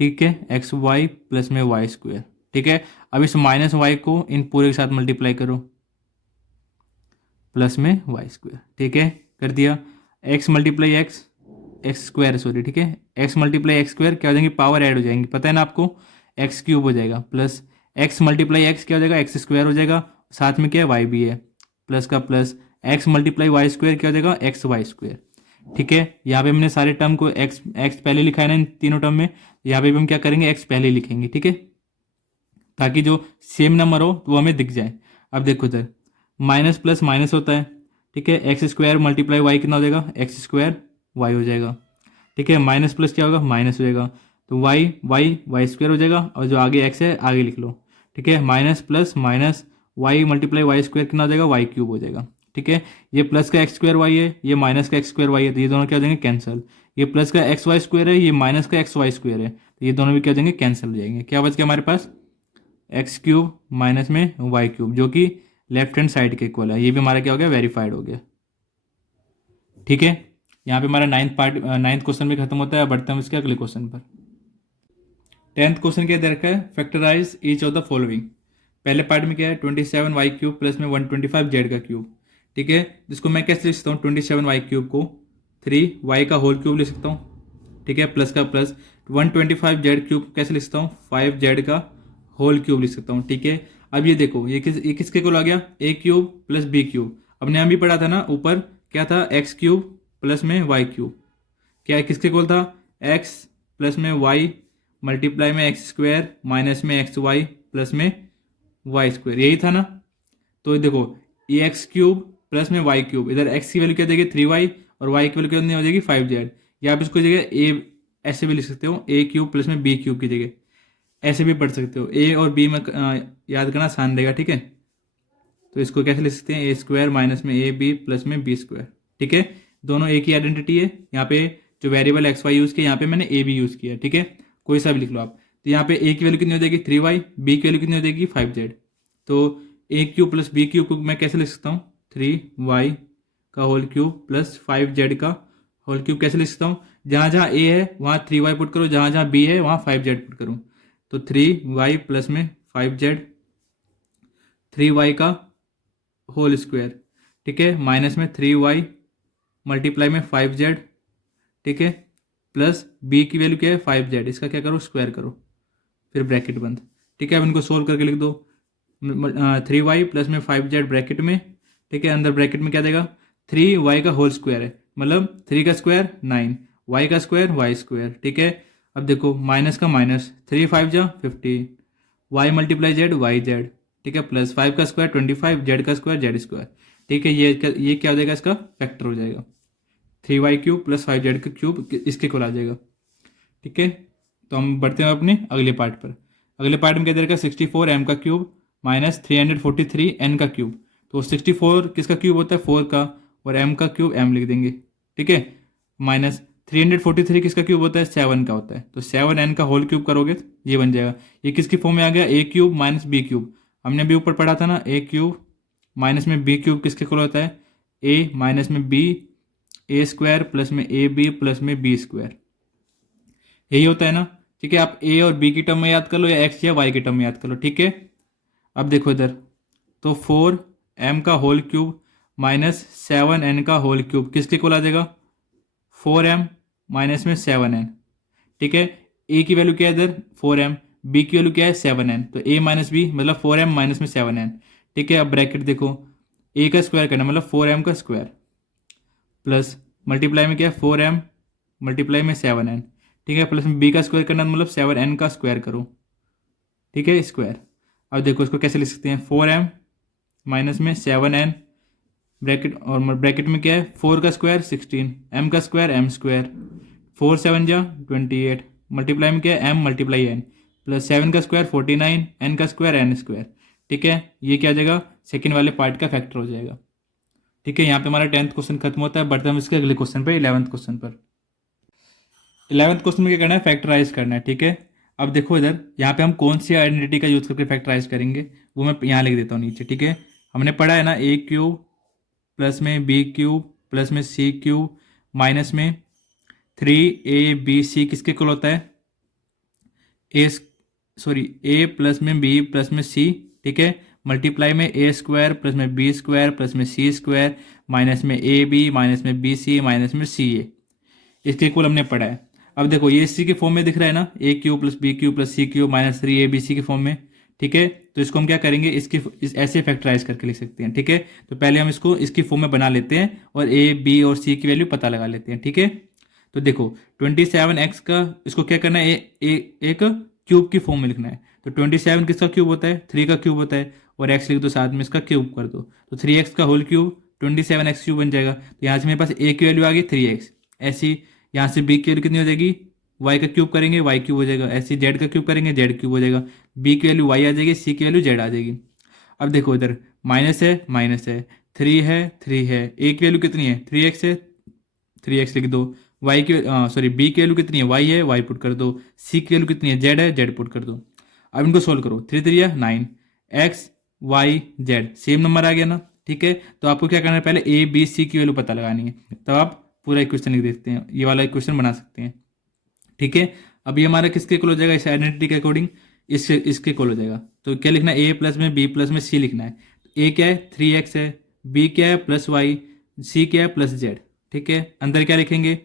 ठीक है xy प्लस में y², ठीक है। अब इस -y को इन पूरे के साथ मल्टीप्लाई करो प्लस में वाई स्क्वायर, ठीक है, कर दिया। X multiply x x square sorry, ठीक है, एक्स मल्टीप्लाई एक्स स्क्वायर क्या हो जाएंगे, पावर ऐड हो जाएंगी, पता है ना आपको, एक्स क्यूब हो जाएगा, प्लस एक्स मल्टीप्लाई एक्स क्या हो जाएगा, एक्स स्क्वायर हो जाएगा, साथ में क्या है वाई भी है, प्लस का plus, x multiply y square क्या हो जाएगा, एक्स वाई स्क्वायर, ठीक है। यहाँ पे हमने सारे टर्म को एक्स एक्स पहले लिखा है ना इन तीनों टर्म में, यहाँ पे भी हम क्या करेंगे, एक्स पहले लिखेंगे, ठीक है, ताकि जो सेम नंबर हो तो वो हमें दिख जाए। अब देखो इधर माइनस प्लस माइनस होता है, ठीक है, एक्स स्क्वायर मल्टीप्लाई वाई कितना हो जाएगा, एक्स स्क्वायर वाई हो जाएगा, ठीक है, माइनस प्लस क्या होगा, माइनस हो जाएगा, तो वाई वाई वाई स्क्वायर हो जाएगा, और जो आगे एक्स है आगे लिख लो, ठीक है, minus plus minus y multiply y square कितना हो जाएगा, वाई क्यूब हो जाएगा, ठीक है। ये प्लस का एक्स स्क्वायर वाई है, ये माइनस का एक्स स्क्वायर वाई है, तो ये दोनों क्या हो जाएंगे, कैंसिल। ये प्लस का एक्स वाई स्क्वायर है, ये माइनस का एक्स वाई स्क्वायर है, तो ये दोनों भी क्या हो जाएंगे, कैंसिल हो जाएंगे। क्या बच गया हमारे पास, एक्स क्यूब माइनस में वाई क्यूब, जो कि लेफ्ट हैंड साइड के इक्वल है। ये भी हमारा क्या हो गया, वेरीफाइड हो गया, ठीक है। यहाँ पे हमारा नाइन्थ क्वेश्चन भी खत्म होता है। बढ़ते हैं इसके अगले क्वेश्चन पर। 10th क्वेश्चन क्या दे रखा है, factorise each of the following. पहले पार्ट में क्या है, 27 वाई क्यूब प्लस में 125 जेड का क्यूब, ठीक है, जिसको मैं कैसे लिख सकता हूँ, 27 वाई क्यूब को 3 वाई का होल क्यूब लिख सकता हूँ, ठीक है, प्लस का प्लस, 125 जेड क्यूब कैसे लिख सकता हूँ, 5 जेड का होल क्यूब लिख सकता हूँ, ठीक है। अब ये देखो ये किसके को आ गया, ए क्यूब प्लस बी क्यूब। हमने अभी पढ़ा था ना ऊपर, क्या था, एक्स क्यूब प्लस में वाई क्यूब, क्या किसके इक्वल था, एक्स प्लस में वाई मल्टीप्लाई में एक्स स्क्वायर माइनस में एक्स वाई प्लस में वाई स्क्वायर, यही था ना। तो देखो ये एक्स क्यूब प्लस में वाई क्यूब, इधर एक्स की वैल्यू क्या देगी 3y, और वाई की वैल्यू क्या हो जाएगी 5z, या आप इसको जगह ए ऐसे भी लिख सकते हो, ए क्यूब प्लस में बी क्यूब की जगह ऐसे भी पढ़ सकते हो, ए और बी में याद करना आसान रहेगा, ठीक है। तो इसको कैसे लिख सकते हैं, ए स्क्वायर माइनस में ए बी प्लस में बी स्क्वायर, ठीक है, दोनों एक ही आइडेंटिटी है। यहाँ पे जो वेरिएबल एक्स वाई यूज़ किया, यहाँ पे मैंने ए बी यूज़ किया, ठीक है, कोई सा भी लिख लो आप। तो यहाँ पे ए की वैल्यू कितनी हो जाएगी 3y, बी की वैल्यू कितनी हो जाएगी 5z। तो A cube plus B cube को मैं कैसे लिख सकता हूँ, 3y का होल क्यूब प्लस 5z का होल क्यूब कैसे लिख सकता हूँ, जहाँ जहाँ ए है वहाँ 3y पुट करो, जहाँ जहाँ बी है वहाँ 5z पुट करूँ, तो 3y प्लस में 5z, 3y का होल स्क्वायर, ठीक है, माइनस में 3y मल्टीप्लाई में 5z, ठीक है, प्लस बी की वैल्यू क्या है 5z, इसका क्या करो, स्क्वायर करो, फिर ब्रैकेट बंद, ठीक है। अब इनको सोल्व करके लिख दो, 3y प्लस में 5z ब्रैकेट में, ठीक है, अंदर ब्रैकेट में क्या देगा, 3y का होल स्क्वायर है, मतलब 3 का स्क्वायर 9, y का स्क्वायर y स्क्वायर, ठीक है। अब देखो माइनस का माइनस, 3 5 जा 15, y multiply z y z, ठीक है, प्लस 5 का स्क्वायर 25, जेड का स्क्वायर जेड स्क्वायर, ठीक है। ये क्या हो जाएगा, इसका फैक्टर हो जाएगा, 3y क्यूब प्लस 5z का क्यूब इसके को आ जाएगा, ठीक है। तो हम बढ़ते हैं अपने अगले पार्ट पर। अगले पार्ट में क्या दे रखा है, 64 m का क्यूब माइनस 343 n का क्यूब। तो 64 किसका क्यूब होता है, 4 का, और m का क्यूब m लिख देंगे, ठीक है, माइनस 343 किसका क्यूब होता है, 7 का होता है, तो 7n का होल क्यूब करोगे तो ये बन जाएगा। ये किसकी फॉर्म में आ गया, ए क्यूब माइनस बी क्यूब, हमने भी ऊपर पढ़ा था ना, ए क्यूब माइनस में बी क्यूब किसके इक्वल होता है, ए माइनस में बी, ए स्क्वायर प्लस में ए बी प्लस में बी स्क्वायर, यही होता है ना, ठीक है। आप ए और बी की टर्म में याद कर लो, या एक्स या वाई की टर्म में याद कर लो, ठीक है। अब देखो इधर, तो 4m का होल क्यूब माइनस 7n का होल क्यूब किसके इक्वल आ जाएगा, 4m माइनस में 7n, ठीक है। ए की वैल्यू क्या है इधर 4m, बी की वैल्यू क्या है 7n, तो a माइनस बी मतलब 4m माइनस में 7n, ठीक है। अब ब्रैकेट देखो, a का स्क्वायर करना मतलब 4m का स्क्वायर, प्लस मल्टीप्लाई में क्या है 4m मल्टीप्लाई में 7n, ठीक है, प्लस में b का स्क्वायर करना मतलब 7n का स्क्वायर करो, ठीक है, स्क्वायर। अब देखो इसको कैसे लिख सकते हैं, 4m माइनस में 7n ब्रैकेट, और ब्रैकेट में क्या है 4 का स्क्वायर 16, m का स्क्वायर m स्क्वायर, 4 7 जा 28, मल्टीप्लाई में क्या है m मल्टीप्लाई n, प्लस 7 का स्क्वायर 49, n का स्क्वायर n स्क्वायर, ठीक है। ये क्या आ जाएगा, सेकेंड वाले पार्ट का फैक्टर हो जाएगा, ठीक है। यहाँ पे हमारा 10th क्वेश्चन खत्म होता है। बढ़ते हम इसके अगले क्वेश्चन पर, 11th क्वेश्चन पर। 11th क्वेश्चन में क्या करना है, फैक्टराइज करना है, ठीक है। अब देखो इधर, यहाँ पे हम कौन सी आइडेंटिटी का यूज करके फैक्टराइज करेंगे वो मैं यहाँ लिख देता हूँ नीचे, ठीक है। हमने पढ़ा है ना, ए क्यूब प्लस में बी क्यूब प्लस में सी क्यूब माइनस में 3ab किसके इक्वल होता है, ए प्लस में बी प्लस में सी, ठीक है, मल्टीप्लाई में ए स्क्वायर प्लस में बी स्क्वायर प्लस में सी स्क्वायर माइनस में ए बी माइनस में बी सी माइनस में सी ए, इसके इक्वल हमने पढ़ा है। अब देखो ये इसी के फॉर्म में दिख रहा है ना, A cube plus B cube plus C cube minus 3 ABC के फॉर्म में, ठीक है। तो इसको हम क्या करेंगे, ऐसे फैक्टराइज करके लिख सकते हैं, ठीक है। तो पहले हम इसको इसकी फॉर्म में बना लेते हैं और ए बी और सी की वैल्यू पता लगा लेते हैं, ठीक है। तो देखो 27x का इसको क्या करना है, एक क्यूब की फॉर्म में लिखना है। तो 27 किसका क्यूब होता है, 3 का क्यूब होता है, और x लिख दो साथ में, इसका क्यूब कर दो, तो 3x का होल क्यूब 27x क्यूब बन जाएगा। तो यहाँ से मेरे पास a की वैल्यू आ गई 3x, ऐसी यहाँ से b की वैल्यू कितनी हो जाएगी, y का क्यूब करेंगे y क्यूब हो जाएगा, ऐसे z का क्यूब करेंगे z क्यूब हो जाएगा, b की वैल्यू y आ जाएगी, c की वैल्यू z आ जाएगी। अब देखो इधर माइनस है 3 है 3 है, a की वैल्यू कितनी है 3x है, 3x लिख दो, y की सॉरी b की वैल्यू कितनी है y है, y पुट कर दो, c की वैल्यू कितनी है z है, z पुट कर दो। अब इनको सोल्व करो, 3 3 9, x y z same number आ गया ना, ठीक है। तो आपको क्या करना है, पहले a b c की वैल्यू पता लगानी है, तब आप पूरा इक्वेशन लिख देते हैं, ये वाला इक्वेशन बना सकते हैं, ठीक है। अब ये हमारा किसके इक्वल हो जाएगा, इस आइडेंटिटी के अकॉर्डिंग इसके इक्वल हो जाएगा। तो क्या लिखना है, a प्लस में b प्लस में c लिखना है। a क्या है 3x है, b क्या है प्लस y, c क्या है प्लस z, ठीक है। अंदर क्या लिखेंगे,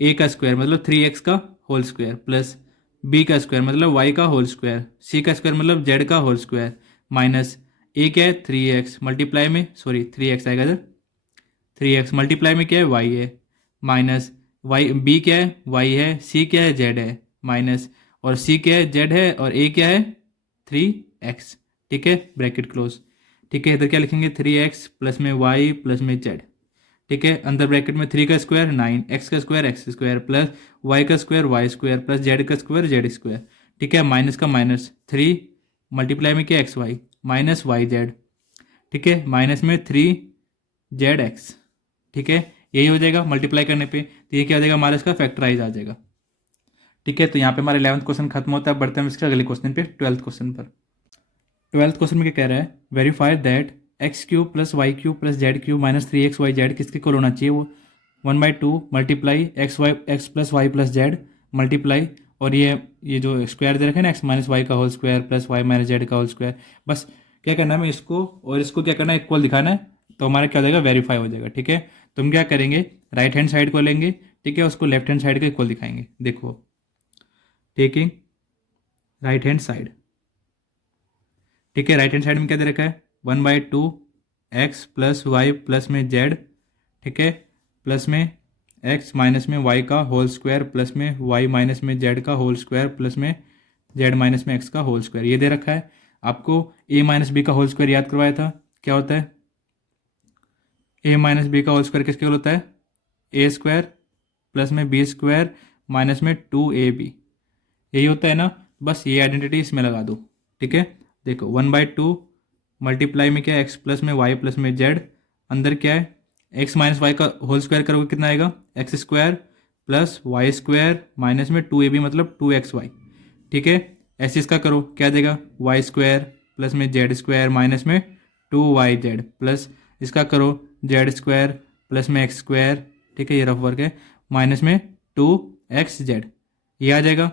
a का स्क्वायर मतलब 3x का होल स्क्वायर प्लस b का स्क्वायर मतलब y का होल स्क्वायर, c का स्क्वायर मतलब z का होल स्क्वायर माइनस a क्या है 3x मल्टीप्लाई में, सॉरी 3x आएगा इधर, 3x मल्टीप्लाई में क्या है y है, माइनस y, b क्या है y है, c क्या है z है माइनस, और c क्या है z है, और a क्या है 3x, ठीक है, ब्रैकेट क्लोज, ठीक है। इधर क्या लिखेंगे 3x प्लस में y प्लस में z, ठीक है। अंदर ब्रैकेट में 3 का स्क्वायर 9, x का square x square plus y का square y square plus z का स्क्वायर z स्क्वायर, ठीक है। माइनस का माइनस 3 मल्टीप्लाई में क्या x y minus y z, ठीक है, माइनस में 3 ZX, ठीक है। यही हो जाएगा मल्टीप्लाई करने पे, तो ये क्या हो जाएगा हमारा, इसका फैक्टराइज आ जाएगा, ठीक है। तो यहाँ पे हमारा 11th क्वेश्चन खत्म होता है। बढ़ते हैं इसके अगले क्वेश्चन पे, 12th क्वेश्चन पर। 12th क्वेश्चन में क्या कह रहा है, verify that x cube plus y cube plus z cube minus 3XYZ किसके इक्वल होना चाहिए, वो 1/2 multiply x plus y plus z multiply, और ये जो स्क्वायर दे रखे हैं ना, एक्स माइनस वाई का whole square plus y minus z का होल स्क्वायर, बस क्या करना है, हमें इसको और इसको क्या करना है, इक्वल दिखाना है, तो हमारा क्या हो जाएगा, वेरीफाई हो जाएगा, ठीक है। तो हम क्या करेंगे, राइट हैंड साइड को लेंगे, ठीक है, उसको लेफ्ट हैंड साइड का इक्वल दिखाएंगे। देखो टेकिंग राइट हैंड साइड, ठीक है, राइट हैंड साइड में क्या दे रखा है, 1/2 एक्स प्लस वाई प्लस में जेड, ठीक है, प्लस में एक्स माइनस में वाई का होल स्क्वायर प्लस में वाई माइनस में जेड का होल स्क्वायर प्लस में जेड माइनस में एक्स का होल स्क्वायर, ये दे रखा है। आपको a माइनस बी का होल स्क्वायर याद करवाया था, क्या होता है, a माइनस बी का होल स्क्वायर किसके होता है, a स्क्वायर प्लस में b स्क्वायर माइनस में 2AB, यही होता है ना। बस ये आइडेंटिटी इसमें लगा दो, ठीक है। देखो 1/2 मल्टीप्लाई में क्या है, एक्स प्लस में वाई प्लस में जेड, अंदर क्या है, एक्स माइनस वाई का होल स्क्वायर करोगे कितना आएगा, x square plus y square minus में 2AB मतलब 2XY, ठीक है। ऐसे इसका करो क्या देगा, वाई स्क्वायर प्लस में जेड स्क्वायर माइनस में 2YZ प्लस इसका करो जेड स्क्वायर प्लस में एक्स स्क्वायर, ठीक है, ये रफ वर्क है, माइनस में 2XZ, ये आ जाएगा,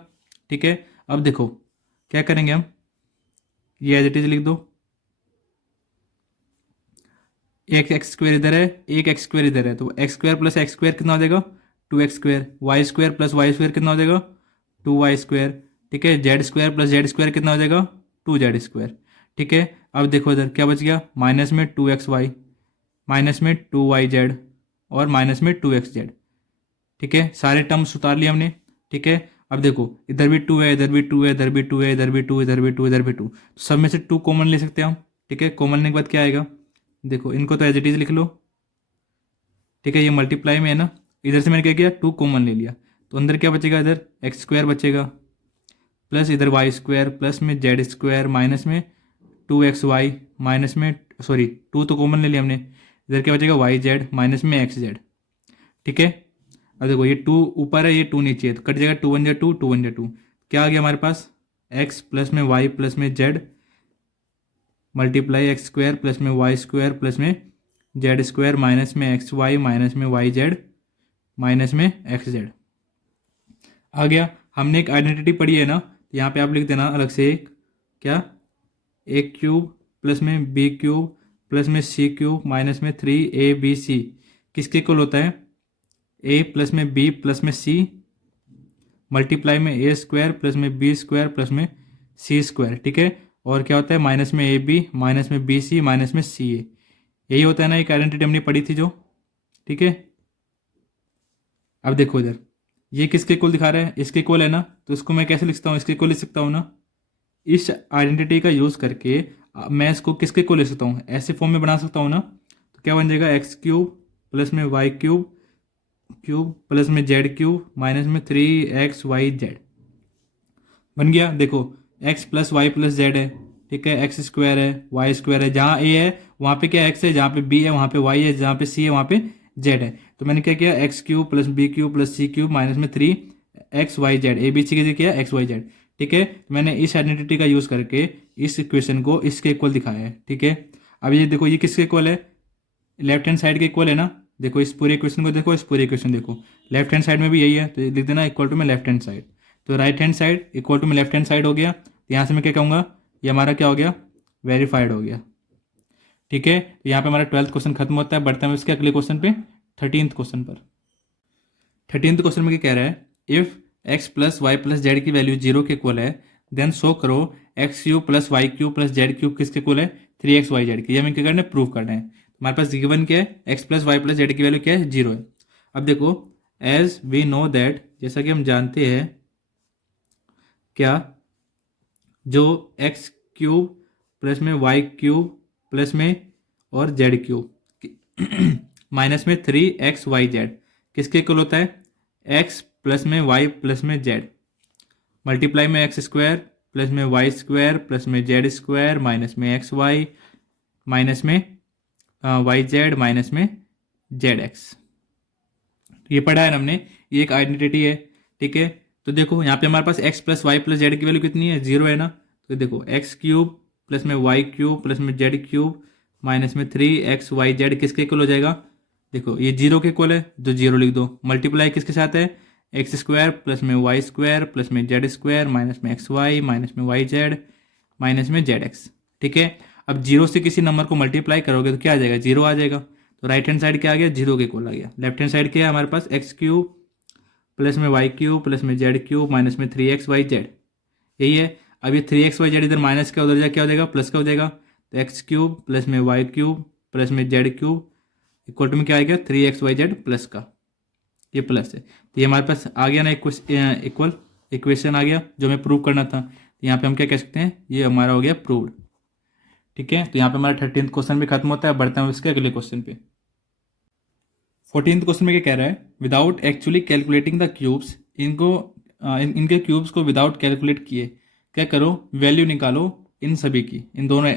ठीक है। अब देखो क्या करेंगे हम, ये एज इट इज लिख दो, एक एक्स स्क्वायर इधर है, एक एक्स स्क्वायर इधर है, तो x square plus x square कितना हो जाएगा, 2x square, y square plus y square कितना हो जाएगा, 2y स्क्वायर, ठीक है, z square plus z square कितना हो जाएगा, 2Z स्क्वायर, ठीक है। अब देखो इधर क्या बच गया, माइनस में 2XY माइनस में 2YZ और माइनस में 2XZ, ठीक है, सारे टर्म्स उतार लिए हमने, ठीक है। अब देखो इधर भी 2 है, इधर भी 2 है, इधर भी 2 है, इधर भी 2, इधर भी 2, इधर भी 2, तो सब में से 2 कॉमन ले सकते हैं हम, ठीक है। कॉमन लेने के बाद क्या आएगा, देखो इनको तो एज इट इज लिख लो, ठीक है, ये मल्टीप्लाई में है ना, इधर से मैंने क्या किया 2 कॉमन ले लिया, तो अंदर क्या बचेगा, इधर एक्स स्क्वायर बचेगा प्लस इधर वाई स्क्वायर प्लस में जेड स्क्वायर माइनस में 2XY माइनस में, सॉरी 2 तो कॉमन ले लिया हमने, इधर क्या बचेगा YZ माइनस में XZ, ठीक है। अब देखो ये 2 ऊपर है, ये 2 नीचे है, तो कट जाएगा 2 1 जा 2, 2 1 जा 2, क्या आ गया हमारे पास, x प्लस में y प्लस में z multiply x square plus में वाई स्क्वायर प्लस में जेड स्क्वायर माइनस में XY माइनस में YZ माइनस में XZ आ गया। हमने एक आइडेंटिटी पढ़ी है ना, तो यहाँ पे आप लिख देना अलग से एक क्या, एक क्यूब प्लस में बी क्यूब प्लस में सी क्यूब माइनस में 3ab किसके इक्वल होता है? a प्लस में b प्लस में c मल्टीप्लाई में a स्क्वायर प्लस में b स्क्वायर प्लस में c स्क्वायर, ठीक है। और क्या होता है? माइनस में ab माइनस में bc माइनस में ca। यही होता है ना एक आइडेंटिटी हमने पढ़ी थी जो, ठीक है। अब देखो इधर, ये किसके इक्वल दिखा रहा है? इसके इक्वल है ना, तो इसको मैं कैसे लिख सकता हूँ? इसके इक्वल लिख सकता हूँ ना। इस आइडेंटिटी का यूज़ करके मैं इसको किसके इक्वल लिख सकता हूँ? ऐसे फॉर्म में बना सकता हूँ ना। तो क्या बन जाएगा? एक्स क्यूब प्लस में वाई क्यूब क्यूब प्लस में जेड क्यूब माइनस में 3xyz बन गया। देखो x plus y plus z है, ठीक है, एक्स स्क्वायर है वाई स्क्वायर है, जहाँ a है वहाँ पे क्या x है, जहाँ पे b है वहाँ पे y है, जहाँ पे c है वहाँ पे z है। तो मैंने क्या किया? X cube plus B cube plus C cube minus में 3xyz ए बी सी के किया xyz, ठीक है। तो मैंने इस आइडेंटिटी का यूज़ करके इस इक्वेशन को इसके इक्वल दिखाया है, ठीक है। अब ये देखो, ये किसके इक्वल है? लेफ्ट हैंड साइड के इक्वल है ना। देखो इस पूरे इक्वेशन को देखो, इस पूरे इक्वेशन देखो, लेफ्ट हैंड साइड में भी यही है, तो लिख देना इक्वल टू में लेफ्ट हैंड साइड। तो right hand side equal to में लेफ्ट हैंड साइड हो गया। तो यहाँ से मैं क्या कहूँगा? ये हमारा क्या हो गया? वेरीफाइड हो गया, ठीक है। तो यहाँ पे हमारा 12th क्वेश्चन खत्म होता है। बढ़ते हैं इसके अगले क्वेश्चन पे, 13th क्वेश्चन पर। 13th क्वेश्चन में क्या कह रहा है? If x plus y plus z की वैल्यू 0 के इक्वल है देन शो करो x cube plus y cube plus z cube किसके इक्वल है? 3xyz की। ये हमें क्या करना है? प्रूव करना है। हमारे पास गिवन क्या है? x plus y plus z की वैल्यू क्या है? 0 है। अब देखो, एज वी नो दैट, जैसा कि हम जानते हैं, क्या, जो एक्स क्यूब प्लस में वाई क्यूब प्लस में और जेड क्यूब माइनस में 3xyz किसके इक्वल होता है? x प्लस में वाई प्लस में जेड मल्टीप्लाई में एक्स स्क्वायर प्लस में वाई स्क्वायर प्लस में जेड स्क्वायर माइनस में एक्स वाई माइनस में वाई जेड माइनस में जेड एक्स। ये पढ़ा है हमने, ये एक आइडेंटिटी है, ठीक है। तो देखो यहाँ पे हमारे पास x plus y plus z की वैल्यू कितनी है? 0 है ना। तो देखो एक्स क्यूब प्लस में वाई क्यूब प्लस में जेड क्यूब माइनस में 3xyz किसके इक्वल हो जाएगा? देखो ये 0 के इक्वल है, तो 0 लिख दो। मल्टीप्लाई किसके साथ है? एक्स स्क्वायर प्लस में वाई स्क्वायर प्लस में जेड स्क्वायर माइनस में एक्स वाई माइनस में वाई जेड माइनस में जेड एक्स, ठीक है। अब 0 से किसी नंबर को मल्टीप्लाई करोगे तो क्या आ जाएगा? 0 आ जाएगा। तो राइट हैंड साइड क्या आ गया? 0 के इक्वल आ गया। लेफ्ट हैंड साइड क्या है हमारे पास? एक्स क्यूब प्लस में वाई क्यूब प्लस में जेड क्यूब माइनस में 3xyz, यही है। अब ये 3xyz इधर माइनस का उधर जा क्या हो जाएगा? प्लस का हो जाएगा। तो एक्स क्यूब प्लस में वाई क्यूब प्लस में जेड क्यूब इक्वल टू में क्या आएगा? 3xyz प्लस का, ये प्लस है। तो ये हमारे पास आ गया ना इक्वल इक्वेशन आ गया जो हमें प्रूव करना था। तो यहाँ पे हम क्या कह सकते हैं? ये हमारा हो गया प्रूव्ड, ठीक है। तो यहाँ पे हमारा 13th क्वेश्चन भी खत्म होता है। बढ़ते हैं इसके अगले क्वेश्चन पे। 14th क्वेश्चन में क्या कह रहा है? Without actually calculating the cubes, इनके क्यूब्स को विदाउट कैलकुलेट किए क्या करो? वैल्यू निकालो इन सभी की, इन दोनों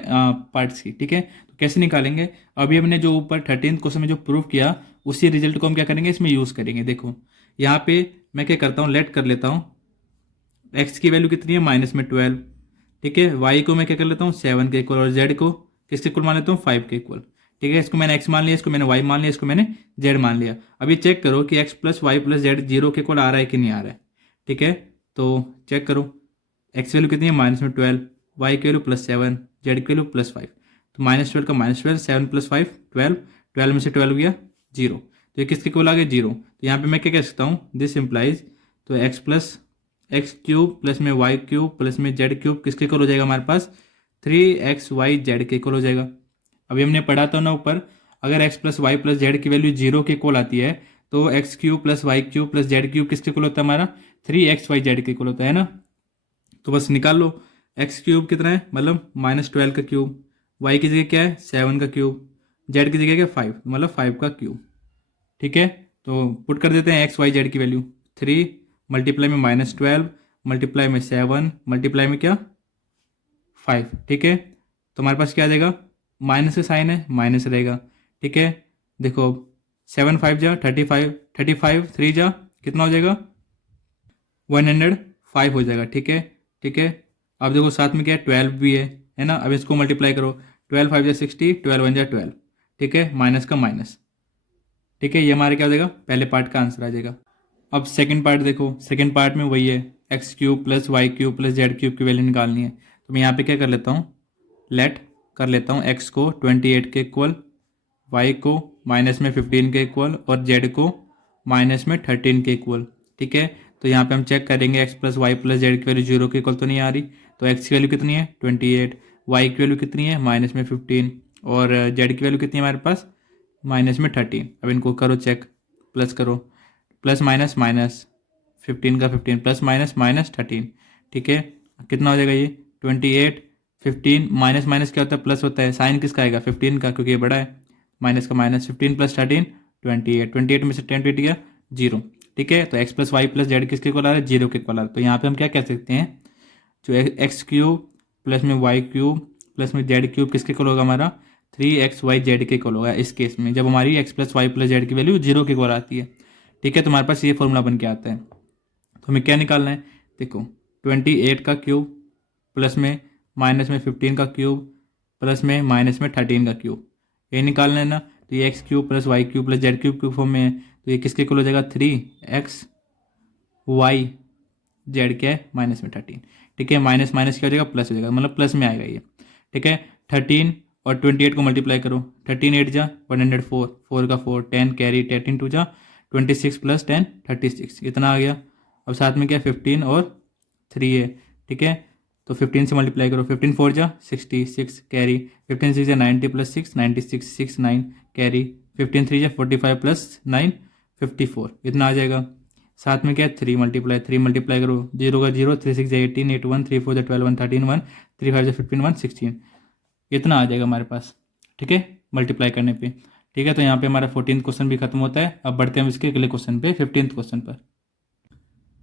पार्ट्स की, ठीक है। तो कैसे निकालेंगे? अभी हमने जो ऊपर 13th क्वेश्चन में जो प्रूव किया उसी रिजल्ट को हम क्या करेंगे? इसमें यूज़ करेंगे। देखो यहाँ पे मैं क्या करता हूँ? लेट कर लेता हूँ एक्स की वैल्यू कितनी है? माइनस में 12, ठीक है। वाई को मैं क्या कर लेता हूँ? 7 के इक्वल, और जेड को किसके इक्वल मान लेता हूँ? 5 के इक्वल, ठीक है। इसको मैंने एक्स मान लिया, इसको मैंने वाई मान लिया, इसको मैंने जेड मान लिया। अभी चेक करो कि x plus y plus z 0 के इक्वल आ रहा है कि नहीं आ रहा है, ठीक है। तो चेक करो, एक्स वैल्यू कितनी है? माइनस में 12, वाई की वैल्यू +7, जेड की वैल्यू +5। तो -12 का -12, 7 + 5 12, 12 में से 12 गया 0। तो ये किसके इक्वल आ गया? 0। तो यहाँ पे मैं क्या कह सकता हूँ? दिस इम्प्लाइज, तो x plus x cube plus में वाई क्यूब प्लस में जेड क्यूब किसके इक्वल हो जाएगा हमारे पास? 3xyz के इक्वल हो जाएगा। अभी हमने पढ़ा था ना ऊपर, अगर x plus y plus z की वैल्यू 0 के इक्वल आती है तो x cube plus y cube plus z cube किसके इक्वल होता है? हमारा 3xyz के इक्वल होता है ना। तो बस निकाल लो, एक्स क्यूब कितना है? मतलब -12 का क्यूब, वाई की जगह क्या है? 7 का क्यूब, जेड की जगह क्या? 5, मतलब 5 का क्यूब, ठीक है। तो पुट कर देते हैं एक्स वाई जेड की वैल्यू। 3 मल्टीप्लाई में -12 मल्टीप्लाई में 7 मल्टीप्लाई में क्या? 5, ठीक है। तो हमारे पास क्या आ जाएगा? माइनस का साइन है, माइनस रहेगा, ठीक है। देखो 7 5 जा 35, 35 3 जा कितना हो जाएगा? 105 हो जाएगा, ठीक है, ठीक है। अब देखो साथ में क्या है? 12 भी है ना। अब इसको मल्टीप्लाई करो, 12 5 जा 60, 12 1 जा 12, ठीक है, माइनस का माइनस, ठीक है। ये हमारे क्या हो जाएगा? पहले पार्ट का आंसर आ जाएगा। अब सेकंड पार्ट देखो, सेकंड पार्ट में वही है, x cube plus y cube plus z cube की वैल्यू निकालनी है। तो मैं यहाँ पे क्या कर लेता हूँ? लेट कर लेता हूँ x को 28 के इक्वल, y को माइनस में 15 के इक्वल और z को माइनस में 13 के इक्वल। ठीक है, तो यहाँ पे हम चेक करेंगे x plus y plus z की वैल्यू 0 के इक्वल तो नहीं आ रही, तो x की वैल्यू कितनी है 28, y की वैल्यू कितनी है माइनस में 15 और z की वैल्यू कितनी है हमारे पास माइनस में 13। अब इनको करो चेक, प्लस करो, प्लस माइनस माइनस 15 का 15 प्लस माइनस माइनस 13। ठीक है, कितना हो जाएगा ये 28, 15 माइनस माइनस क्या होता है प्लस होता है, साइन किसका आएगा 15 का क्योंकि ये बड़ा है, माइनस का माइनस 15 प्लस 13 28, 28 में से 10 कट गया 0। ठीक है, तो x plus y plus z किसके इक्वल आ रहा है 0 के इक्वल आ रहा है। तो यहाँ पे हम क्या कह सकते हैं, जो एक्स क्यूब प्लस में वाई क्यूब प्लस में जेड क्यूब किसके इक्वल होगा हमारा 3xy के इक्वल होगा इस केस में, जब हमारी x plus y plus z की वैल्यू 0 के इक्वल आती है। ठीक है, तो हमारे पास ये फॉर्मूला बन के आता है। तो हमें क्या निकालना है, देखो 28 का क्यूब प्लस में माइनस में 15 का क्यूब प्लस में माइनस में 13 का क्यूब, ये निकालना है ना। तो ये x cube plus y cube plus z cube form में है, तो ये किसके इक्वल हो जाएगा 3xy जेड क्या है माइनस में 13। ठीक है, माइनस माइनस क्या हो जाएगा प्लस हो जाएगा, मतलब प्लस में आएगा ये। ठीक है, 13 और 28 को मल्टीप्लाई करो, 13 8 जा 104, 4 का 4 10 कैरी 13 2 जा 26 प्लस 10 36, इतना आ गया। अब साथ में क्या 15 और 3 है। ठीक है, तो 15 से मल्टीप्लाई करो, 15 4 जा 66 कैरी 15 6 जा 90 प्लस 6 96 6 9 कैरी 15 3 जा 45 प्लस 9 54, इतना आ जाएगा। साथ में क्या 3 मल्टीप्लाई करो, 0 का 0 3 6 जा 18 8 1 3 4 जा 12 1 13 1 3 5 जा 15 1 16, इतना आ जाएगा हमारे पास। ठीक है, मल्टीप्लाई करने पे। ठीक है, तो यहाँ पे हमारा 14th क्वेश्चन भी खत्म होता है। अब बढ़ते हैं इसके अगले क्वेश्चन पे, 15th क्वेश्चन पर।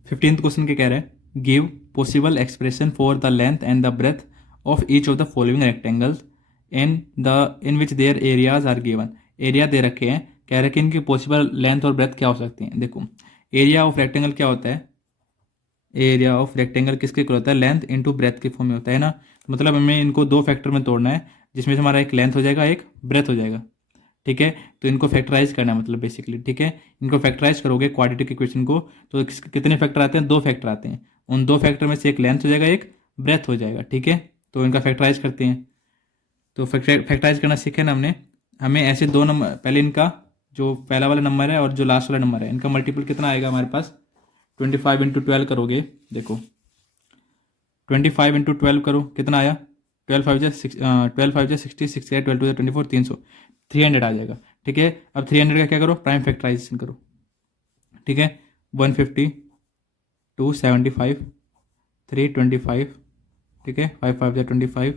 15th क्वेश्चन क्या कह रहा है, give possible expression for the length and the breadth of each of the following rectangles in which their areas are given. Area दे रखे हैं, कह रहे हैं कि इनकी पॉसिबल लेंथ और ब्रेथ क्या हो सकती हैं। देखो एरिया ऑफ रेक्टेंगल क्या होता है, एरिया ऑफ रेक्टेंगल किसके इक्वल होता है लेंथ इंटू ब्रेथ के फॉर्म में होता है ना। तो मतलब हमें इनको दो फैक्टर में तोड़ना है, जिसमें से हमारा एक लेंथ हो जाएगा एक ब्रेथ हो जाएगा। ठीक है, तो इनको फैक्टराइज करना है मतलब बेसिकली। ठीक है, इनको फैक्टराइज करोगे क्वाड्रेटिक इक्वेशन को, तो कितने फैक्टर आते हैं, दो फैक्टर आते हैं। उन दो फैक्टर में से एक लेंथ हो जाएगा एक ब्रेथ हो जाएगा। ठीक है, तो इनका फैक्टराइज करते हैं। तो फैक्टराइज करना सीखे ना हमने, हमें ऐसे दो नंबर, पहले इनका जो पहला वाला नंबर है और जो लास्ट वाला नंबर है, इनका मल्टीपल कितना आएगा हमारे पास 25 इंटू 12 करोगे, देखो 25 इंटू 12 करो कितना आया 12 5 जा 60 6 12 2 जा 24 300 300 आ जाएगा। ठीक है, अब 300 का क्या करो प्राइम फैक्टराइजेशन करो। ठीक है, 150 275 325, ठीक है 5 5 जा 25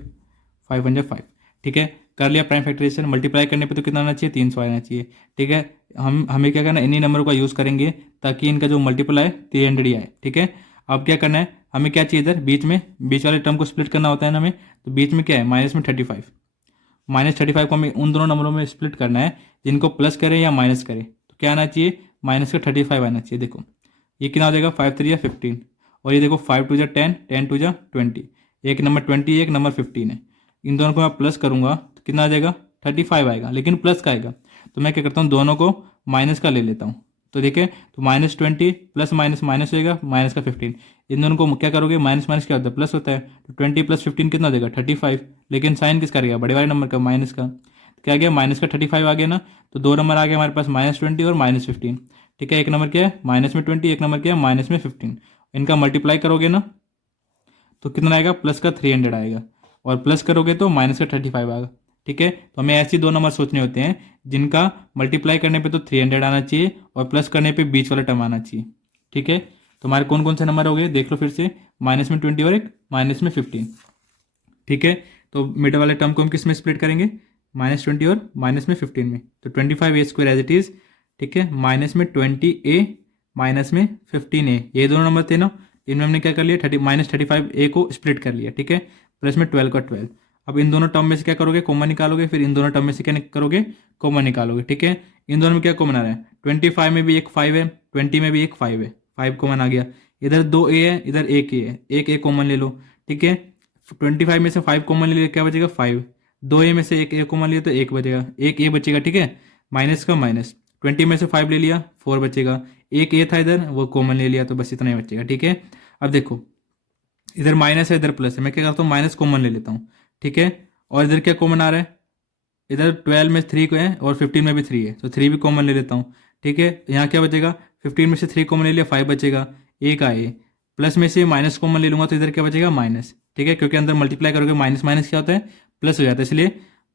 5 1 जा 5। ठीक है, कर लिया प्राइम फैक्टराइजेशन, मल्टीप्लाई करने पे तो कितना आना चाहिए 300 आना चाहिए। ठीक है, हमें क्या करना है, इन्हीं नंबर का यूज़ करेंगे ताकि इनका जो मल्टीपल आए 300 ही आए। ठीक है, अब क्या करना है, हमें क्या चाहिए इधर बीच में, बीच वाले टर्म को स्प्लिट करना होता है ना हमें, तो बीच में क्या है माइनस में 35, माइनस 35 को हमें उन दोनों नंबरों में स्प्लिट करना है जिनको प्लस करें या माइनस करें। तो क्या आना चाहिए माइनस का 35 आना चाहिए। देखो ये कितना हो जाएगा 5 3 या 15, और ये देखो 5 2 जा 10 10 2 जा 20, एक नंबर 20 एक नंबर 15 है। इन दोनों को मैं प्लस करूंगा तो कितना आ जाएगा 35 आएगा, लेकिन प्लस का आएगा। तो मैं क्या करता हूँ दोनों को माइनस का ले लेता हूँ। तो देखिए तो -20 प्लस माइनस माइनस होएगा माइनस का 15, इन दोनों को क्या करोगे माइनस माइनस क्या होता है प्लस होता है। तो 20 प्लस 15 कितना देगा 35, लेकिन साइन किसका रहेगा बड़े वाले नंबर का माइनस का, क्या आ गया माइनस का 35 आ गया ना। तो दो नंबर आ गया हमारे पास -20 और -15। ठीक है, एक नंबर क्या है -20, एक नंबर क्या है -15। इनका मल्टीप्लाई करोगे ना तो कितना आएगा प्लस का 300 आएगा, और प्लस करोगे तो माइनस का 35 आएगा। ठीक है, तो हमें ऐसे दो नंबर सोचने होते हैं जिनका मल्टीप्लाई करने पे तो 300 आना चाहिए और प्लस करने पे बीच वाला टर्म आना चाहिए। ठीक है, तो हमारे कौन कौन से नंबर हो गए देख लो फिर से, -20 और एक -15। ठीक है, तो मिडल वाले टर्म को हम किस में स्प्लिट करेंगे -20 और -15 में। तो 25a² एज इट इज। ठीक है, -20a -15a, ये दोनों नंबर थे ना, इनमें हमने क्या कर लिया -35a को स्प्लिट कर लिया। ठीक है, प्लस में 12 का 12। अब इन दोनों टर्म में से क्या करोगे कॉमन निकालोगे, फिर इन दोनों टर्म में से क्या करोगे कॉमन निकालोगे। ठीक है, इन दोनों में क्या कॉमन आ रहा है 25 में भी एक 5 है, 20 में भी एक 5 है, 5 कॉमन आ गया। इधर 2a है इधर एक a है, एक a कॉमन ले लो। ठीक है, 25 में से 5 कॉमन ले लिया क्या बचेगा 5, 2a में से एक a कॉमन लिया तो एक बचेगा, एक a बचेगा। ठीक है, माइनस का माइनस, 20 में से 5 ले लिया 4 बचेगा, एक a था इधर वो कॉमन ले लिया तो बस इतना ही बचेगा। ठीक है, अब देखो इधर माइनस है इधर प्लस है, मैं क्या करता हूँ माइनस कॉमन ले लेता हूँ। ठीक है, और इधर क्या कॉमन आ रहा है, इधर 12 में 3 को है और 15 में भी 3 है, तो 3 भी कॉमन ले लेता हूँ। ठीक है, यहाँ क्या बचेगा, 15 में से 3 कॉमन ले लिया, 5 बचेगा, एक आए, प्लस में से माइनस कॉमन ले लूँगा तो इधर क्या बचेगा, माइनस। ठीक है, क्योंकि अंदर मल्टीप्लाई करोगे माइनस माइनस क्या होता है, प्लस हो जाता है, इसलिए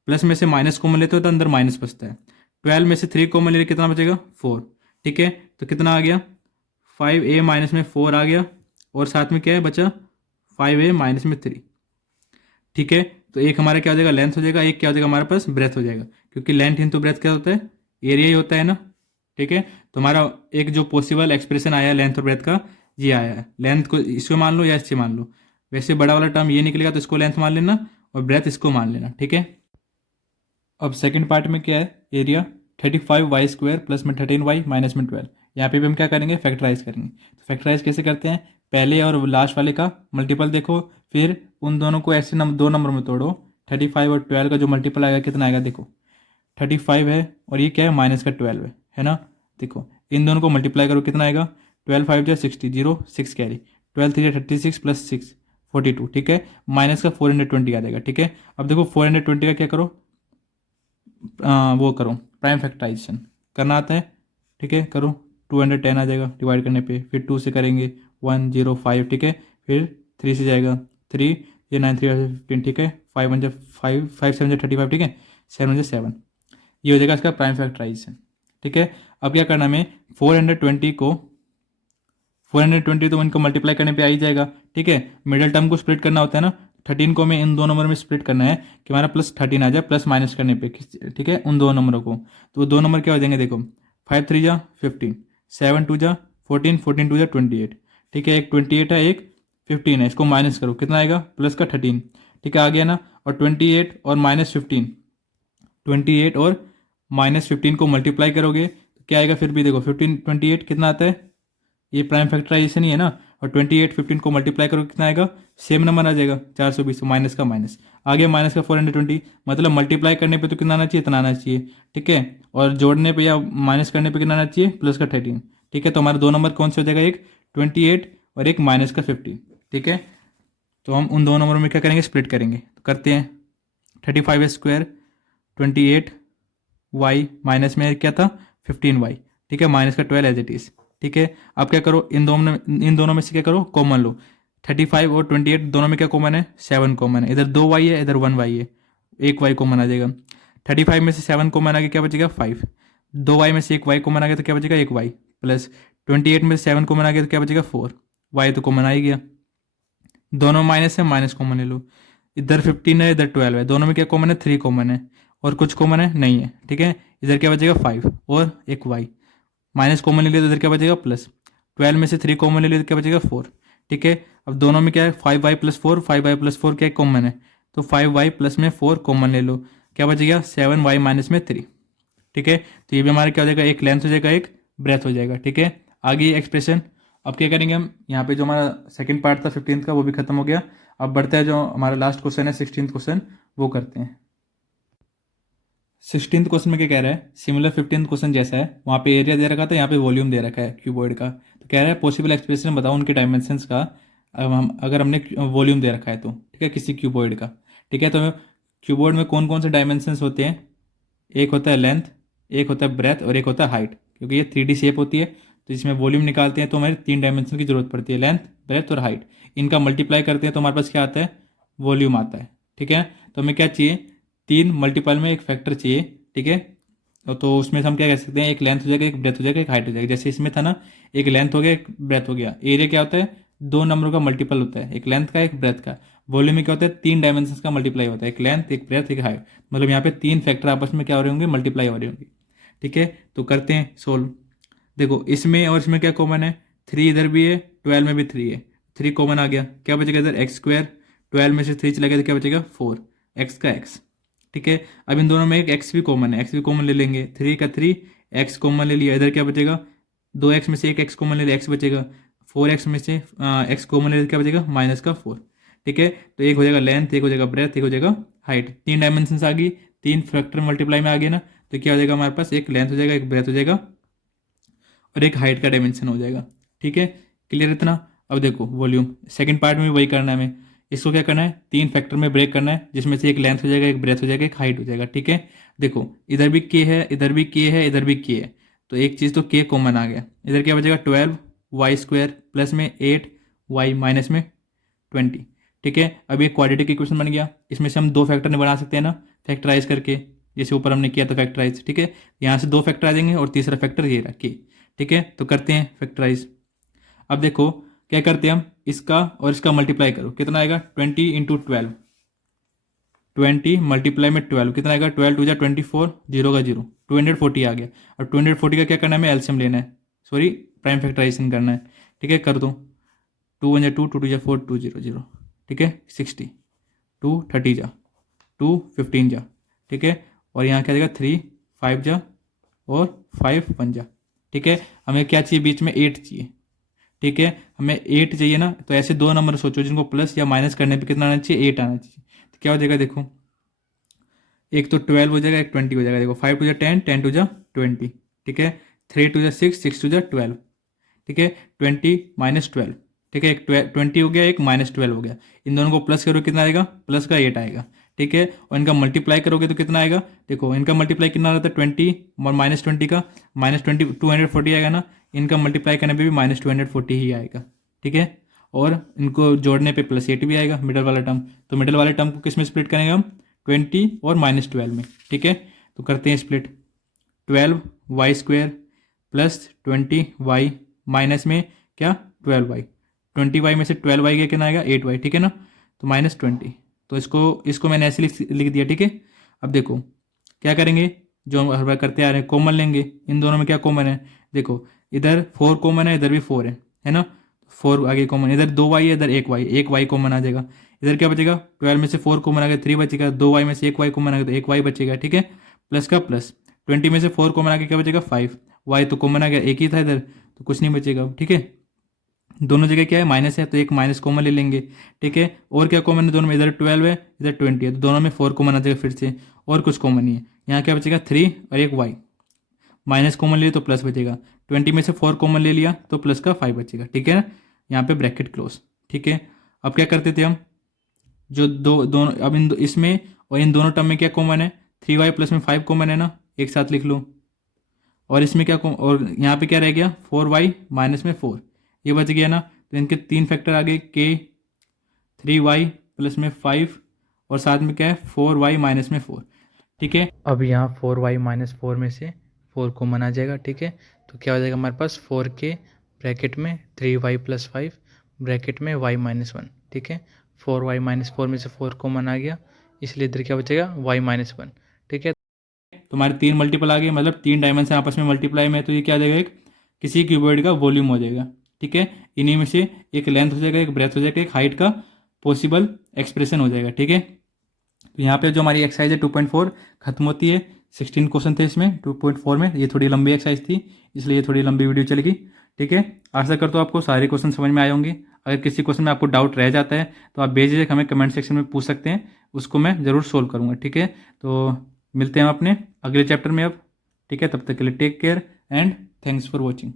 प्लस में से माइनस कॉमन लेते हो तो अंदर माइनस बचता है। 12 में से 3 कॉमन ले लिया, कितना बचेगा, 4। ठीक है, तो कितना आ गया, 5a माइनस में 4 आ गया, और साथ में क्या है बचा, 5a माइनस में 3। ठीक है, तो एक हमारा क्या हो जाएगा, लेंथ हो जाएगा, एक क्या हो जाएगा हमारे पास, ब्रेथ हो जाएगा, क्योंकि लेंथ इंटू ब्रेथ क्या होता है, एरिया ही होता है ना। ठीक है, तो हमारा एक जो पॉसिबल एक्सप्रेशन आया है लेंथ और ब्रेथ का, ये आया है। लेंथ को इसको मान लो या इससे मान लो, वैसे बड़ा वाला टर्म ये निकलेगा तो इसको लेंथ मान लेना और ब्रेथ इसको मान लेना। ठीक है, अब सेकंड पार्ट में क्या है, एरिया 35y² प्लस में 13y माइनस में 12। यहाँ पे भी हम क्या करेंगे, फैक्टराइज करेंगे। तो फैक्टराइज कैसे करते हैं, पहले और लास्ट वाले का मल्टीपल देखो, फिर उन दोनों को ऐसे दो नंबर में तोड़ो। 35 और 12 का जो मल्टीपल आएगा कितना आएगा, देखो 35 है और ये क्या है, माइनस का 12 है ना। देखो इन दोनों को मल्टीप्लाई करो, कितना आएगा, 12 5 जो 60, 0 6 कैरी, 12 3 36 प्लस 6 42। ठीक है, माइनस का 420 आ जाएगा। ठीक है, अब देखो 420 का क्या करो, वो करो, प्राइम फैक्टराइजेशन करना आता है। ठीक है, करो, 210 आ जाएगा डिवाइड करने पे, फिर 2 से करेंगे 105। ठीक है, फिर 3 से जाएगा 3, ये 9 3 15। ठीक है, 5 1 5 5 7 35। ठीक है, 7 7, ये हो जाएगा इसका प्राइम फैक्टराइजेशन। ठीक है, अब क्या करना हमें, 420 को 420 तो इनको मल्टीप्लाई करने पे आ ही जाएगा। ठीक है, मिडिल टर्म को स्प्लिट करना होता है ना, 13 को हमें इन दो नंबर में स्प्लिट करना है कि हमारा प्लस 13 आ जाए, प्लस माइनस करने पे। ठीक है, उन दो नंबरों को, तो वो दो नंबर क्या हो जाएंगे, देखो 5 3 जा 15, 7 2 जा 14, 14 2 जा 28। ठीक है, एक 28 है, एक 15 है, इसको माइनस करो, कितना आएगा, प्लस का 13। ठीक है, आ गया ना, और 28 और माइनस 15, 28 और माइनस 15 को मल्टीप्लाई करोगे तो क्या आएगा, फिर भी देखो 15 28 कितना आता है, ये प्राइम फैक्टराइजेशन ही है ना, और 28 15 को मल्टीप्लाई करो कितना आएगा, सेम नंबर आ जाएगा 420, माइनस का माइनस आ गया, माइनस का 420। मतलब मल्टीप्लाई करने पे तो कितना आना चाहिए, इतना आना चाहिए। ठीक है, और जोड़ने पे या माइनस करने पे कितना आना चाहिए, प्लस का 13। ठीक है, तो हमारे दो नंबर कौन से हो जाएगा, एक 28 और एक माइनस का 15। ठीक है, तो हम उन दो नंबरों में क्या करेंगे, स्प्लिट करेंगे, तो करते हैं 35 स्क्वायर 28y माइनस में क्या था, 15y। ठीक है, माइनस का 12 एज इट इज़। ठीक है, अब क्या करो, इन दोनों में से क्या करो, कॉमन लो। 35 और 28 दोनों में क्या कॉमन है, 7 कॉमन है, इधर 2y है, इधर 1y है, एक y कॉमन आ जाएगा। 35 में से 7 कॉमन आ गया, क्या बचेगा 5, 2y में से एक y कॉमन आ गया तो क्या बचेगा, एक y, प्लस 28 में से 7 कॉमन आ गया तो क्या बचेगा 4, y तो कॉमन आ ही गया, दोनों माइनस है, माइनस कॉमन ले लो। इधर 15 है, इधर 12 है, दोनों में क्या कॉमन है, 3 कॉमन है, और कुछ कॉमन है नहीं है। ठीक है, इधर क्या बचेगा 5 और एक y, माइनस कॉमन ले लिया तो इधर क्या बचेगा, प्लस 12 में से 3 कॉमन ले लिया तो क्या बचेगा 4। ठीक है, अब दोनों में क्या है, 5y प्लस 4, 5y प्लस 4 क्या कॉमन है, तो 5y प्लस में 4 कॉमन ले लो, क्या बचेगा 7y माइनस में 3। ठीक है, तो ये भी हमारा क्या हो जाएगा, एक लेंथ हो जाएगा, एक ब्रेथ हो जाएगा। ठीक है, आगे ये एक्सप्रेशन। अब क्या करेंगे हम, यहाँ पे जो हमारा सेकंड पार्ट था 15th का वो भी खत्म हो गया। अब बढ़ते हैं जो हमारा लास्ट क्वेश्चन है 16th क्वेश्चन, वो करते हैं। 16th क्वेश्चन में क्या कह रहा है, सिमिलर 15th क्वेश्चन जैसा है, वहाँ पे एरिया दे रखा था, यहाँ पे वॉल्यूम दे रखा है क्यूबॉइड का। तो कह रहा है पॉसिबल एक्सप्रेशन बताओ उनके डायमेंशंस का, अगर हमने वॉल्यूम दे रखा है तो। ठीक है, किसी क्यूबॉइड का। ठीक है, तो क्यूबॉइड में कौन कौन से डायमेंशंस होते हैं, एक होता है लेंथ, एक होता है ब्रेथ और एक होता है हाइट। क्योंकि ये 3D शेप होती है तो इसमें वॉल्यूम निकालते हैं तो हमारे 3 डायमेंशन की जरूरत पड़ती है, लेंथ ब्रेथ और हाइट। इनका मल्टीप्लाई करते हैं तो हमारे पास क्या आता है, वॉल्यूम आता है। ठीक है, तो हमें क्या चाहिए, 3 मल्टीपल में एक फैक्टर चाहिए। ठीक है, तो उसमें से हम क्या कह सकते हैं, एक लेंथ हो जाएगा, एक ब्रेथ हो जाएगा, एक हाइट हो जाएगा। जैसे इसमें था ना, एक लेंथ हो गया, एक ब्रेथ हो गया। एरिया क्या होता है, दो नंबरों का मल्टीपल होता है, एक लेंथ का एक ब्रेथ का। वॉल्यूम में क्या होता है, 3 डायमेंशन का मल्टीप्लाई होता है, एक लेंथ एक ब्रेथ एक हाइट। मतलब यहाँ पे 3 फैक्टर आपस में क्या हो रहे होंगे, मल्टीप्लाई हो रहे होंगे। ठीक है, तो करते हैं सोल्व। देखो इसमें और इसमें क्या कॉमन है, 3 इधर भी है, 12 में भी 3 है, 3 कॉमन आ गया, क्या बचेगा इधर x², 12 में से 3 चला गया तो क्या बचेगा 4, x का x। ठीक है, अब इन दोनों में एक x भी कॉमन है, x भी कॉमन ले लेंगे, 3 का 3, x कॉमन ले लिया, इधर क्या बचेगा, 2x में से एक x कॉमन ले लिया, x बचेगा, 4x में से x कॉमन ले लिया, क्या बचेगा माइनस का 4। ठीक है, तो एक हो जाएगा लेंथ, एक हो जाएगा ब्रेथ, एक हो जाएगा हाइट। 3 डायमेंशन आ गई, 3 फैक्टर मल्टीप्लाई में आ गए ना, तो क्या हो जाएगा हमारे पास, एक लेंथ हो जाएगा, एक ब्रेथ हो जाएगा और एक हाइट का डायमेंशन हो जाएगा। ठीक है, क्लियर इतना। अब देखो वॉल्यूम, सेकंड पार्ट में भी वही करना है हमें। इसको क्या करना है, 3 फैक्टर में ब्रेक करना है, जिसमें से एक लेंथ हो जाएगा, एक ब्रेथ हो जाएगा, एक हाइट हो जाएगा। ठीक है, देखो इधर भी के है, इधर भी के है, इधर भी के है, तो एक चीज़ तो के कॉमन आ गया। इधर क्या बचेगा 12 वाई स्क्वायर प्लस में 8 वाई माइनस में 20। ठीक है, अब ये क्वाड्रेटिक इक्वेशन बन गया। इसमें से हम 2 फैक्टर ने बना सकते हैं ना, फैक्टराइज करके, जैसे ऊपर हमने किया था फैक्टराइज। ठीक है, यहाँ से 2 फैक्टर आ जाएंगे और तीसरा फैक्टर ये रहा के। ठीक है, तो करते हैं फैक्टराइज। अब देखो क्या करते हैं हम, इसका और इसका मल्टीप्लाई करो, कितना आएगा 20 इंटू 12, 20 मल्टीप्लाई में 12 कितना आएगा, 12 टू जा 24, जीरो का जीरो, 240 आ गया। और 240 का क्या करना है, हमें एलसीएम लेना है, सॉरी प्राइम फैक्टराइजेशन करना है। ठीक है, कर दो, 2 1 जा 2, 2 2 जा 4, 2 0 0। ठीक है, 60, 2 30 जा, 2 15 जा। ठीक है, और यहाँ क्या जाएगा 3 5 जा और 5 1 जा। ठीक है, हमें क्या चाहिए, बीच में 8 चाहिए। ठीक है, हमें 8 चाहिए ना, तो ऐसे 2 नंबर सोचो जिनको प्लस या माइनस करने पे कितना आना चाहिए, 8 आना चाहिए। तो क्या हो जाएगा, देखो एक तो 12 हो जाएगा, एक 20 हो जाएगा। देखो 5 टू जा 10, 10 टू जा 20। ठीक है, 3 टू जा 6, 6 टू जा 12। ठीक है, 20 माइनस 12। ठीक है, एक 20 हो गया, एक माइनस 12 हो गया। इन दोनों को प्लस करो, कितना आएगा, प्लस का 8 आएगा। ठीक है, और इनका मल्टीप्लाई करोगे तो कितना आएगा, देखो इनका मल्टीप्लाई कितना रहता है 20 और माइनस 20 का, माइनस 20 240 आएगा ना, इनका मल्टीप्लाई करने पे भी माइनस 240 ही आएगा। ठीक है, और इनको जोड़ने पे प्लस 8 भी आएगा, मिडल वाला टर्म। तो मिडल वाले टर्म को किस में स्प्लिट करेंगे हम, 20 और माइनस 12 में। ठीक है, तो करते हैं split, 12 y square plus 20 y minus में क्या 12 वाई, 20 वाई में से 12 वाई का कितना आएगा 8 वाई। ठीक है ना, तो माइनस 20। तो इसको मैंने ऐसे लिख दिया। ठीक है, अब देखो क्या करेंगे, जो हम हर बार करते आ रहे हैं, कॉमन लेंगे। इन दोनों में क्या कॉमन है, देखो इधर 4 कॉमन है, इधर भी 4 है ना, 4 आगे कॉमन, इधर 2 वाई है, इधर 1 वाई, 1 वाई कॉमन आ जाएगा। इधर क्या बचेगा, 12 में से 4 कॉमन आ गया, 3 बचेगा, 2 वाई में से 1 वाई कॉमन आ गया, तो 1 वाई बचेगा। ठीक है, प्लस का प्लस, 20 में से 4 कॉमन आ गया, क्या बचेगा 5, वाई तो कॉमन आ गया, एक ही था इधर, तो कुछ नहीं बचेगा। ठीक है, दोनों जगह क्या है, माइनस है, तो एक माइनस कॉमन ले लेंगे। ठीक है, और क्या कॉमन है दोनों में, इधर 12 है, इधर 20 है, तो दोनों में 4 कॉमन आ जाएगा फिर से, और कुछ कॉमन नहीं है। यहाँ क्या बचेगा 3 और एक वाई, माइनस कॉमन ले लिया तो प्लस बचेगा, 20 में से 4 कॉमन ले लिया तो प्लस का 5 बचेगा। ठीक है ना, यहाँ पे ब्रैकेट क्लोज। ठीक है, अब क्या करते थे हम, जो दोनों अब इसमें और इन दोनों टर्म में क्या कॉमन है, 3y प्लस में 5 कॉमन है ना, एक साथ लिख लो। और इसमें क्या और यहाँ पे क्या रह गया 4y माइनस में 4, ये बच गया ना। तो इनके 3 फैक्टर आ गए, के 3y प्लस में 5 और साथ में क्या है 4y माइनस में 4। ठीक है, अब यहाँ 4y माइनस 4 में से 4 कॉमन आ जाएगा। ठीक है, तो क्या हो जाएगा हमारे पास 4k ब्रैकेट में 3y प्लस 5 ब्रैकेट में y माइनस 1। ठीक है, 4y माइनस 4 में से 4 कॉमन आ गया, इसलिए इधर क्या बचेगा y माइनस 1। ठीक है, तुम्हारे 3 मल्टीपल आ गए, मतलब 3 डायमेंशन आपस में मल्टीप्लाई में, तो ये क्या आ जाएगा, एक किसी क्यूबॉइड का वॉल्यूम हो जाएगा। ठीक है, इन्हीं में से एक लेंथ हो जाएगा, एक ब्रेथ हो जाएगा, एक हाइट का पॉसिबल एक्सप्रेशन हो जाएगा। ठीक है, तो यहाँ पे जो हमारी एक्सरसाइज है 2.4 खत्म होती है। 16 क्वेश्चन थे इसमें 2.4 में, ये थोड़ी लंबी एक्सरसाइज थी, इसलिए ये थोड़ी लंबी वीडियो चलेगी। ठीक है, आशा करता हूँ आपको सारे क्वेश्चन समझ में आए होंगे। अगर किसी क्वेश्चन में आपको डाउट रह जाता है तो आप बेझिझक हमें कमेंट सेक्शन में पूछ सकते हैं, उसको मैं ज़रूर सोल्व करूँगा। ठीक है, तो मिलते हैं हम अपने अगले चैप्टर में अब। ठीक है, तब तक के लिए take care and thanks for watching.